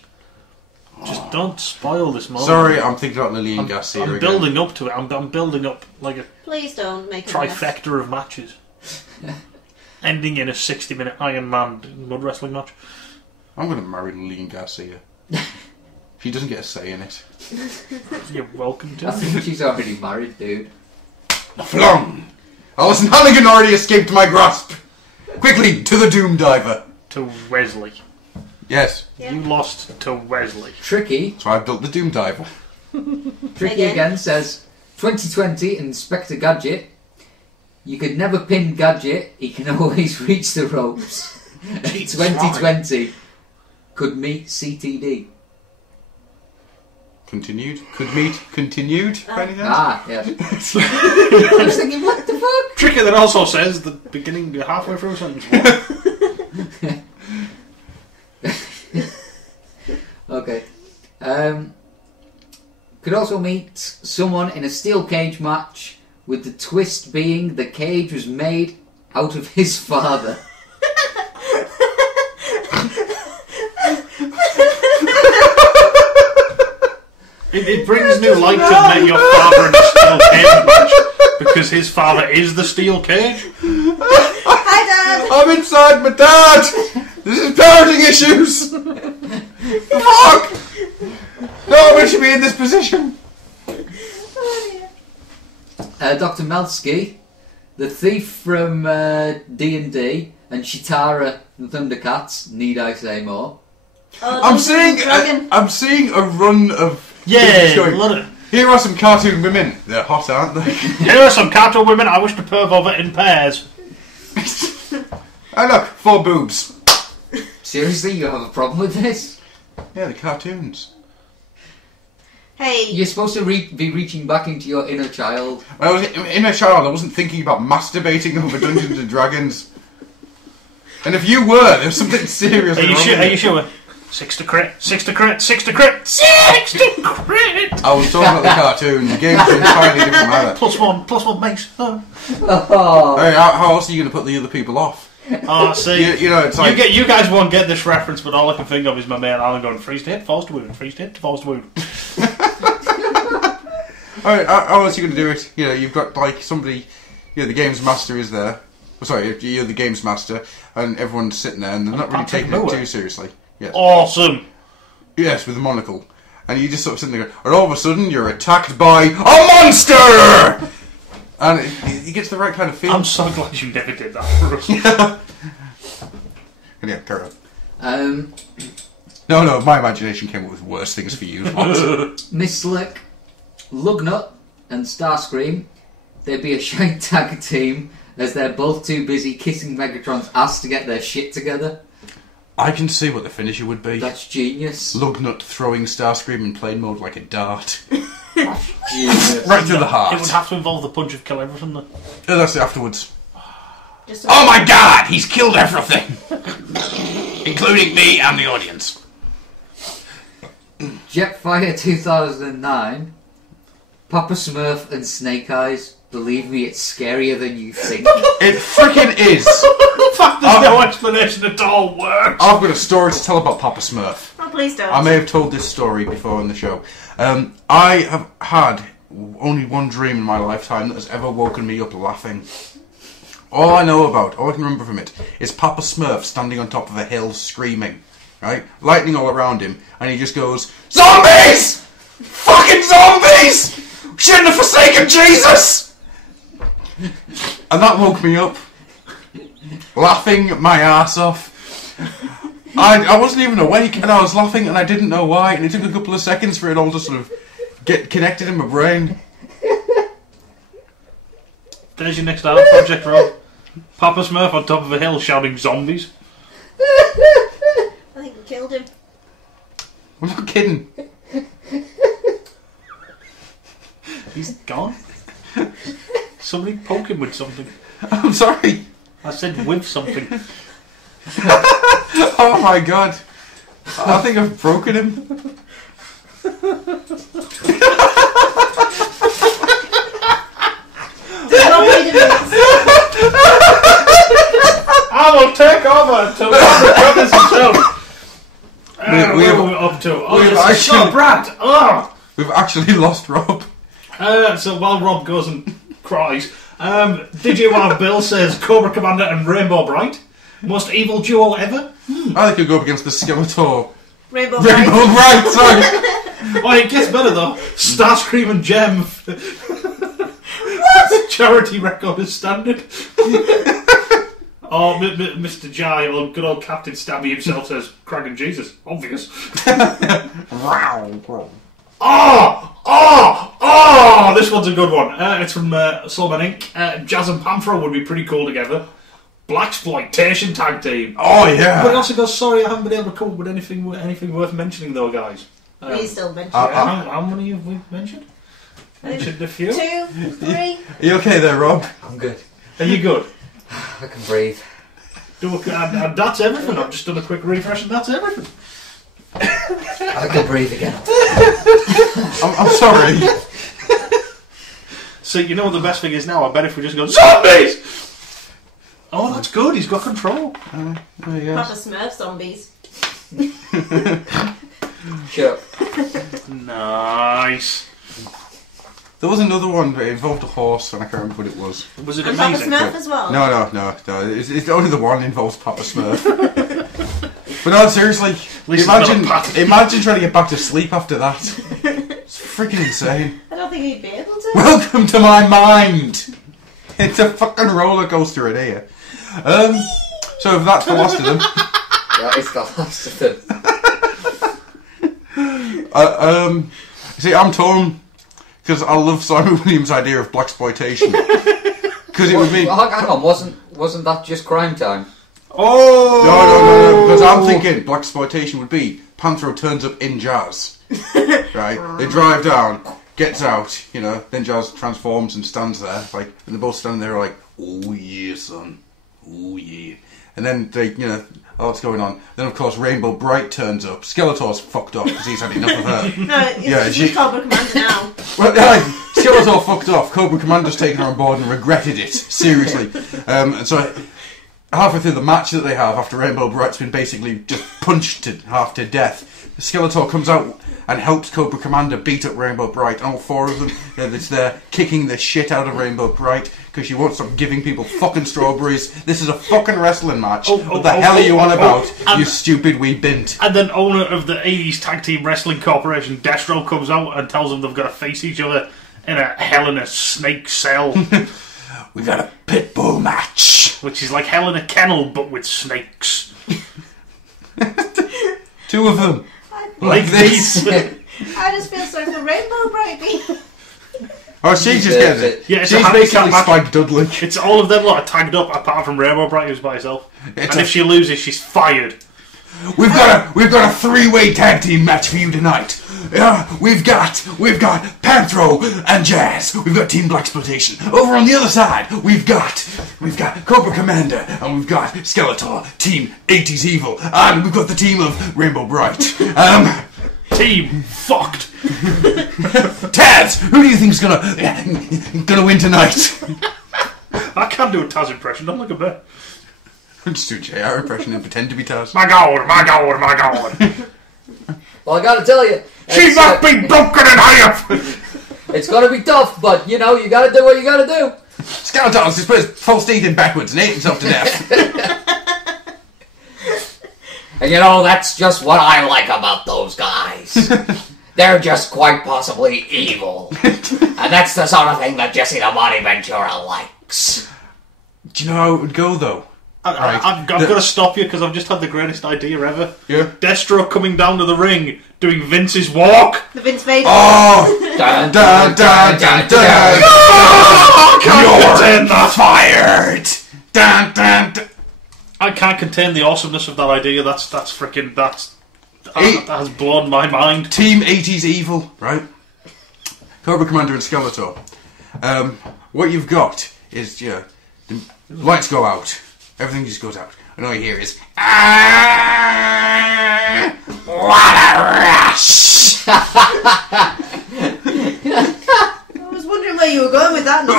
Just don't spoil this moment. Sorry, I'm thinking about Lillian Garcia I'm again. building up to it. I'm building up like a Please don't make it a mess. trifecta of matches. Ending in a 60-minute Iron Man mud wrestling match. I'm going to marry Lillian Garcia. She doesn't get a say in it. You're welcome I to. think she's already married, dude. Flung! Alison Hannigan already escaped my grasp! Quickly, to the Doom Diver! To Wesley. Yes, Yeah. You lost to Wesley. Tricky so I built the Doom Diver. Tricky again says 2020 Inspector Gadget. You could never pin Gadget, he can always reach the ropes. 2020 could meet CTD. Continued? Could meet continued? by any chance? Ah, yes. I was thinking, what the fuck? Tricky that also says the beginning, halfway through a sentence. Okay. Could also meet someone in a steel cage match, with the twist being the cage was made out of his father. It brings new light to meet your father in a steel cage match because his father is the steel cage. Hi, Dad! I'm inside my dad! This is parenting issues! Fuck! No one should be in this position! Dr. Melsky, the thief from D&D, and Chitara the Thundercats, need I say more? Oh, I'm Dungeons and Dragon. seeing a run of... Yeah, going, love it. here are some cartoon women. They're hot, aren't they? Here are some cartoon women I wish to perv over in pairs. Oh look, 4 boobs. Seriously, you have a problem with this? Yeah, the cartoons. Hey, You're supposed to be reaching back into your inner child. When I was in a child, I wasn't thinking about masturbating over Dungeons and Dragons. And if you were, there was something serious Are you wrong sure? with Are you sure? 6 to crit, 6 to crit, 6 to crit, 6 to crit! I was talking about the cartoon. The game's entirely different matter. +1 mace. Oh, Hey, how else are you going to put the other people off? oh see. You know, it's like... You guys won't get this reference, but all I can think of is my man Alan going, freeze to hit, falls to wound, freeze to hit, falls to wound. How else are you going to do it? You know, you've got like somebody, the games master is there. Oh, sorry, you're the games master, and everyone's sitting there, and they're not really taking it too seriously. Yes. Awesome. Yes, with the monocle. And you just sort of sitting there, and all of a sudden you're attacked by a monster! And it gets the right kind of feel. I'm so glad you never did that for us. Yeah, carry on. No, my imagination came up with worse things for you. Miss Slick, Lugnut, and Starscream, they'd be a shite tag team as they're both too busy kissing Megatron's ass to get their shit together. I can see what the finisher would be. That's genius. Lugnut throwing Starscream in plane mode like a dart. Genius. Right through the heart. It would have to involve the punch of kill everything, though. That's it afterwards. Oh my god, he's killed everything! Including me and the audience. Jetfire 2009, Papa Smurf and Snake Eyes. Believe me, it's scarier than you think. It freaking is! The fact there's no explanation at all works. I've got a story to tell about Papa Smurf. Oh, please don't. I may have told this story before on the show. I have had only one dream in my lifetime that has ever woken me up laughing. All I can remember from it, is Papa Smurf standing on top of a hill screaming, right? Lightning all around him, and he just goes, "Zombies! Fucking zombies! Shouldn't have forsaken Jesus!" And that woke me up, laughing my ass off. I wasn't even awake, and I was laughing, and I didn't know why, and it took a couple of seconds for it all to sort of get connected in my brain. There's your next art project, Rob. Papa Smurf on top of a hill shouting zombies. I think we killed him. I'm not kidding. He's gone. Somebody poke him with something. I'm sorry. I said with something. Oh my god. I think I've broken him. I will take over until Robert covers himself. We're up to. We've actually lost Rob. So while Rob goes and cries, DJ Wild Bill says Cobra Commander and Rainbow Bright, most evil duo ever. I think he'll go up against the Skeletor. Rainbow Bright. Bright, sorry. Oh, it gets better though. Starscream and Gem. What? Charity record is standard. Oh, Mr. Jai, or good old Captain Stabby himself says, Crag and Jesus. Obvious. Oh! This one's a good one. It's from Soulman Inc. Jazz and Panthro would be pretty cool together. Blaxploitation tag team. Oh, yeah. But it also goes, sorry, I haven't been able to come up with anything worth mentioning though, guys. Please still mention how many have we mentioned? Mentioned a few. 2, 3. Are you okay there, Rob? I'm good. Are you good? I can breathe. And that's everything. I've just done a quick refresh and that's everything. I can breathe again. I'm sorry. So you know what the best thing is now? I bet if we just go zombies. Oh, that's good. He's got control. Papa Smurf zombies. Sure. Nice. There was another one that involved a horse, and I can't remember what it was. Was it And amazing? Papa Smurf as well? No. It's only the one that involves Papa Smurf. But no, seriously, least imagine trying to get back to sleep after that. It's freaking insane. I don't think he'd be able to. Welcome to my mind. It's a fucking roller coaster in here. So if that's the last of them. That is the last of them. See, I'm torn because I love Simon Williams' idea of blaxploitation. Because it would mean. Hang on, wasn't that just Crime Time? Oh no! Because I'm thinking blaxploitation would be Panthro turns up in Jazz, right? They drive down, gets out, then Jazz transforms and stands there, and they're both standing there like, "Oh yeah, son, oh yeah," and then they, oh, what's going on? Then of course Rainbow Bright turns up. Skeletor's fucked off because he's had enough of her. No, she's Cobra Commander now. Well, Skeletor fucked off. Cobra Commander's taken her on board and regretted it seriously. And so halfway through the match that they have, after Rainbow Bright's been basically just punched half to death, Skeletor comes out and helps Cobra Commander beat up Rainbow Bright. All four of them, it's there kicking the shit out of Rainbow Bright. because you won't stop giving people fucking strawberries. This is a fucking wrestling match. Oh, What the hell are you on about, and- you stupid wee bint? And then owner of the 80s Tag Team Wrestling Corporation, Destro, comes out and tells them they've got to face each other in a Hell in a Snake cell. We got a pit bull match. Which is like Hell in a Kennel, but with snakes. 2 of them. Like this. I just feel sorry for Rainbow Bright. Oh, she just gets it. Yeah, it's She's a handicap basically match. Spike Dudley. It's all of them lot are tagged up, apart from Rainbow Bright, who's by herself. And if she loses, she's fired. We've got a 3-way tag team match for you tonight. We've got Panthro and Jazz. We've got Team Blaxploitation. Over on the other side, we've got Cobra Commander, and we've got Skeletor, Team 80s Evil, and we've got the team of Rainbow Bright. Team fucked. Taz, who do you think's gonna win tonight? I can't do a Taz impression. Don't look at me. Just do a JR impression and pretend to be Taz. My God, my God, my God. Well, I gotta tell you, She must be broken in half. it's gonna be tough, but you know, you gotta do what you gotta do. Skeletor's just put his false teeth in backwards and ate himself to death. And you know, that's just what I like about those guys. They're just quite possibly evil. And that's the sort of thing that Jesse the Body Ventura likes. Do you know how it would go, though? I've got to stop you because I've just had the greatest idea ever. Yeah. Destro coming down to the ring, doing Vince's walk. The Vince Vader. Oh! Dun, Dun, dun, dun, dun. You're fired! Dun, dun, dun. I can't contain the awesomeness of that idea. That has blown my mind. Team 80s Evil, right? Cobra Commander and Skeletor. What you've got is, the lights go out. Everything just goes out. And all you hear is, what a rush! I was wondering where you were going with that noise.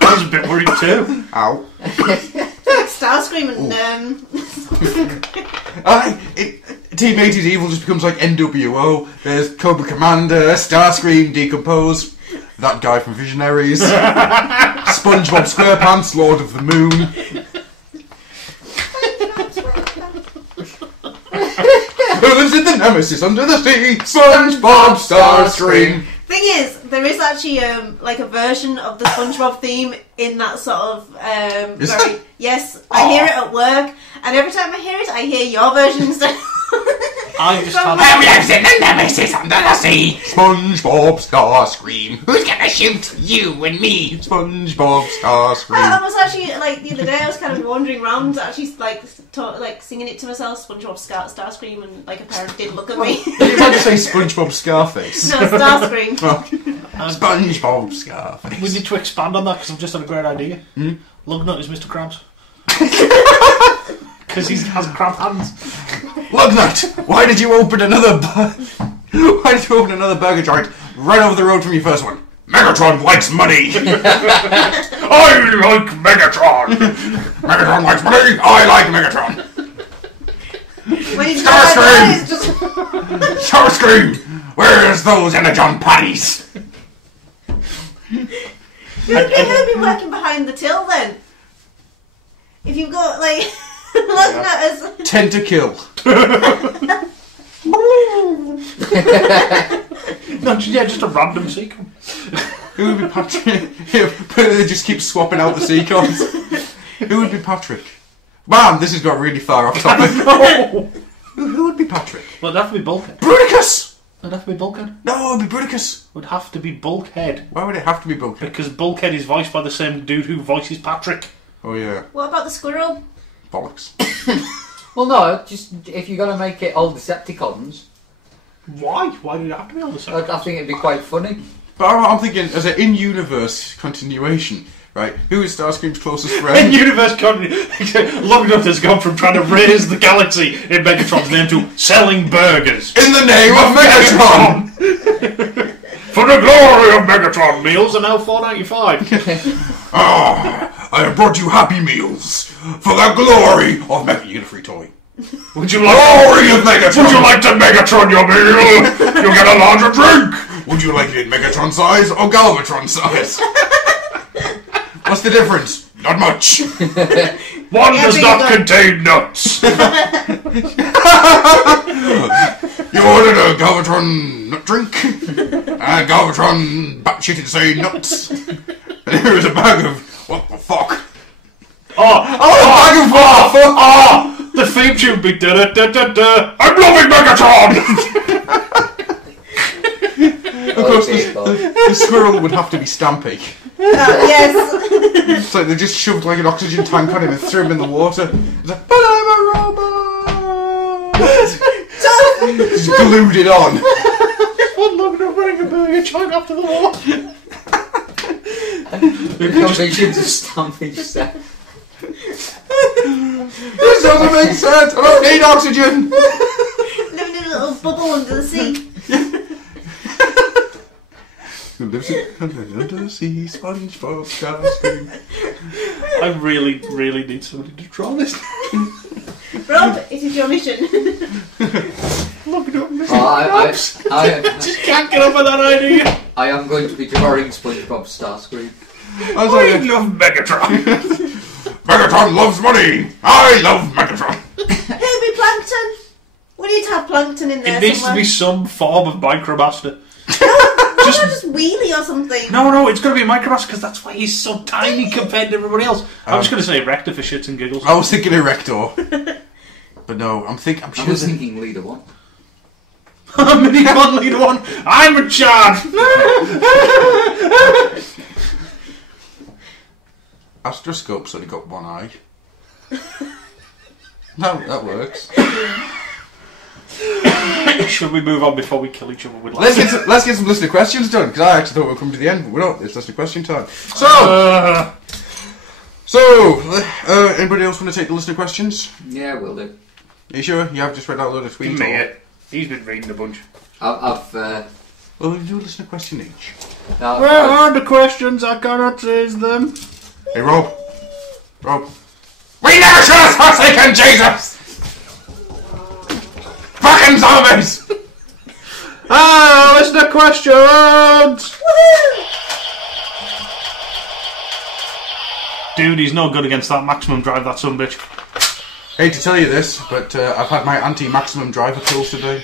I was a bit worried too. Ow. Like Starscream and Team 80s Evil just becomes like NWO. There's Cobra Commander, Starscream, Decompose, that guy from Visionaries, SpongeBob SquarePants, Lord of the Moon. Who lives in the Nemesis under the sea? SpongeBob Starscream. Thing is, there is actually like a version of the SpongeBob theme in that sort of Is there? Yes, I hear it at work, and every time I hear it, I hear your version instead. I just So had Who lives in the Nemesis under the sea? SpongeBob Starscream. Who's gonna shoot you and me? SpongeBob I Starscream. was actually like the other day. I was kind of wandering around, actually like singing it to myself. SpongeBob Starscream, and like a parent did look at me. You might say SpongeBob Scarface. No, Starscream. SpongeBob Scarface. We need to expand on that because I've just had a great idea. Lugnut is Mr. Krabs. Because he has cramped hands. Lugnut, why did you open another burger joint right over the road from your first one? Megatron likes money. I like Megatron. Megatron likes money. I like Megatron. When he's Starscream! it's just Starscream, where's those energon patties? who'd be working behind the till then? If you've got like looking at us. Tentakill. No, yeah, just a random sequence. Who would be Patrick? They just keep swapping out the sequence. Who would be Patrick? Man, this has got really far off topic. No! Who would be Patrick? Well, it'd have to be Bulkhead. Bruticus! It'd have to be Bulkhead. No, it would be Bruticus. It would have to be Bulkhead. Why would it have to be Bulkhead? Because Bulkhead is voiced by the same dude who voices Patrick. Oh yeah, What about the squirrel? bollocks. Well, no, just if you're gonna make it all Decepticons, Why? Why do you have to be on the same? I think it'd be quite funny. But I'm thinking, as an in-universe continuation, right? Who is Starscream's closest In friend? universe Lugnut has gone from trying to raise the galaxy in Megatron's name to selling burgers. In the name of Megatron! For the glory of Megatron, meals are now $4.95. I have brought you Happy Meals for the glory of Megatron. You get a free toy. Would you like? Glory of Megatron! Would you like to Megatron your meal? You get a larger drink. Would you like it in Megatron size or Galvatron size? What's the difference? Not much. One does not contain nuts. You ordered a Galvatron nut drink, a Galvatron batshit insane nuts, and here's a bag of what the fuck? The theme tune be da-da-da-da-da. I'm loving Megatron! Of course, the squirrel would have to be Stampy. Yes. It's like they just shoved like an oxygen tank on him and threw him in the water. It's like, but I'm a robot! Just glued it on. I'm not going to bring a burger chunk after the war. The convictions of Stampy set. This doesn't make sense! I don't need oxygen! Living in a little bubble under the sea. Who lives under the sea, SpongeBob, Starscream. I really, really need somebody to draw this. Rob, it is your mission. Look it up, I just can't get over that idea. I am going to be drawing SpongeBob Starscream. I was like, I love Megatron. Megatron loves money! I love Megatron! Who'll be Plankton? We need to have Plankton in there It needs somewhere. to be some form of Micromaster. just Wheelie or something. No, it's going to be Micromaster because that's why he's so tiny compared to everybody else. I'm just going to say Erector for shits and giggles. I was thinking Erector. But no, I'm sure I was thinking Leader 1. Mini Con Leader 1. I'm in charge. Astroscope's only got one eye. No, that works. Should we move on before we kill each other with Let's get some listener questions done, because I actually thought we'd come to the end, but we're not. It's listener question time. Anybody else want to take the listener questions? Yeah, will do. Are you sure? You have just read out a load of tweets? He's been reading a bunch. I've well, we'll do a listener question each. Where are the questions? I cannot raise them. Hey, Rob. We never should have forsaken Jesus! Fucking zombies! Listener questions! Dude, he's no good against that maximum drive, that sumbitch. Hate to tell you this, but I've had my anti-maximum driver pills today.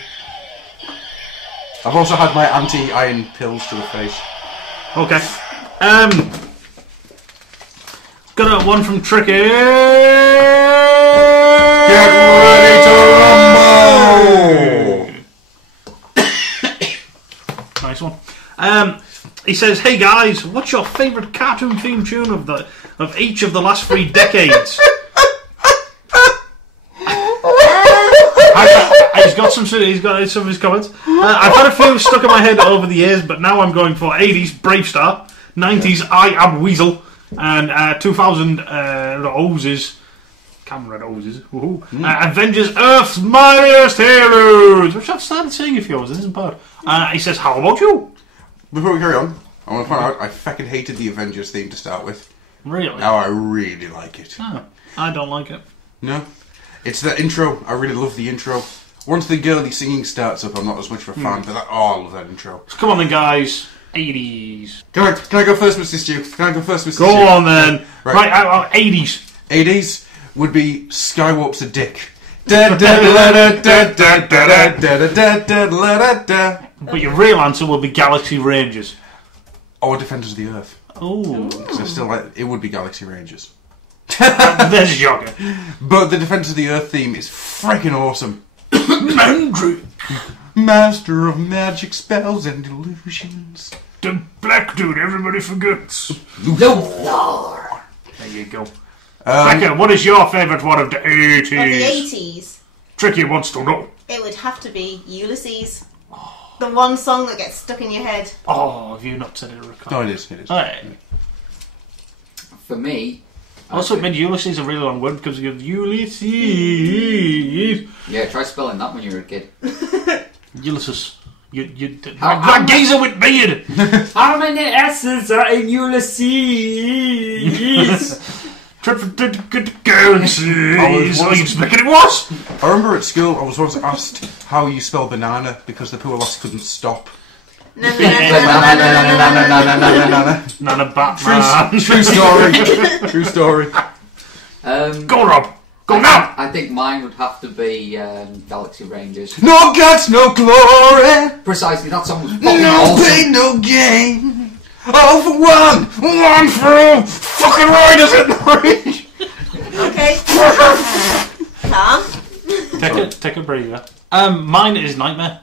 I've also had my anti-iron pills to the face. Okay. Got one from Tricky. Get ready to rumble! Nice one. He says, "Hey guys, what's your favourite cartoon theme tune of each of the last 3 decades?" He's got some of his comments. I've had a few stuck in my head over the years, but now I'm going for 80s Brave Star, 90s I Am Weasel, and 2000 O's. Camera O's. Avengers Earth's Mightiest Heroes, which I've started singing a few of. It isn't bad. He says, "How about you?" Before we carry on, I want to point out I fucking hated the Avengers theme to start with. Really? Now I really like it. Oh, I don't like it. No? It's the intro. I really love the intro. Once the girly singing starts up, I'm not as much of a fan, but I love that intro. So come on then, guys. 80s. Can I go first, Mr. Stu? Go on then. Right, 80s. 80s would be Skywarp's a dick. But your real answer will be Galaxy Rangers. Or Defenders of the Earth. Oh. So still, it would be Galaxy Rangers. There's a jogger. But the Defenders of the Earth theme is freaking awesome. Mandrake. Master of magic spells and illusions. The black dude everybody forgets. Luthor. There you go. Becca, what is your favourite one of the 80s? Of the 80s, Tricky wants to know. it would have to be Ulysses. The one song that gets stuck in your head. Oh, have you not said it, Rick? No, it is. Alright. For me... Also, it made Ulysses a really long word because you have Ulysses. Yeah, try spelling that when you were a kid. Ulysses. That geezer with beard. How many S's are in Ulysses? Guarantees. What are you expecting it was? I remember at school I was once asked how you spell banana because the poor lass couldn't stop. Nana Batman. True story. True story. Go, Rob. Go now. I think mine would have to be Galaxy Rangers. No guts, no glory. Precisely, that song was fucking No awesome. pain, no gain. All for one for all. Fucking riders in the range. Okay. Calm. Take a breather. Mine is Nightmare.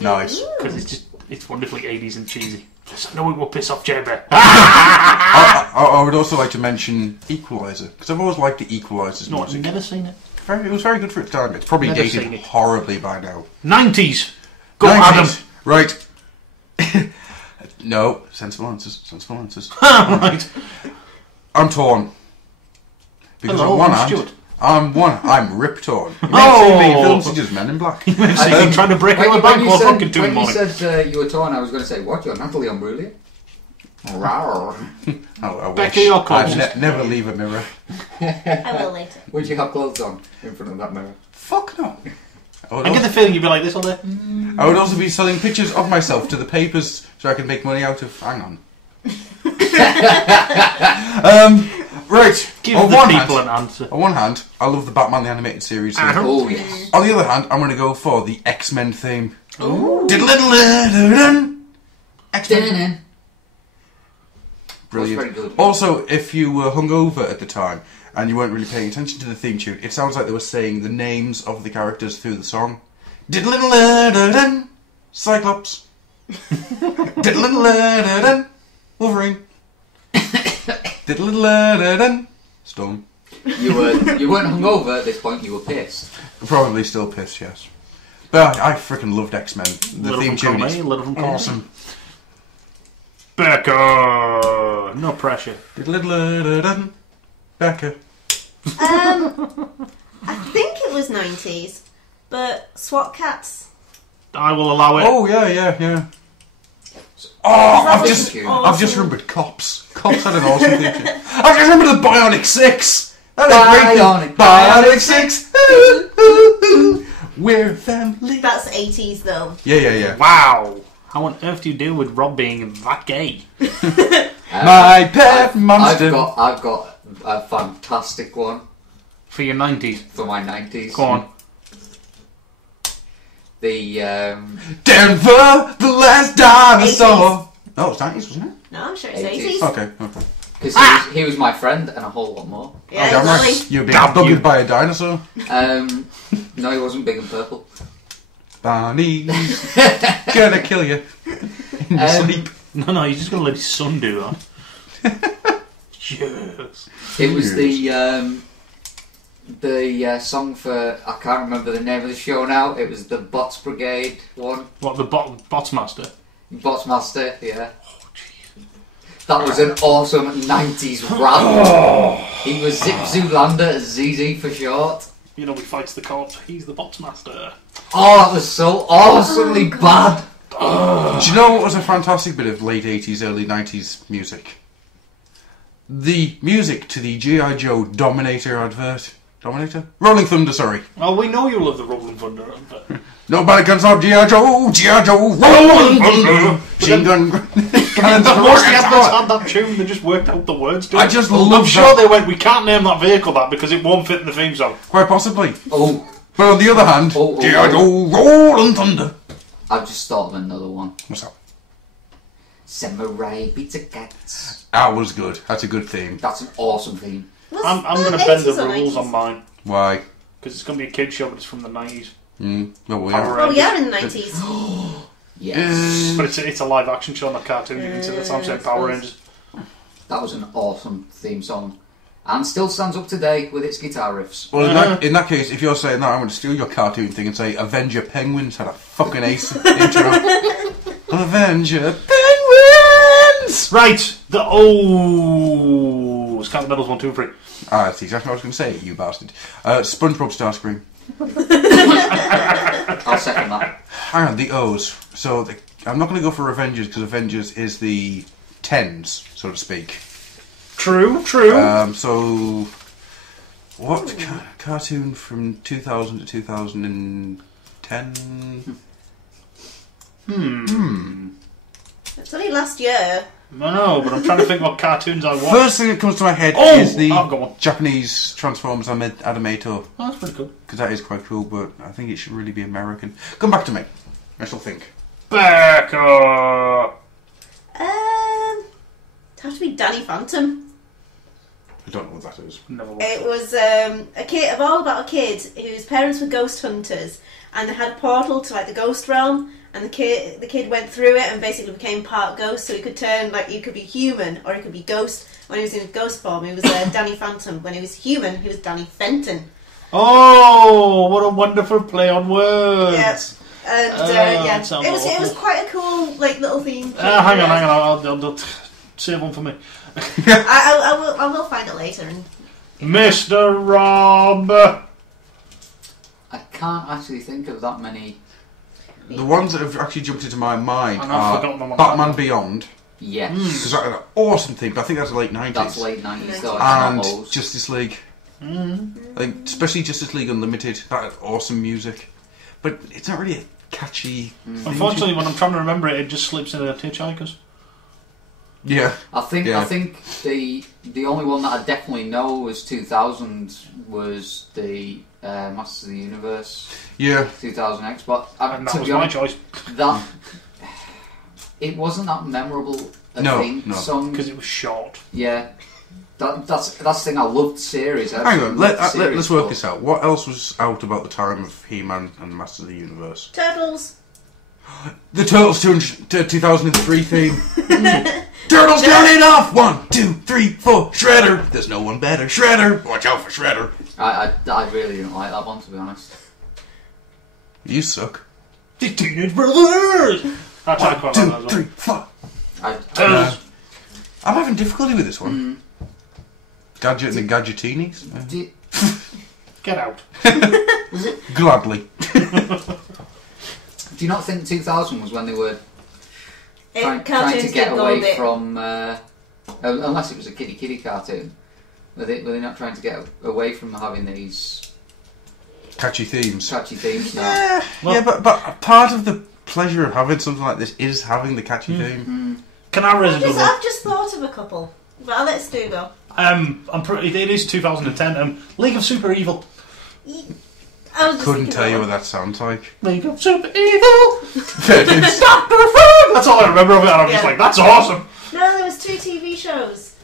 Nice. Because it's wonderfully 80s and cheesy. Yes, I know it will piss off JB. I would also like to mention Equalizer, because I've always liked the Equalizer's No, I've music. never seen it. It was very good for its time. It's probably Never seen dated it. horribly by now. 90s. Go, 90s. Adam. Right. No, sensible answers. Sensible answers. Right. I'm torn. Because Hello, on one I'm hand, Stuart. I'm Rip Torn. You may Oh! have seen me in films such as Men in Black. I'm trying to break out a bank while fucking 2 in the when you morning. said you were torn, I was going to say, what, you're Natalie Imbruglia? Rawr. I wish. Becky, you're close. Never leave a mirror. I will later. Would you have clothes on in front of that mirror? Fuck no. I get the feeling you'd be like this all day. I would also be selling pictures of myself to the papers so I can make money out of. Hang on. Right. Give on the one people hand, an answer. on one hand, I love the Batman the Animated Series. Oh, yes. On the other hand, I'm going to go for the X-Men theme. Diddle-diddle-diddle-dun. X-Men. Brilliant. That's very good. Also, if you were hungover at the time and you weren't really paying attention to the theme tune, it sounds like they were saying the names of the characters through the song. Diddle-diddle-diddle-dun. Cyclops. Diddle-diddle-diddle-dun. Wolverine. Diddle-diddle-diddle-dun. Storm. You weren't hungover at this point, you were pissed. Probably still pissed, yes. But I freaking loved X-Men. The Little theme from tune is me, little from Colin. awesome. Becca! No pressure. Diddle-diddle-diddle-dun. Becca. I think it was 90s, but SWAT Cats. I will allow it. Oh, yeah. Oh, I've just remembered Cops. Cops had an awesome theme tune. I just remember the Bionic 6. That was great. Bionic 6. We're family. That's 80s though. Yeah. Wow. How on earth do you deal with Rob being that gay? My pet monster. I've got a fantastic one For your 90s. for my 90s. Go on. The Denver, the last dinosaur. No, it's 90s, wasn't it? No, I'm sure it's 80s. 80s. Okay. because he was my friend and a whole lot more. Yeah, Damn right. exactly. You were being buggered by a dinosaur. No, he wasn't big and purple. Barney's gonna kill you in your sleep. No, he's just going to let his son do that. Yes. It was the song for, I can't remember the name of the show now. It was the Bots Brigade one. What, the Bots Master? Bots Master, yeah. That was an awesome 90s rap. He was Zip Zoolander, ZZ for short. You know, he fights the cops. He's the Bots Master. Oh, that was so awesomely bad. Do you know what was a fantastic bit of late 80s, early 90s music? The music to the G.I. Joe Dominator advert. Dominator? Rolling Thunder, sorry. Oh, we know you love the Rolling Thunder, but... Nobody can stop G.I. Joe, G.I. Joe, Rolling Thunder. Machine gun cannons. Of course, the adverts had that tune. They just worked out the words to it. I just I'm love sure that. they went, we can't name that vehicle that because it won't fit in the theme song. Quite possibly. Oh, But on the other hand, Oh, G.I. Joe, Rolling Thunder. I've just thought of another one. What's that? Samurai Pizza Cats. That was good. That's a good theme. That's an awesome theme. I'm going to bend the rules on mine Why? because it's going to be a kid's show, but it's from the 90s. Well, we Power are. Oh, Rangers. yeah, in the 90s. Yes. But it's a live action show, not cartoon. You can see that's how I'm saying Power Rangers. That was an awesome theme song. And still stands up today with its guitar riffs. Well, in that case, if you're saying that, I'm going to steal your cartoon thing and say Avenger Penguins had a fucking ace intro. Avenger Penguins! Right, let's count the medals 1, 2, and 3. Ah, that's exactly what I was going to say, you bastard. SpongeBob Starscream. I'll second that. Hang on, the O's. So, I'm not going to go for Avengers, because Avengers is the tens, so to speak. True. So, what cartoon from 2000 to 2010? It's only last year. I know, but I'm trying to think what cartoons I watched. First thing that comes to my head Oh, is the I've got one. Japanese Transformers Animator. Oh, that's pretty cool. Because that is quite cool, but I think it should really be American. Come back to me. I shall think. Becca! It'd have to be Danny Phantom. I don't know what that is. Never watched It was a kid, all about a kid whose parents were ghost hunters, and they had a portal to like the ghost realm, and the kid went through it and basically became part ghost, so he could turn, like, he could be human or he could be ghost. When he was in ghost form, he was Danny Phantom. When he was human, he was Danny Fenton. Oh, what a wonderful play on words! Yes. And that it sounds was awful. quite a cool like little theme. Hang on, I'll save one for me. I will find it later. And Mr. Rob! I can't actually think of that many. The ones that have actually jumped into my mind And I've are forgotten them on Batman that. Beyond. Yes. Because that's an awesome theme, but I think that's late 90s. That's late 90s though. And it's not old. Justice League. Like, especially Justice League Unlimited. That had awesome music. But it's not really a catchy theme. Unfortunately, when I'm trying to remember it, it just slips into the Hitchhikers. Yeah. I think the only one that I definitely know was 2000 was the Masters of the Universe. Yeah. 2000X, but And that to was be my honest, choice. that it wasn't that memorable a theme song. Because it was short. Yeah, that's the thing. I loved the series. Hang on, let's work this out. What else was out about the time of He-Man and Masters of the Universe? Turtles. The Turtles 2003 theme. Turtles turning off! 1, 2, 3, 4. Shredder! There's no one better. Shredder! Watch out for Shredder. I really didn't like that one, to be honest. You suck. The Teenage Brothers! I tried quite 1, like 2, that 3, as well. 4. Turtles! I'm having difficulty with this one. Gadget and the Gadgetinis. Get out. Gladly. Do you not think 2000 was when they were trying to Cartoons get did go a away bit. from, unless it was a kiddie cartoon, were they not trying to get away from having these Catchy themes. catchy themes now? Yeah, but part of the pleasure of having something like this is having the catchy theme. Can I raise a good one? I've just thought of a couple, but I'll let Stu go. It is 2010. League of Super Evil. I was just Couldn't thinking tell you that what that sounds like. League of Super Evil! Fair dues. Dr. Fun! That's all I remember of it, and I'm just Yeah. like, that's awesome! one. No, there was 2 TV shows.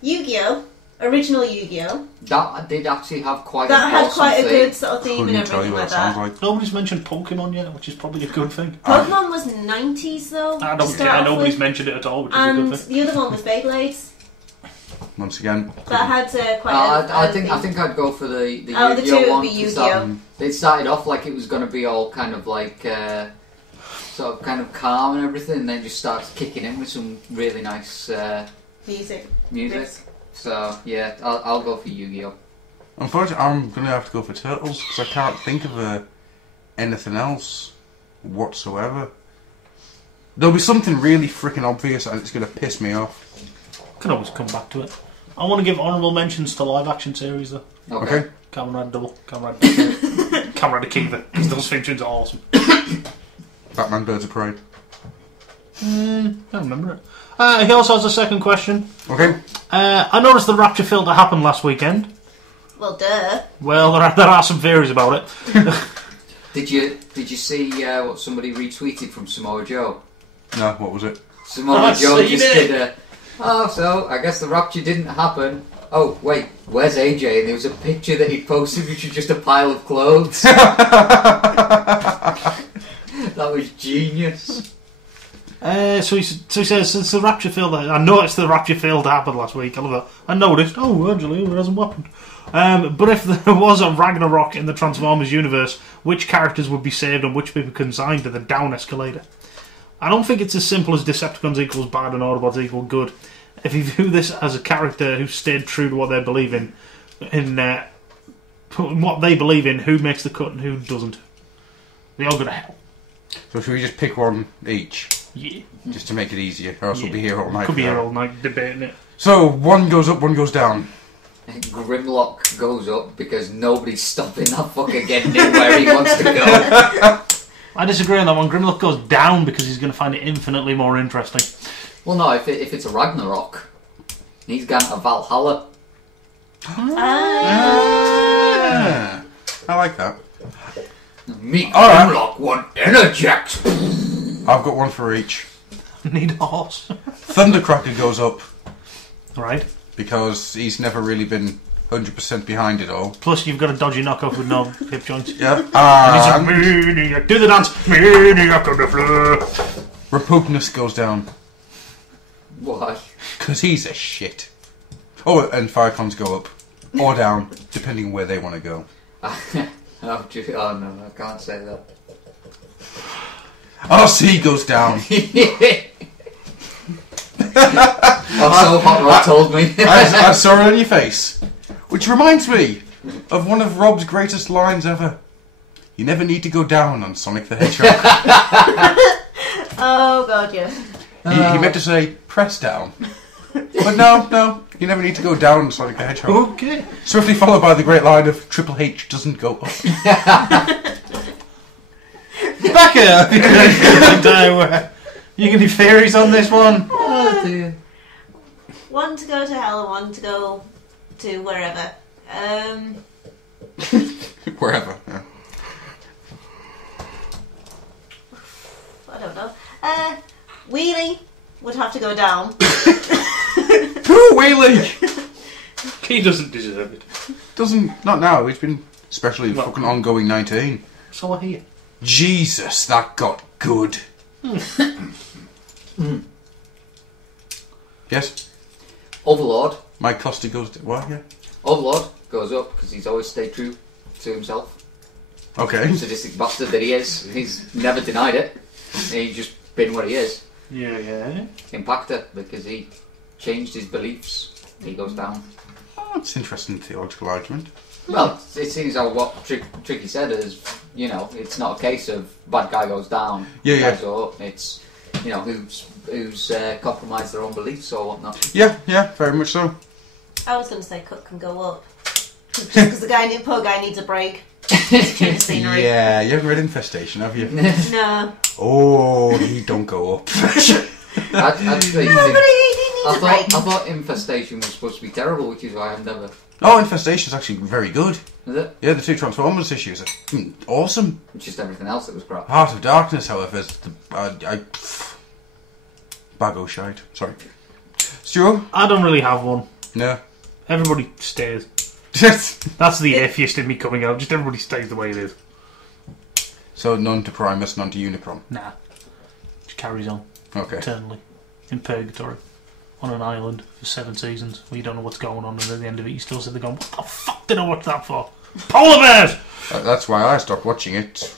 Yu-Gi-Oh! Original Yu-Gi-Oh! That did actually have quite That an had awesome quite a theme. good sort of theme and Couldn't tell you everything what like that sounds that. like. Nobody's mentioned Pokemon yet, which is probably a good thing. Pokemon was 90s though. I to don't start care, off nobody's with. mentioned it at all, which is a And good thing. the other one was Beyblades. Once again. That had quite I a think theme. I'd go for the Oh, the two Yu-Gi-Oh would one. be 'cause Yu-Gi-Oh. They started off like it was going to be all kind of like sort of kind of calm and everything, and then just starts kicking in with some really nice Music. music. Yes. So yeah, I'll go for Yu-Gi-Oh. Unfortunately, I'm going to have to go for Turtles because I can't think of anything else whatsoever. There'll be something really freaking obvious and it's going to piss me off. Can always come back to it. I want to give honourable mentions to live action series though. Okay? Kamen Rider Double, Kamen Rider Double, Kamen Rider Kiva, because those theme tunes are awesome. Batman Birds of Prey. I don't remember it. He also has a second question. Okay? I noticed the Rapture filter happened last weekend. Well, duh. Well, there are some theories about it. Did you see what somebody retweeted from Samoa Joe? No, what was it? Samoa I've Joe seen just it. did a. Oh, so I guess the rapture didn't happen. Oh wait, where's AJ? And there was a picture that he posted, which was just a pile of clothes. That was genius. So he says, since the Rapture filter, I noticed the Rapture filter happened last week. I love that. I noticed. Oh, Angela, it hasn't happened. But if there was a Ragnarok in the Transformers universe, which characters would be saved and which people consigned to the down escalator? I don't think it's as simple as Decepticons equals bad and Autobots equal good. If you view this as a character who stayed true to what they believe in what they believe in, who makes the cut and who doesn't? They all go to hell. So should we just pick one each? Yeah. Just to make it easier, or else we'll be here all night. Could be for here that. all night debating it. So, one goes up, one goes down. Grimlock goes up because nobody's stopping that fucker getting in where he wants to go. I disagree on that one. Grimlock goes down because he's going to find it infinitely more interesting. Well, no, if it's a Ragnarok, he's going to Valhalla. I like that. Me, Alright. Grimlock, want Energex. I've got one for each. Need a horse. Thundercracker goes up Right. because he's never really been 100% behind it all. Plus, you've got a dodgy knockoff with no hip joints. Yeah. And he's a maniac. Do the dance. Maniac on the floor. Repugnus goes down Why? because he's a shit. Oh, and Firecons go up or down depending where they want to go. Oh no, I can't say that. RC goes down. So Hot Rod told me. I saw it on your face. Which reminds me of one of Rob's greatest lines ever. You never need to go down on Sonic the Hedgehog. Oh god, yeah. He meant to say press down. But no, you never need to go down on Sonic the Hedgehog. Okay. Swiftly followed by the great line of Triple H doesn't go up. Becca! You can do theories on this one? Oh dear. One to go to hell and one to go to wherever. Wherever. Yeah. I don't know. Wheelie would have to go down. Poor Wheelie! He doesn't deserve it. Not now. He's been especially Well- fucking ongoing 19. So I hear. Jesus, that got good. Yes? Overlord. Mike Costa goes to... What? Yeah. Overlord goes up because he's always stayed true to himself. Okay. Sadistic bastard that he is. He's never denied it. He's just been what he is. Yeah. Impactor because he changed his beliefs. He goes down. Oh, that's an interesting theological argument. Well, it seems how what Tricky said is, you know, it's not a case of bad guy goes down, Yeah, bad yeah. guy goes up. It's, you know, who's compromised their own beliefs or whatnot. Yeah, very much so. I was going to say Cook can go up. Because the poor guy needs a break. Change the scenery. Yeah, you haven't read Infestation, have you? No. Oh, he don't go up. No, but he needs a break. I thought Infestation was supposed to be terrible, which is why I've never. Oh, Infestation's actually very good. Is it? Yeah, the two Transformers issues are awesome. It's just everything else that was crap. Heart of Darkness, however, is Bago shite. Sorry. Stu? I don't really have one. No. Everybody stays. That's the atheist in me coming out. Just everybody stays the way it is. So none to Primus, none to Unicron. Nah. Just carries on. Okay. Eternally. In purgatory. On an island for 7 seasons where you don't know what's going on, and at the end of it you still sit there going, what the fuck did I watch that for? Polar bears! That's why I stopped watching it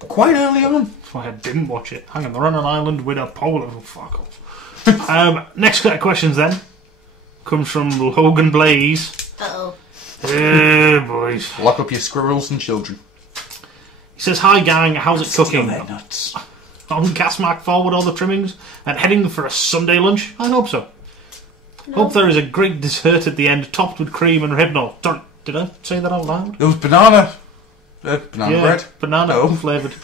quite early on. That's why I didn't watch it. Hang on, they're on an island with a polar... Oh, fuck off. Next set of questions then comes from Logan Blaze. Uh-oh. Hey, boys. Lock up your squirrels and children. He says, hi gang, how's it cooking? They're nuts. On gas mark forward all the trimmings and heading for a Sunday lunch? I hope so. Hope there is a great dessert at the end, topped with cream and hypnol. Did I say that out loud? There was banana. Banana bread. Banana No. flavoured.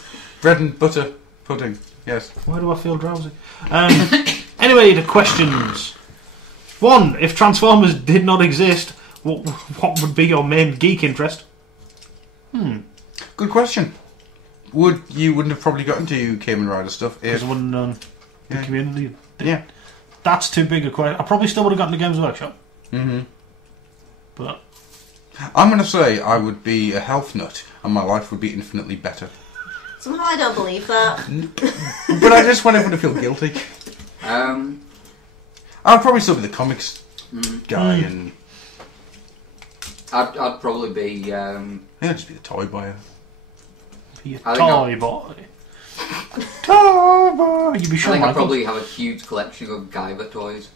Bread and butter pudding. Yes. Why do I feel drowsy? Anyway, the questions. 1. If Transformers did not exist, what would be your main geek interest? Good question. You wouldn't have probably got into Kamen Rider stuff Because if... I wouldn't know the Yeah. community. Yeah. That's too big a question. I probably still would have gotten to Games Workshop. Mm-hmm. But I'm going to say I would be a health nut and my life would be infinitely better. Somehow I don't believe that. But I just want everyone to feel guilty. I'd probably still be the comics guy and... I'd probably be. Yeah, just be the toy buyer. be a I think toy boy. Toy boy! You'd be I sure think I'd Michael. probably have a huge collection of Guyver toys.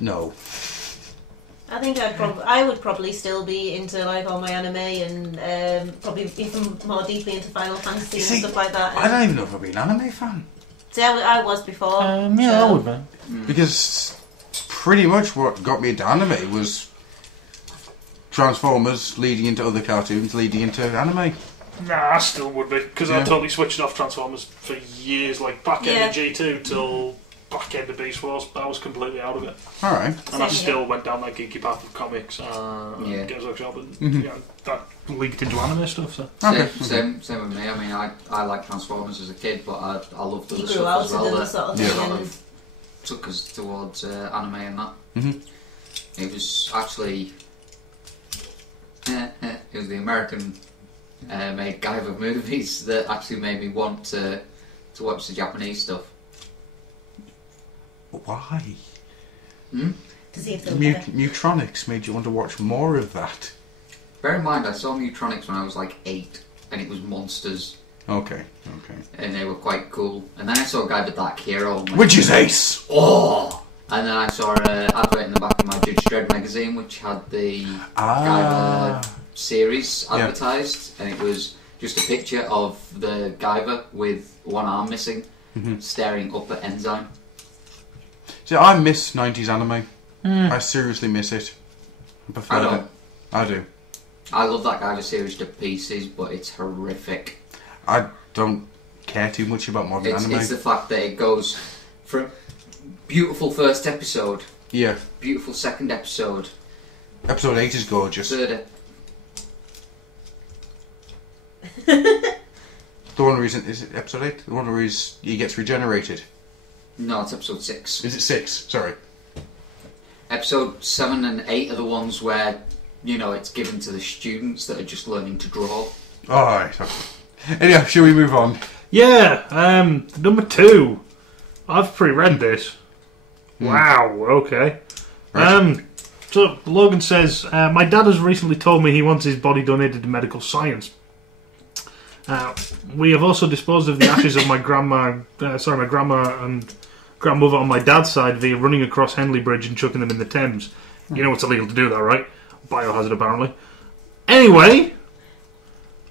No. I think I would probably still be into like all my anime and probably even more deeply into Final Fantasy See, and stuff like that. I don't even know if I'd be an anime fan. See, I was before. Yeah, I would, man. Because pretty much what got me into anime was Transformers leading into other cartoons, leading into anime. Nah, I still would be, because I totally switched off Transformers for years, like back end of G2 till back end of Beast Wars. I was completely out of it. Alright. And I still went down that geeky path of comics and Games Workshop, and that leaked into anime stuff. So. Same with me. I mean, I liked Transformers as a kid, but I loved other You grew stuff out as well. into the sort of thing. Sort of took us towards anime and that. It was actually it was the American made Guyver movies that actually made me want to watch the Japanese stuff. Why? To see if they were better. Mutronics made you want to watch more of that. Bear in mind, I saw Mutronics when I was like 8, and it was monsters. Okay. And they were quite cool. And then I saw Guyver Dark Hero. Which is ace! Oh! And then I saw an advert in the back of my Judge Dredd magazine, which had the Guyver series advertised, and it was just a picture of the Guyver with one arm missing, staring up at Enzyme. See, I miss 90s anime. I seriously miss it. I do. I love that Guyver series to pieces, but it's horrific. I don't care too much about modern anime. It's the fact that it goes from beautiful first episode, beautiful second episode. Episode 8 is gorgeous. Third The one reason is it episode 8? The one where he gets regenerated. No, it's episode 6. Is it 6? Sorry. Episode 7 and 8 are the ones where, it's given to the students that are just learning to draw. Alright. Anyhow, shall we move on? Yeah, number 2. I've pre-read this. Wow, okay. Right. So, Logan says, my dad has recently told me he wants his body donated to medical science. We have also disposed of the ashes of my grandma and grandmother on my dad's side via running across Henley Bridge and chucking them in the Thames. You know it's illegal to do that, right? Biohazard, apparently. Anyway,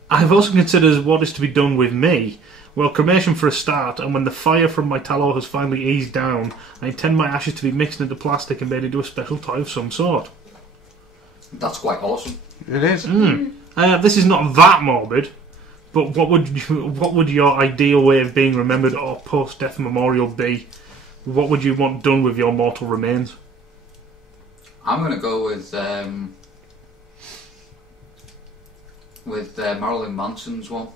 I have also considered what is to be done with me. Well, cremation for a start, and when the fire from my tallow has finally eased down, I intend my ashes to be mixed into plastic and made into a special toy of some sort. That's quite awesome. It is. This is not that morbid, but what would your ideal way of being remembered or post-death memorial be? What would you want done with your mortal remains? I'm going to go with Marilyn Manson's one.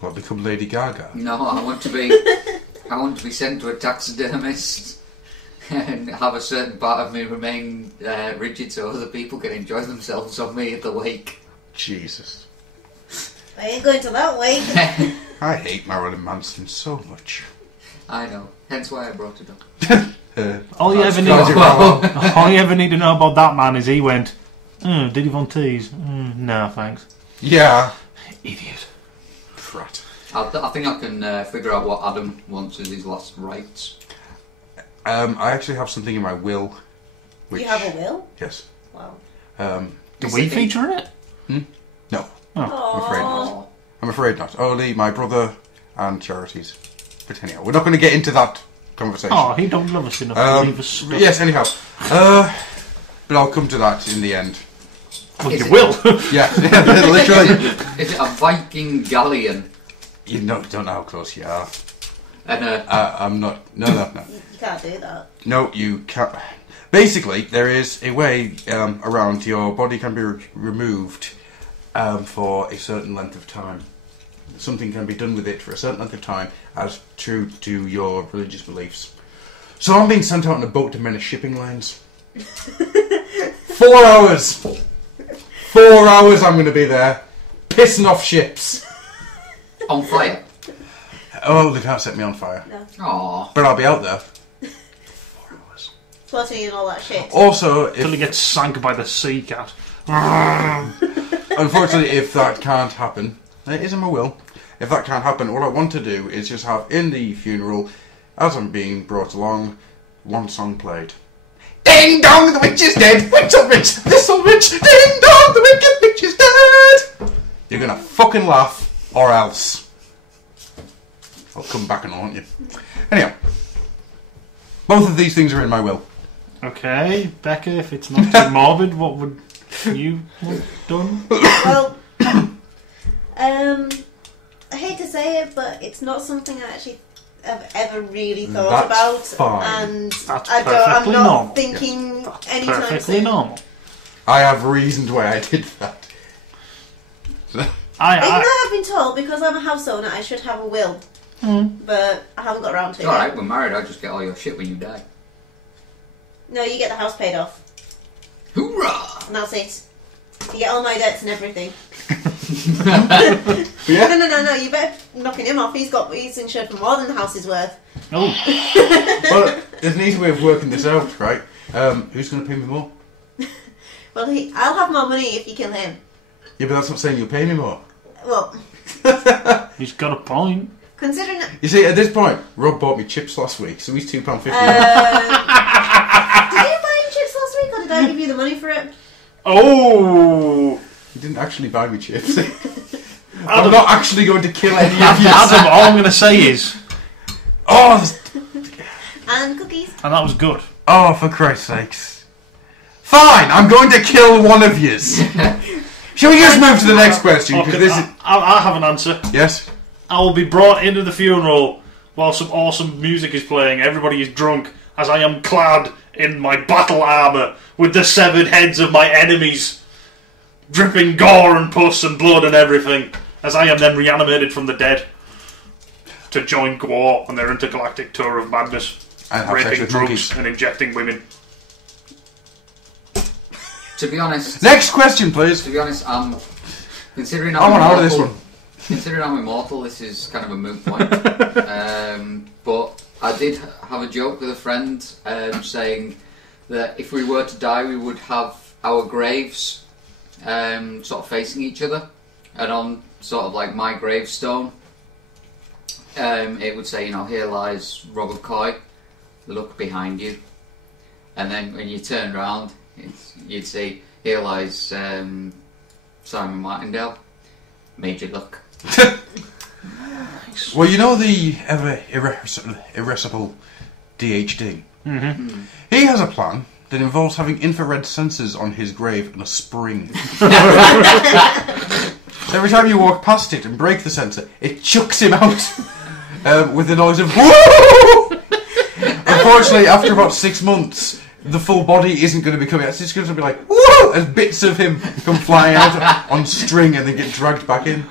What, become Lady Gaga? No, I want to be sent to a taxidermist and have a certain part of me remain rigid so other people can enjoy themselves on me at the wake. Jesus. I ain't going to that wake. I hate Marilyn Manson so much. I know, hence why I brought it up. All you ever need to know about that man is he went, did he want teas? No, thanks. Yeah. Idiot. Right. I think I can figure out what Adam wants as his last rites. I actually have something in my will. You have a will? Yes. Wow. Do we feature in it? No. Oh. I'm afraid not. I'm afraid not. Only my brother and charities. But anyhow, we're not going to get into that conversation. Oh, he don't love us enough to leave us stuck. Yes, anyhow. But I'll come to that in the end. Well, you will. Yeah, literally. Is it a Viking galleon? You don't know how close you are. And I'm not. No. You can't do that. No, you can't. Basically, there is a way around your body can be removed for a certain length of time. Something can be done with it for a certain length of time as true to your religious beliefs. So I'm being sent out on a boat to manage shipping lanes. 4 hours! 4 hours I'm going to be there, pissing off ships. On fire? Oh, they can't set me on fire. No. Aww. But I'll be out there. 4 hours. Floating and all that shit. Also, Until he gets sank by the sea cat. unfortunately, if that can't happen, it is in my will. If that can't happen, what I want to do is just have in the funeral, as I'm being brought along, one song played. Ding dong, the witch is dead. Witch, witch, this'll witch. Ding dong, the wicked witch is dead. You're gonna fucking laugh, or else I'll come back and haunt you. Anyhow, both of these things are in my will. Okay, Becca, if it's not too morbid, what would you want done? Well, I hate to say it, but it's not something I actually have ever really thought That's about. fine. And That's I'm perfectly not normal. thinking That's anytime perfectly soon. normal. I have reasons why I did that. Even though I've been told, because I'm a house owner, I should have a will. But I haven't got around to it It's yet. alright, we're married, I'll just get all your shit when you die. No, you get the house paid off. Hoorah! And that's it. You get all my debts and everything. Yeah? No, you better knocking him off. He's insured for more than the house is worth. Oh, Well, there's an easy way of working this out, right? Who's going to pay me more? Well, I'll have more money if you kill him. Yeah, but that's not saying you'll pay me more. Well, he's got a point. considering... You see, at this point, Rob bought me chips last week, so he's £2.50. Did you buy him chips last week, or did I give you the money for it? Oh, He didn't actually buy me chips. I'm not actually going to kill any of you. Adam, all I'm going to say is, Oh, And cookies. and that was good. oh, for Christ's sakes. Fine, I'm going to kill one of yous. Shall we just move to the next question? Okay, Because this is... I have an answer. Yes? I will be brought into the funeral while some awesome music is playing. Everybody is drunk as I am clad in my battle armour with the severed heads of my enemies, dripping gore and pus and blood and everything, as I am then reanimated from the dead to join Gwar on their intergalactic tour of madness, And have sex raping with drugs monkeys. and injecting women. To be honest, Next question, please. I'm considering I I'm want out of this immortal. one. Considering I'm immortal, this is kind of a moot point. But I did have a joke with a friend saying that if we were to die, we would have our graves sort of facing each other, and on sort of like my gravestone, it would say, here lies Robert Coy, look behind you, and then when you turn around, you'd see, here lies Simon Martindale, Major Luck. Well, you know the irreversible DHD? Mm-hmm. He has a plan that involves having infrared sensors on his grave and a spring. Every time you walk past it and break the sensor, it chucks him out with the noise of woo! Unfortunately, after about 6 months, the full body isn't going to be coming out. It's just going to be like woo! As bits of him come flying out on string and then get dragged back in.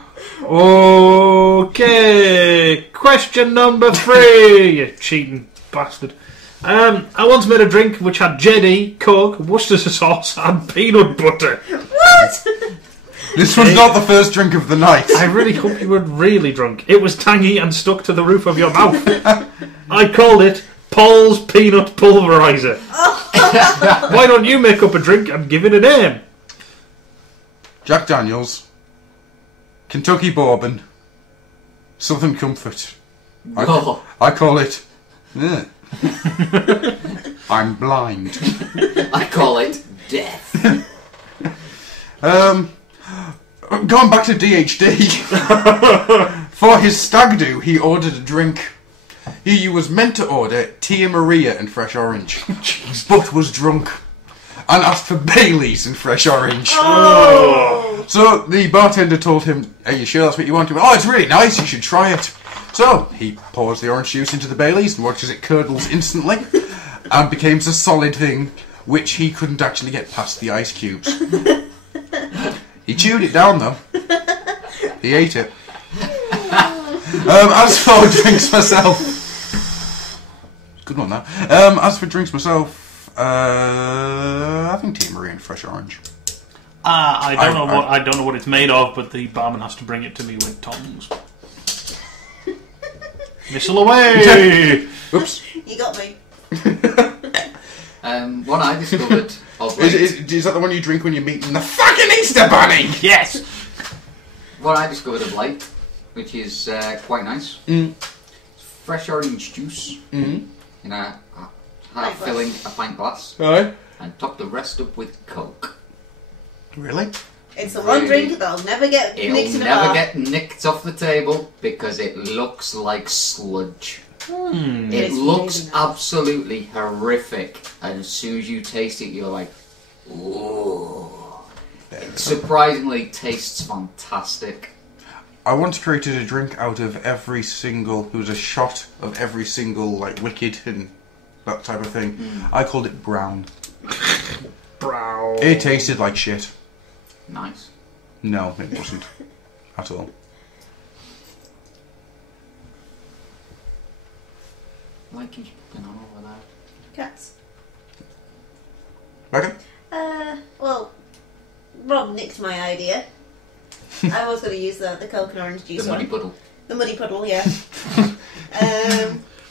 Okay, question number 3. You cheating bastard. I once made a drink which had JD, Coke, Worcestershire sauce, and peanut butter. What? This was not the first drink of the night. I really hope you were really drunk. It was tangy and stuck to the roof of your mouth. I called it Paul's Peanut Pulverizer. Why don't you make up a drink and give it a name? Jack Daniels, Kentucky Bourbon, Southern Comfort. I call it. I'm blind. I call it death. Going back to DHD. For his stag do, he ordered a drink. He was meant to order Tia Maria and fresh orange, but was drunk and asked for Baileys and fresh orange. Oh. So the bartender told him, "Are you sure that's what you want?" He went, "Oh, it's really nice, you should try it." So he pours the orange juice into the Baileys and watches it curdles instantly and becomes a solid thing, which he couldn't actually get past the ice cubes. He chewed it down though. He ate it. As for drinks myself, good one that. As for drinks myself, I think Tia Maria and fresh orange. I don't know what it's made of, but the barman has to bring it to me with tongs. Missile away! Oops. You got me. One I discovered of late, Is that the one you drink when you're meeting the fucking Easter Bunny? Yes! what I discovered of late, which is quite nice. Fresh orange juice in a half filling a pint glass, Alright. and top the rest up with Coke. Really? It's the one drink that'll never get It'll nicked in a never bar. get nicked off the table because it looks like sludge. It It's looks really nice. absolutely horrific, and as soon as you taste it, you're like, ooh. It surprisingly tastes fantastic. I once created a drink out of every single... It was a shot of every single, like, Wicked and that type of thing. I called it Brown. Brown. It tasted like shit. Nice. No, it wasn't. At all. Like he's fucking on over there. Cats. Okay. Well, Rob nicked my idea. I was going to use the Coke and orange juice The muddy one. puddle. The muddy puddle, yeah.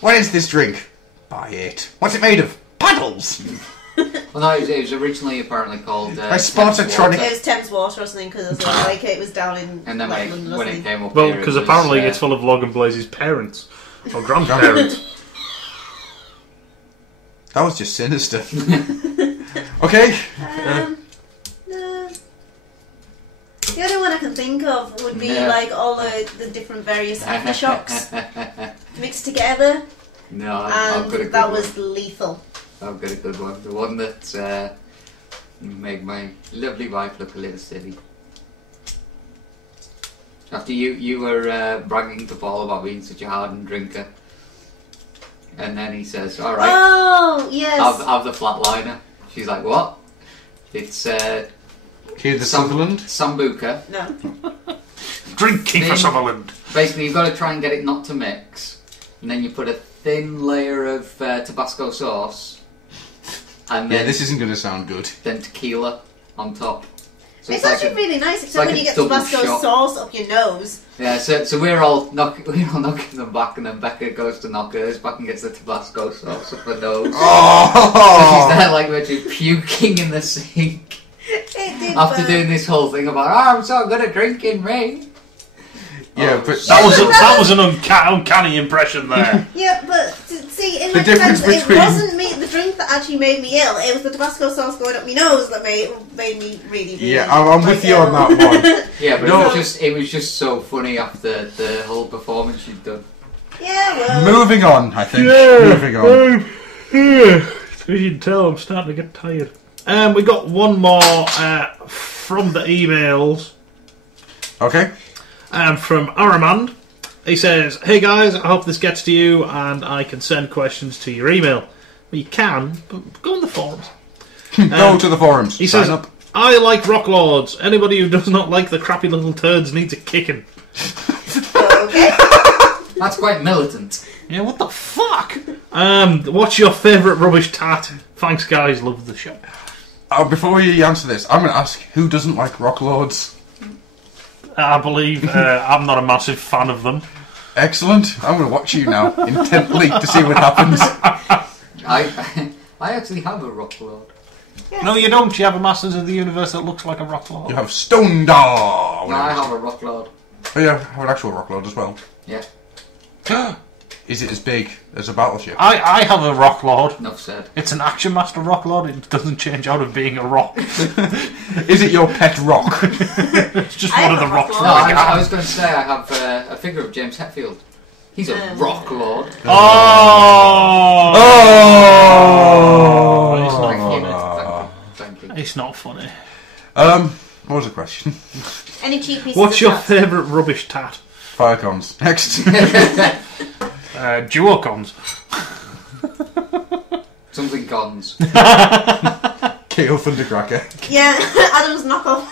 What is this drink? Buy it. What's it made of? Puddles! Well, no, it was originally apparently called... I spotted Thames Tronic. Water. It was Thames Water or something because like it was down in And then London or when it something. came up Well, here, because it was, apparently it's full of Logan Blaze's parents. Or grandparents. That was just sinister. Okay. The only one I can think of would be like all the different various aftershocks mixed together, No, I've got a good and that one. was lethal. I've got a good one. The one that made my lovely wife look a little silly. After you were bragging to Paul about being such a hardened drinker. And then he says, alright, Oh, yes. have the flatliner. She's like, what? It's Keith Sutherland. Sambuca. No. Drink Kiefer Thin- Sutherland. Basically, you've got to try and get it not to mix. And then you put a thin layer of Tabasco sauce. And Yeah, then, this isn't going to sound good. then tequila on top. So It's like actually a- really nice, except like when a you get double Tabasco shot. sauce up your nose. Yeah, so we're all knocking them back, and then Becca goes to knock hers back and gets the Tabasco sauce up her nose. Oh! So she's there like literally puking in the sink It did after burn. doing this whole thing about, oh, I'm so good at drinking, me. Yeah, Oh, but shit. That was an uncanny impression there. Yeah, but see, in The my difference defense, between- it wasn't the drink that actually made me ill. It was the Tabasco sauce going up my nose that made me really, really. Yeah, I'm with you on that one. Yeah, but No. it was just so funny after the whole performance she'd done. Yeah, well. Moving on, I think. Moving on. As you can tell, I'm starting to get tired. We got one more from the emails. Okay. From Aramand. He says, hey guys, I hope this gets to you and I can send questions to your email. Well, you can, but go on the forums. Go to the forums. He Sign says, up. I like rock lords. Anybody who does not like the crappy little turds needs a kicking. Okay. That's quite militant. Yeah, what the fuck? What's your favourite rubbish tat? Thanks guys, love the show. Before you answer this, I'm going to ask, who doesn't like Rock Lords? I believe I'm not a massive fan of them. Excellent. I'm going to watch you now intently to see what happens. I actually have a rock lord. Yes. No, you don't. You have a Masters of the Universe that looks like a rock lord. You have Stone Dar. No, I have a rock lord. Oh yeah, I have an actual Rock Lord as well. Yeah, Is it as big as a battleship? I have a rock lord. enough said. It's an Action Master rock lord. It doesn't change out of being a rock. Is it your pet rock? It's just I one of have the a rock rocks. No, lord. I was going to say I have a figure of James Hetfield. He's a rock lord. Oh! Oh! Thank you. It's not funny. What was the question? Any cheap pieces What's of your tat? favourite rubbish tat? Firecons. Next. Duocons. Something cons. KO Thundercracker. Yeah, Adam's knockoff.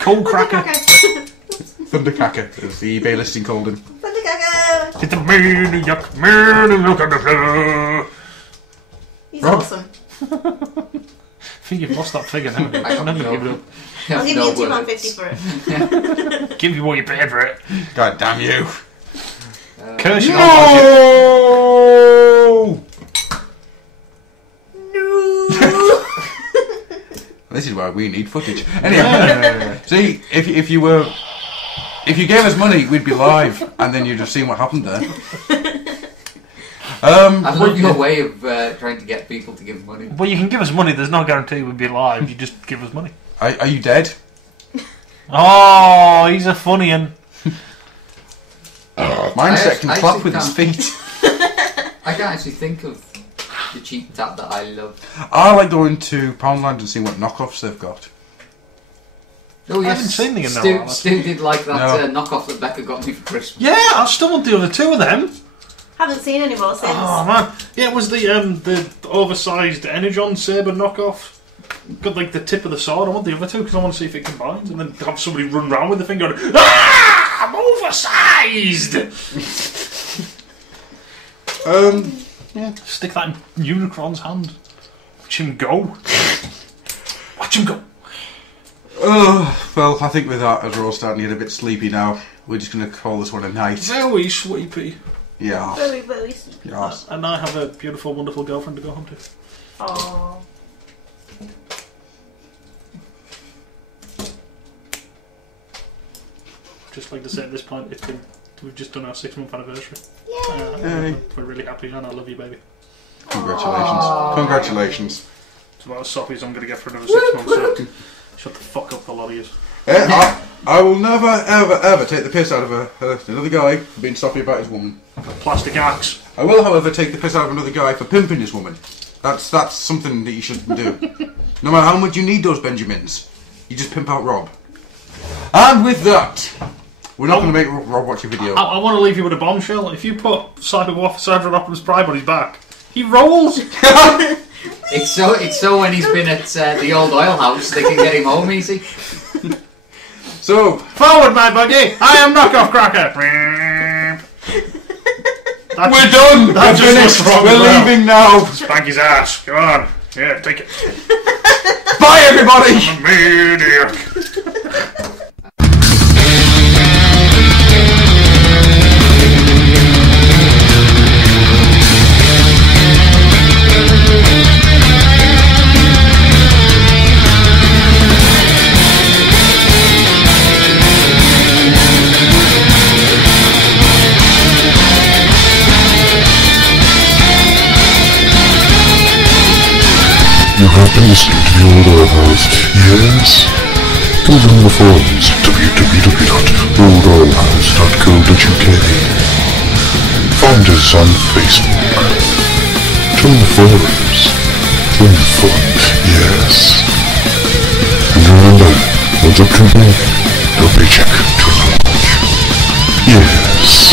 Cold cracker. Thundercracker, as the eBay listing called him. Thundercracker. It's a maniac, maniac on the floor. He's Rob? awesome. I think you've lost that figure now. I don't Never know. give it up. I I'll have give no you words. £2.50 for it. Give you what you paid for it. God damn you. Curse you. No! No. This is why we need footage. Anyway, see, if you gave us money, we'd be live, and then you'd have seen what happened there. I love your way of trying to get people to give money. Well, you can give us money. There's no guarantee we'd be alive. You just give us money. Are you dead? Oh, he's a funny one. Mindset can I clap actually with his can't. feet. I can't actually think of the cheap tat that I love. I like going to Poundland and seeing what knockoffs they've got. Oh, yes. I haven't seen the Stu, Stu did like that knockoff that Becca got me for Christmas. Yeah, I still want the other two of them. Haven't seen any more since. Oh man, yeah, it was the oversized Energon saber knockoff. Got like the tip of the sword. I want the other two because I want to see if it combines, and then have somebody run around with the thing going, "Ah, I'm oversized." Yeah, stick that in Unicron's hand. Watch him go. Watch him go. Well, I think with that, as we're all starting to get a bit sleepy now, we're just going to call this one a night. Very sleepy. Yeah. Very, very sleepy. Yes. And I have a beautiful, wonderful girlfriend to go home to. Aww. Just like to say at this point, we've just done our 6-month anniversary. Yay! We're really happy, and I love you, baby. Congratulations. Aww. Congratulations. It's about as soppy as I'm going to get for another 6 months, so shut the fuck up, the lot of you. I will never, ever, ever take the piss out of another guy for being soppy about his woman. A plastic axe. I will, however, take the piss out of another guy for pimping his woman. That's something that you shouldn't do. No matter how much you need those Benjamins, you just pimp out Rob. And with that, we're not going to make Rob watch a video. I want to leave you with a bombshell. If you put Sergeant Optimus Prime on his back, he rolls. It's so when he's been at the old oil house, they can get him home easy. So, forward, my buggy! I am Knockoff Cracker! We're done! We're finished! We're leaving now! Spank his ass. Come on. Yeah, take it. Bye, everybody! I'm a maniac. You have been listening to the Old Oil House. Yes? Go join the forums www.oldoilhouse.co.uk. Find us on Facebook. Join the forums. Join the fun. Yes. And remember, what's up to me? No paycheck to launch. Yes.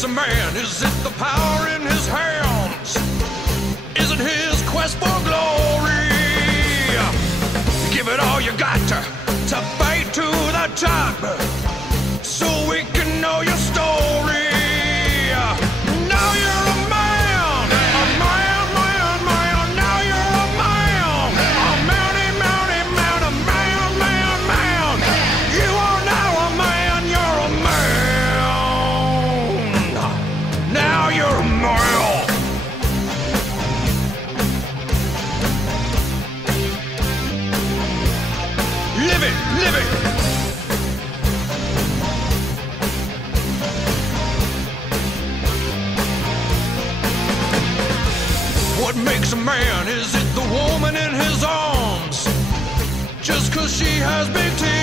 makes a man? Is it the power in his hands? Is it his quest for glory? Give it all you got to fight to the top, so we can know your story. Now you're a man, a man, man, man. Now you're a man, a mounty, mounty, man, a man, man, man. You are now a man, you're a man. Now you're a man. Live it, live it. What makes a man? Is it the woman in his arms? Just 'cause she has big teeth?